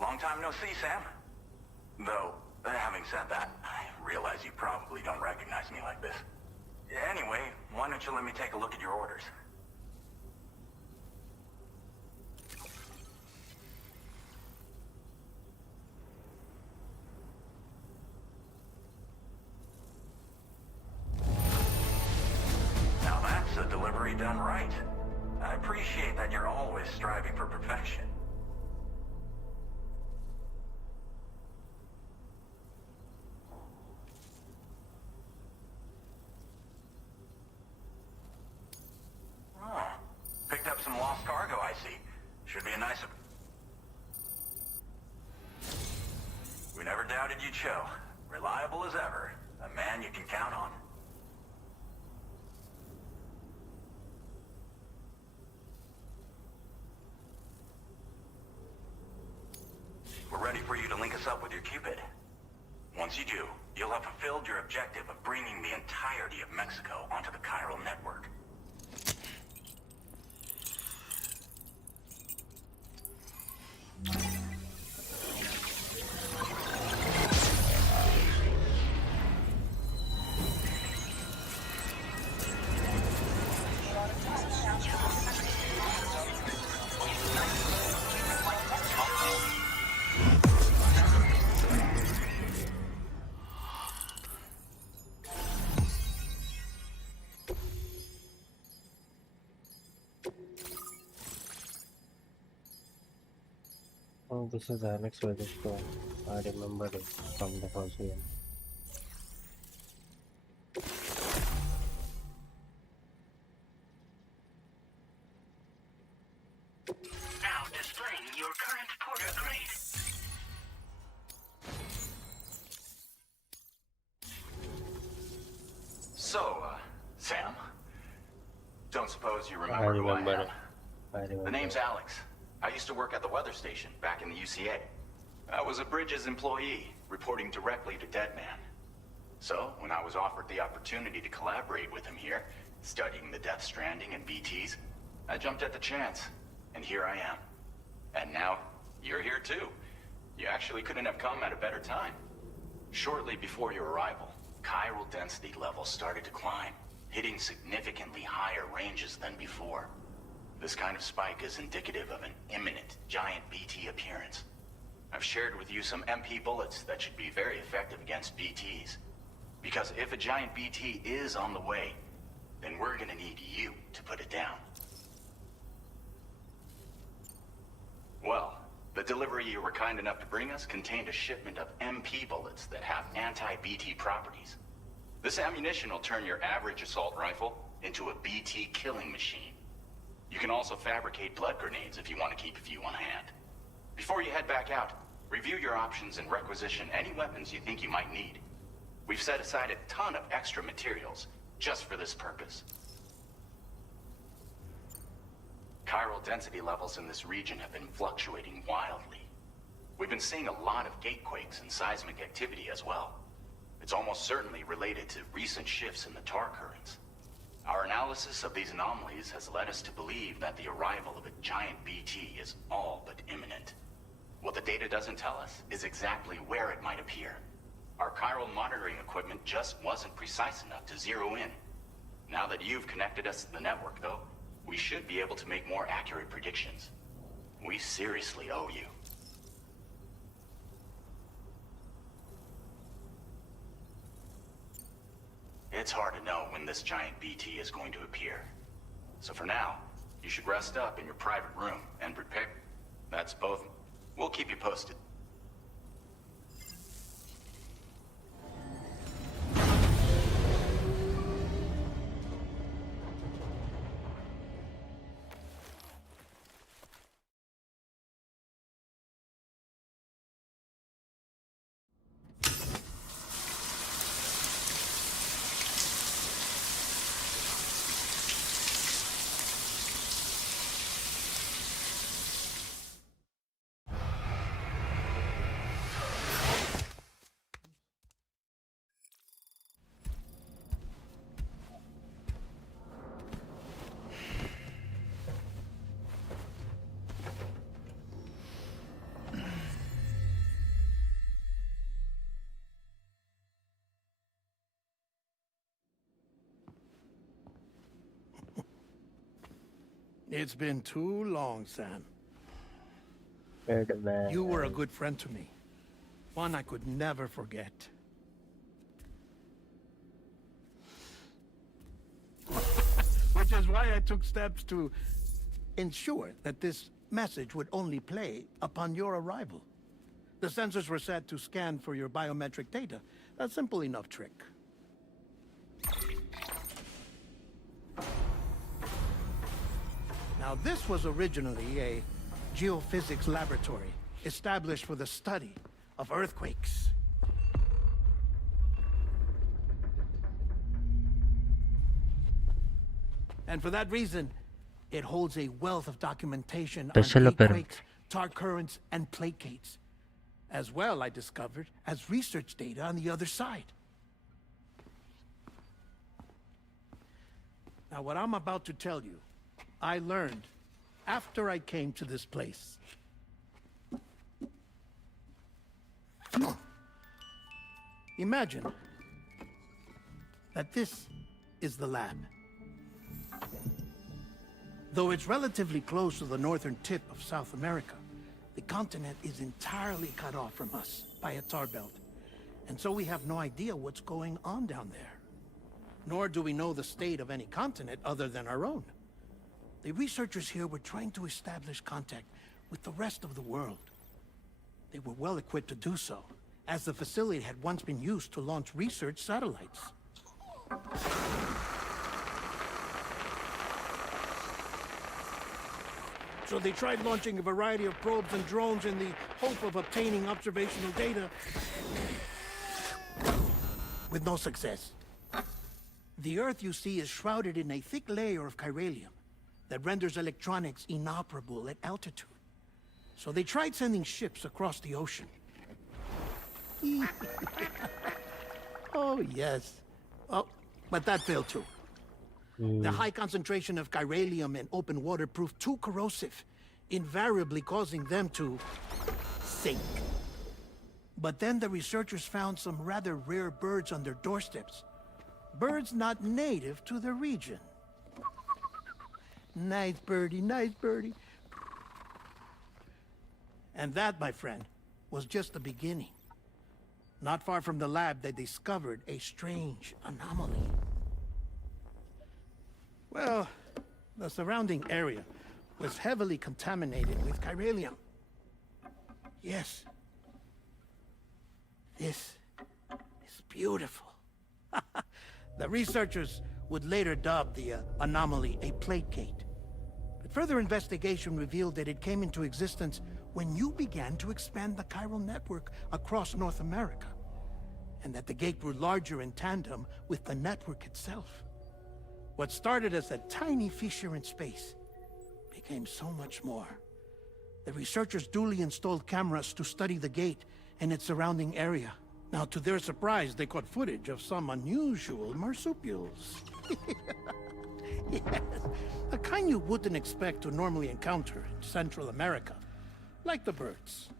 Long time no see, Sam. Though, having said that, I realize you probably don't recognize me like this. Anyway, why don't you let me take a look at your orders? Now that's a delivery done right. I appreciate that you're always striving for perfection. Picked up some lost cargo, I see. Should be a nice... We never doubted you, Cho. Reliable as ever. A man you can count on. We're ready for you to link us up with your Cupid. Once you do, you'll have fulfilled your objective of bringing the entirety of Mexico onto the chiral network. Oh, this is Alex Weatherstone. I remember it from the first game. Now displaying your current porter grade. So, Sam? Don't suppose you I remember who I remember am? it. I remember. The name's Alex. I used to work at the weather station back in the UCA. I was a Bridges employee, reporting directly to Deadman. So, when I was offered the opportunity to collaborate with him here, studying the Death Stranding and BTs, I jumped at the chance, and here I am. And now, you're here too. You actually couldn't have come at a better time. Shortly before your arrival, chiral density levels started to climb, hitting significantly higher ranges than before. This kind of spike is indicative of an imminent giant BT appearance. I've shared with you some MP bullets that should be very effective against BTs. Because if a giant BT is on the way, then we're gonna need you to put it down. Well, the delivery you were kind enough to bring us contained a shipment of MP bullets that have anti-BT properties. This ammunition will turn your average assault rifle into a BT killing machine. You can also fabricate blood grenades if you want to keep a few on hand. Before you head back out, review your options and requisition any weapons you think you might need. We've set aside a ton of extra materials just for this purpose. Chiral density levels in this region have been fluctuating wildly. We've been seeing a lot of gatequakes and seismic activity as well. It's almost certainly related to recent shifts in the tar currents. Our analysis of these anomalies has led us to believe that the arrival of a giant BT is all but imminent. What the data doesn't tell us is exactly where it might appear. Our chiral monitoring equipment just wasn't precise enough to zero in. Now that you've connected us to the network, though, we should be able to make more accurate predictions. We seriously owe you. It's hard to know when this giant BT is going to appear. So for now, you should rest up in your private room and prepare. That's both. We'll keep you posted. It's been too long, Sam. Man. You were a good friend to me. One I could never forget. Which is why I took steps to ensure that this message would only play upon your arrival. The sensors were set to scan for your biometric data. A simple enough trick. Now, this was originally a geophysics laboratory established for the study of earthquakes. And for that reason, it holds a wealth of documentation on earthquakes, tar currents, and placates. As well, I discovered, as research data on the other side. Now, what I'm about to tell you, I learned after I came to this place. Imagine that this is the lab. Though it's relatively close to the northern tip of South America, the continent is entirely cut off from us by a tar belt. And so we have no idea what's going on down there. Nor do we know the state of any continent other than our own. The researchers here were trying to establish contact with the rest of the world. They were well equipped to do so, as the facility had once been used to launch research satellites. So they tried launching a variety of probes and drones in the hope of obtaining observational data, with no success. The Earth, you see, is shrouded in a thick layer of chiralium that renders electronics inoperable at altitude. So they tried sending ships across the ocean. Oh, yes. Oh, but that failed too. The high concentration of chiralium in open water proved too corrosive, invariably causing them to sink. But then the researchers found some rather rare birds on their doorsteps. Birds not native to the region. Nice birdie, nice birdie. And that, my friend, was just the beginning. Not far from the lab, they discovered a strange anomaly. Well, the surrounding area was heavily contaminated with chiralium. Yes. This is beautiful. The researchers would later dub the anomaly a placate. But further investigation revealed that it came into existence when you began to expand the chiral network across North America, and that the gate grew larger in tandem with the network itself. What started as a tiny fissure in space became so much more. The researchers duly installed cameras to study the gate and its surrounding area. Now, to their surprise, they caught footage of some unusual marsupials. Yes, a kind you wouldn't expect to normally encounter in Central America, like the birds.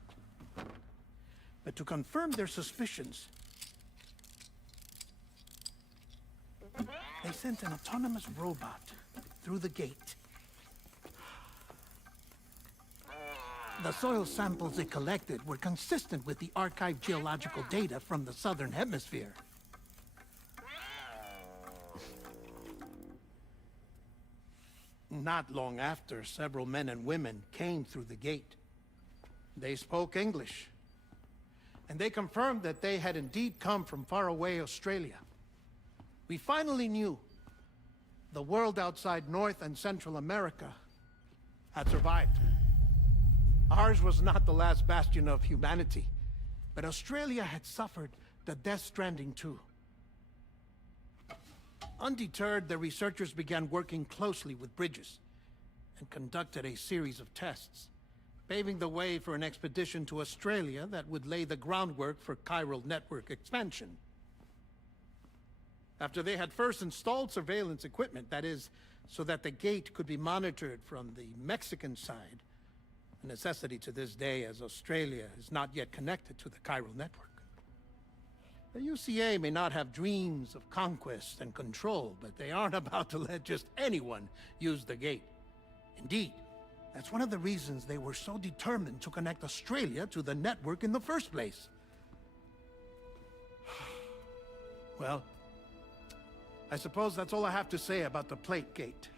But to confirm their suspicions, they sent an autonomous robot through the gate. The soil samples it collected were consistent with the archived geological data from the southern hemisphere. Not long after, several men and women came through the gate. They spoke English, and they confirmed that they had indeed come from faraway Australia. We finally knew the world outside North and Central America had survived. Ours was not the last bastion of humanity, but Australia had suffered the Death Stranding too. Undeterred, the researchers began working closely with Bridges and conducted a series of tests, paving the way for an expedition to Australia that would lay the groundwork for chiral network expansion. After they had first installed surveillance equipment, that is, so that the gate could be monitored from the Mexican side, a necessity to this day as Australia is not yet connected to the chiral network. The UCA may not have dreams of conquest and control, but they aren't about to let just anyone use the gate. Indeed, that's one of the reasons they were so determined to connect Australia to the network in the first place. Well, I suppose that's all I have to say about the plate gate.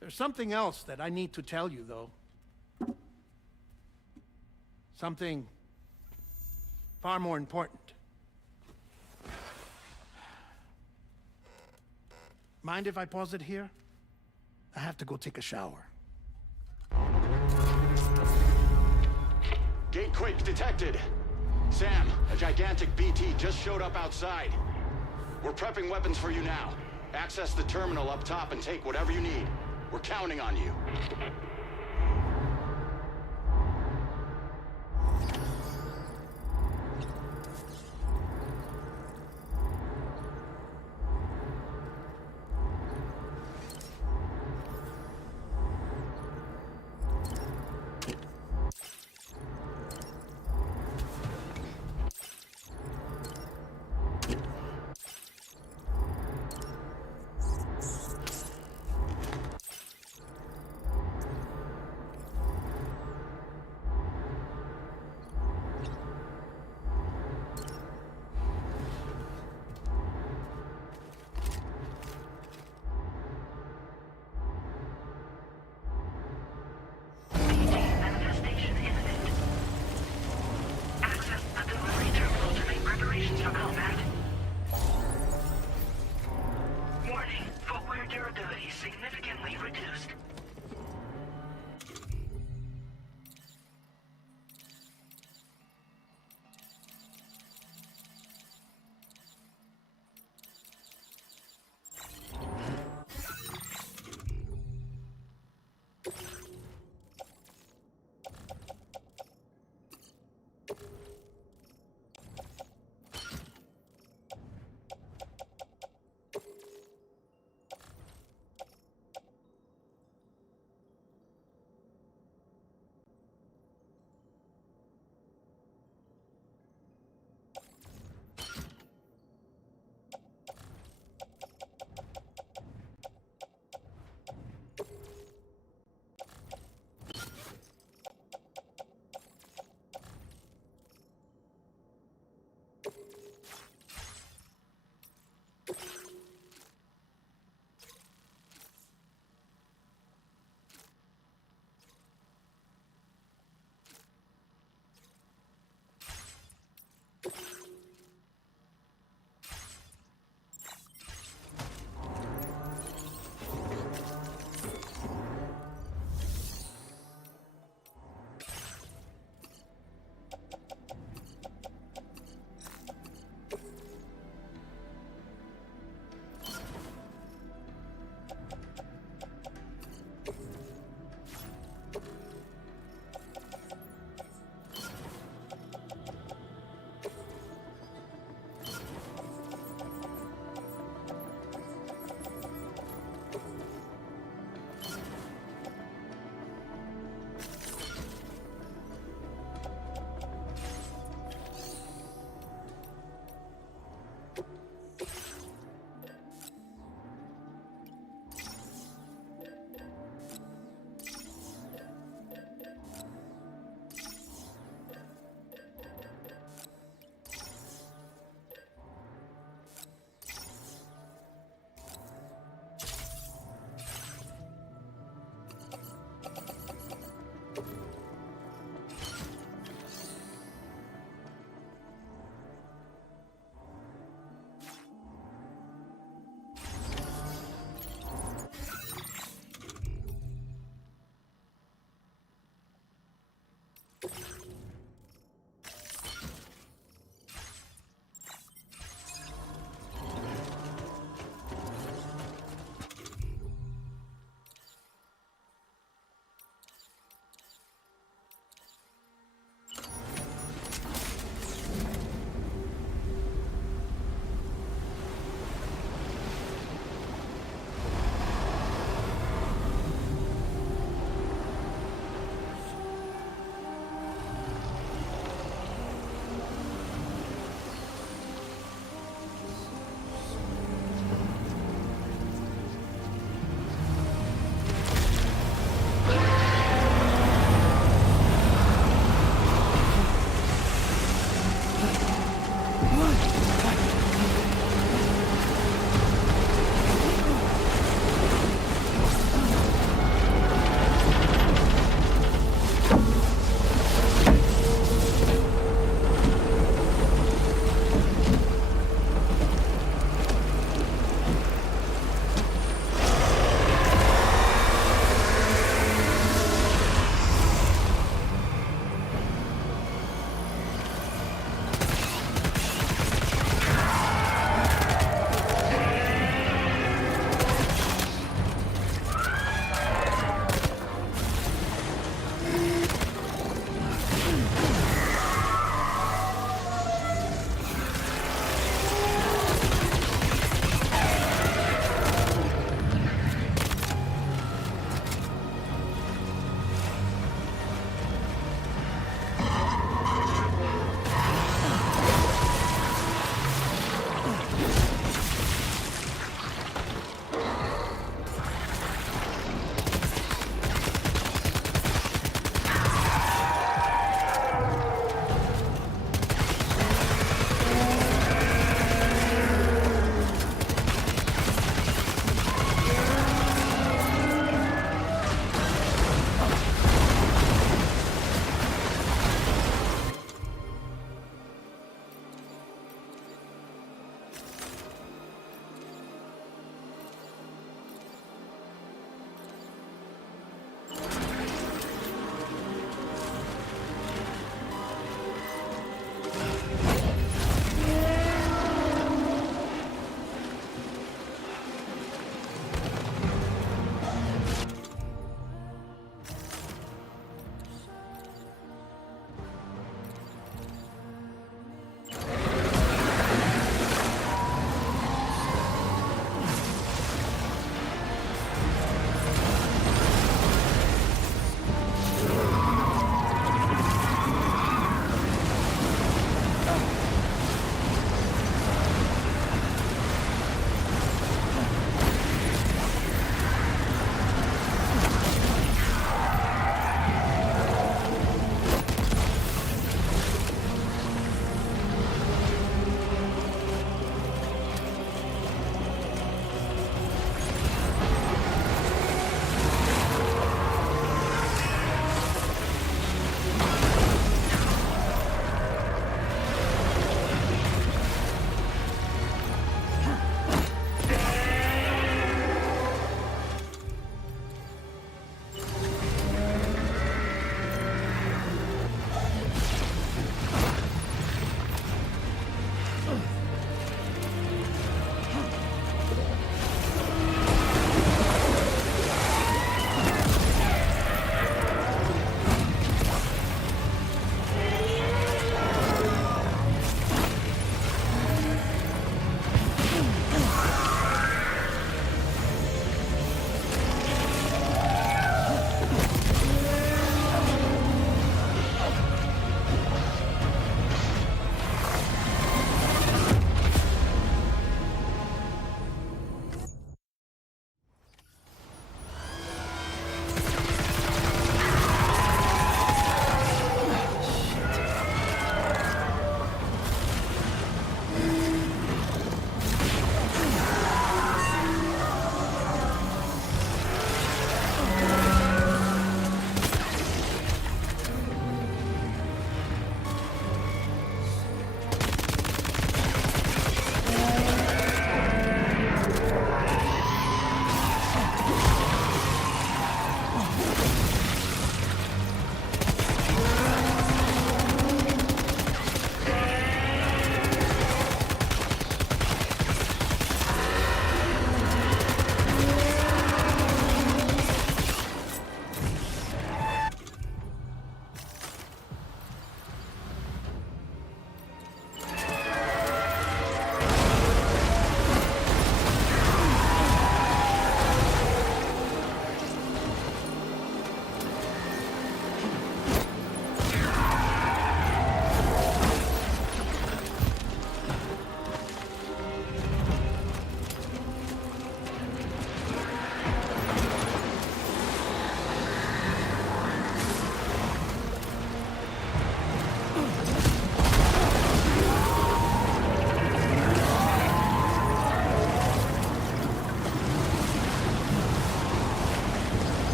There's something else that I need to tell you, though. Something far more important. Mind if I pause it here? I have to go take a shower. Gate quake detected. Sam, a gigantic BT just showed up outside. We're prepping weapons for you now. Access the terminal up top and take whatever you need. We're counting on you.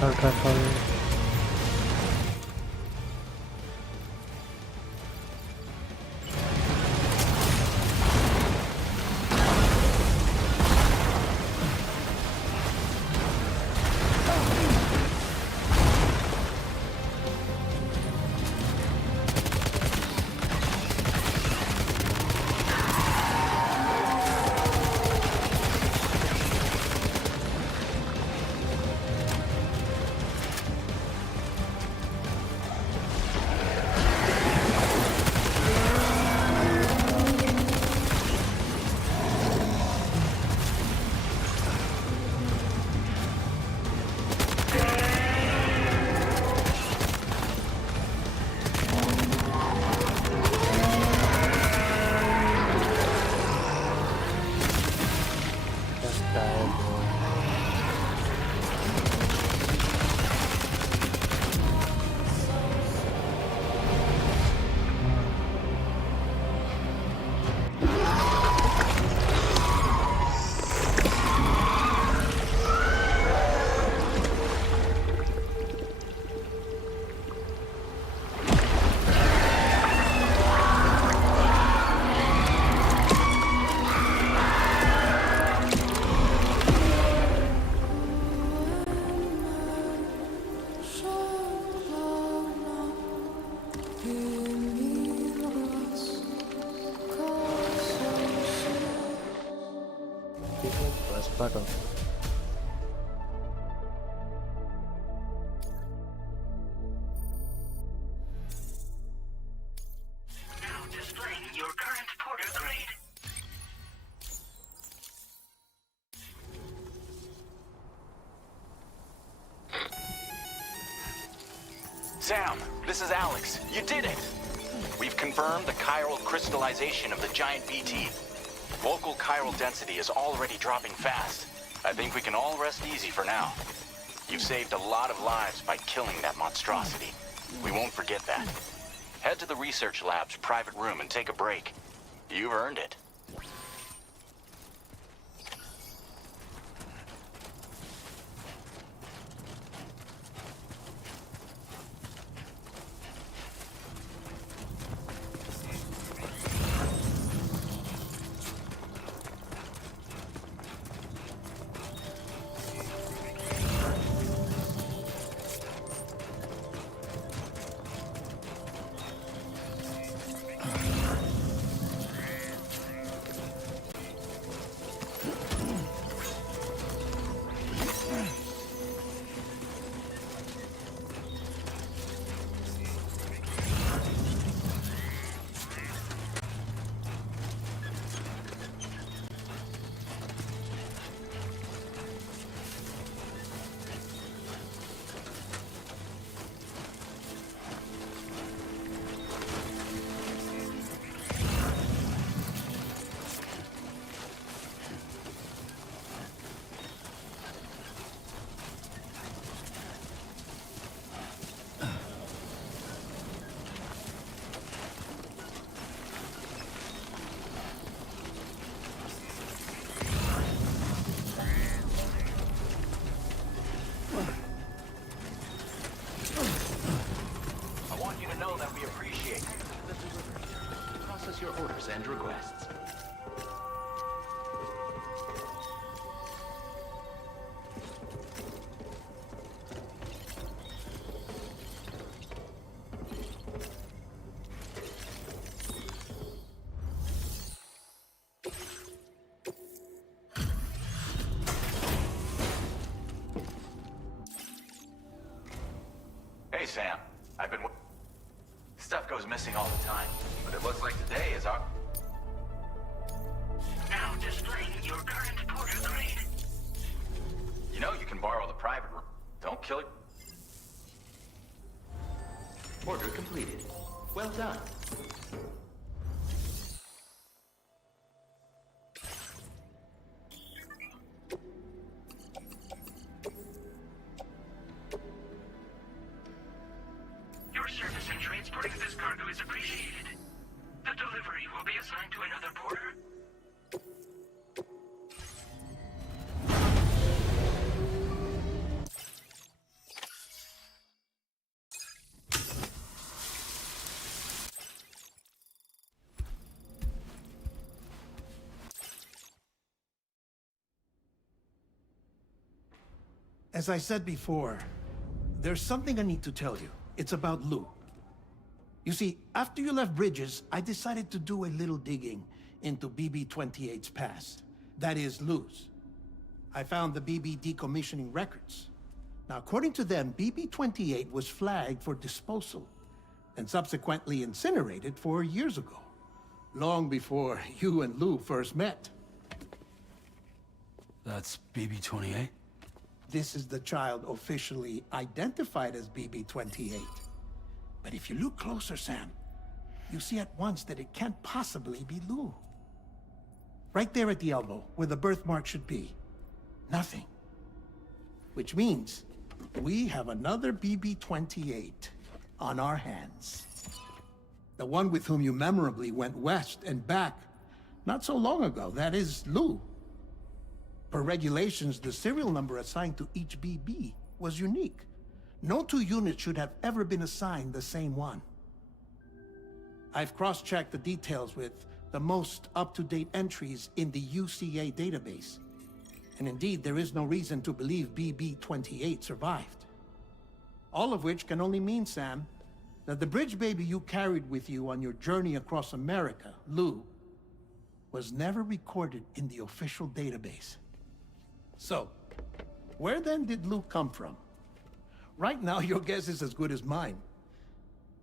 travel. First part of Now displaying your current porter grade. Sam, this is Alex. You did it! We've confirmed the chiral crystallization of the giant BT. Local chiral density is already dropping fast. I think we can all rest easy for now. You've saved a lot of lives by killing that monstrosity. We won't forget that. Head to the research lab's private room and take a break. You've earned it. Your orders and requests. Hey, Sam. I've been... Stuff goes missing all the time, but it looks like today is our... Now displaying your current porter grade. You know you can borrow the private room. Don't kill it. Order completed. Well done. Your service in transporting this cargo is appreciated. The delivery will be assigned to another porter. As I said before, there's something I need to tell you. It's about Lou. You see, after you left Bridges, I decided to do a little digging into BB-28's past. That is, Lou's. I found the BB decommissioning records. Now, according to them, BB-28 was flagged for disposal and subsequently incinerated 4 years ago, long before you and Lou first met. That's BB-28? This is the child officially identified as BB-28. But if you look closer, Sam, you see at once that it can't possibly be Lou. Right there at the elbow, where the birthmark should be. Nothing. Which means we have another BB-28 on our hands. The one with whom you memorably went west and back not so long ago, that is Lou. Per regulations, the serial number assigned to each BB was unique. No two units should have ever been assigned the same one. I've cross-checked the details with the most up-to-date entries in the UCA database. And indeed, there is no reason to believe BB-28 survived. All of which can only mean, Sam, that the bridge baby you carried with you on your journey across America, Lou, was never recorded in the official database. So, where then did Lou come from? Right now, your guess is as good as mine.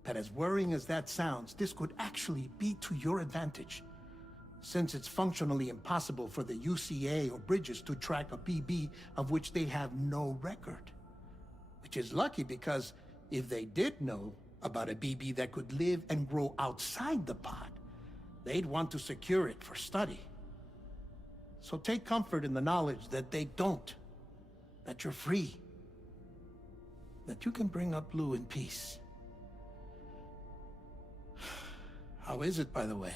But as worrying as that sounds, this could actually be to your advantage, since it's functionally impossible for the UCA or Bridges to track a BB of which they have no record. Which is lucky, because if they did know about a BB that could live and grow outside the pod, they'd want to secure it for study. So take comfort in the knowledge that they don't, that you're free, that you can bring up Lou in peace. How is it, by the way?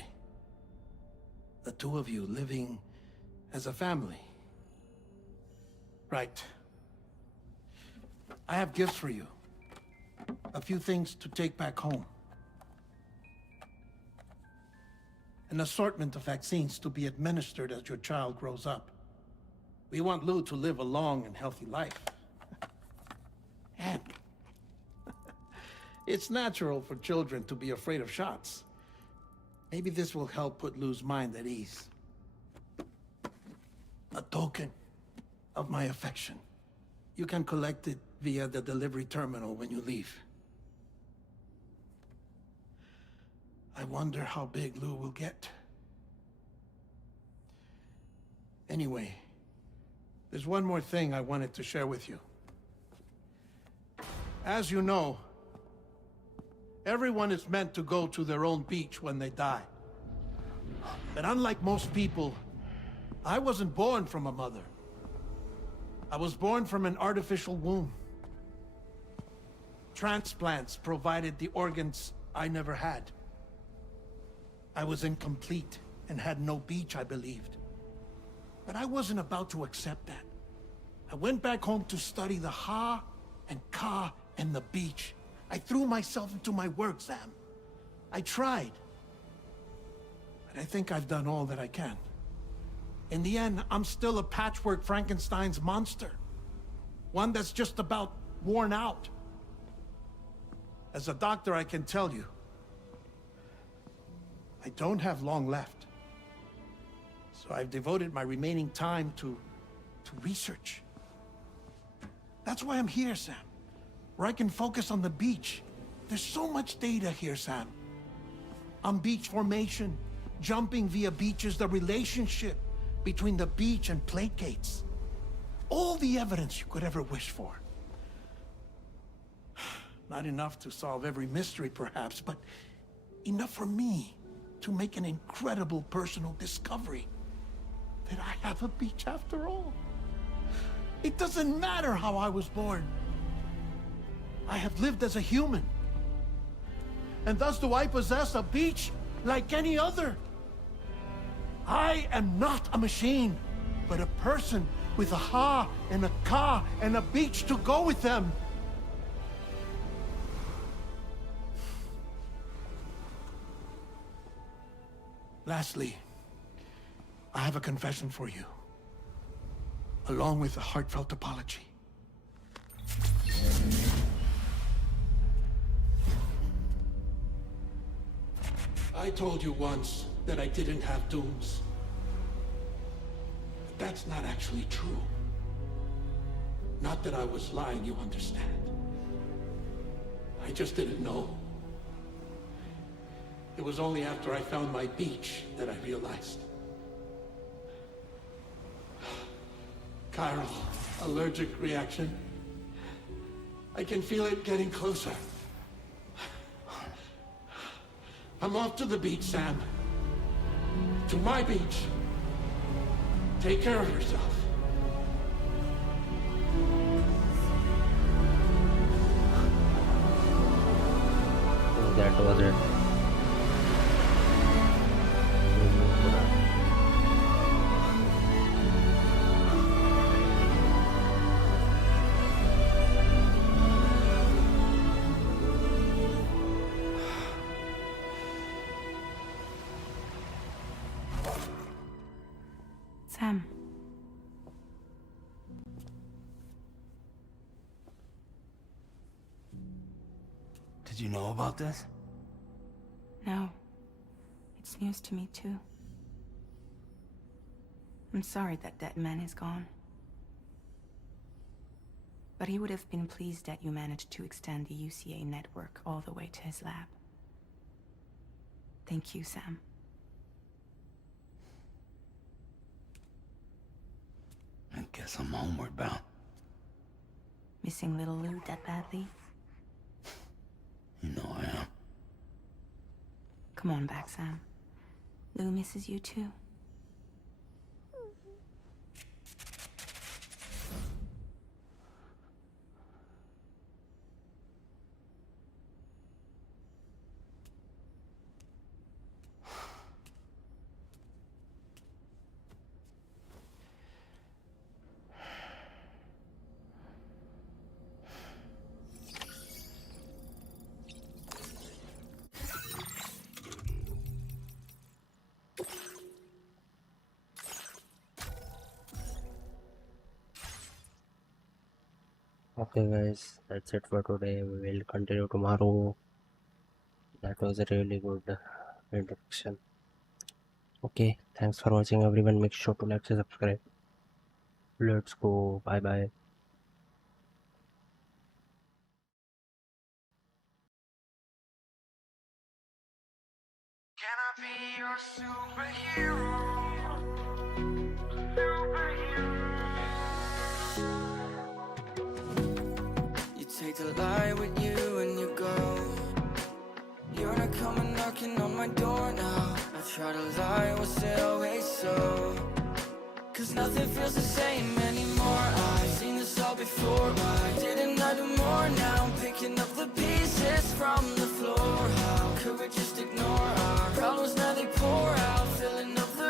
The two of you living as a family. Right. I have gifts for you. A few things to take back home. An assortment of vaccines to be administered as your child grows up. We want Lou to live a long and healthy life. And it's natural for children to be afraid of shots. Maybe this will help put Lou's mind at ease. A token of my affection. You can collect it via the delivery terminal when you leave. I wonder how big Lou will get. Anyway, there's one more thing I wanted to share with you. As you know, everyone is meant to go to their own beach when they die. But unlike most people, I wasn't born from a mother. I was born from an artificial womb. Transplants provided the organs I never had. I was incomplete and had no beach, I believed. But I wasn't about to accept that. I went back home to study the Ha and Ka and the beach. I threw myself into my work, Sam. I tried. But I think I've done all that I can. In the end, I'm still a patchwork Frankenstein's monster. One that's just about worn out. As a doctor, I can tell you, I don't have long left. So I've devoted my remaining time to research. That's why I'm here, Sam. Where I can focus on the beach. There's so much data here, Sam. On beach formation, jumping via beaches, the relationship between the beach and plate gates. All the evidence you could ever wish for. Not enough to solve every mystery, perhaps, but enough for me to make an incredible personal discovery. That I have a beach after all. It doesn't matter how I was born. I have lived as a human. And thus do I possess a beach like any other. I am not a machine, but a person with a Ha and a Ka and a beach to go with them. Lastly, I have a confession for you, along with a heartfelt apology. I told you once that I didn't have dooms. But that's not actually true. Not that I was lying, you understand. I just didn't know. It was only after I found my beach that I realized. Chiral, allergic reaction. I can feel it getting closer. I'm off to the beach, Sam. To my beach. Take care of yourself. That was it. Sam. Did you know about this? No. It's news to me, too. I'm sorry that that man is gone. But he would have been pleased that you managed to extend the UCA network all the way to his lab. Thank you, Sam. I guess I'm homeward bound. Missing little Lou that badly? You know I am. Come on back, Sam. Lou misses you too. Okay guys, that's it for today. We will continue tomorrow. That was a really good introduction. Okay, thanks for watching everyone. Make sure to like and subscribe. Let's go. Bye bye. Can I be your superhero? You take the light with you and you go. You're not coming knocking on my door now. I try to lie, was it always so? Cause nothing feels the same anymore. I've seen this all before. Why didn't I do more? Now I'm picking up the pieces from the floor. How could we just ignore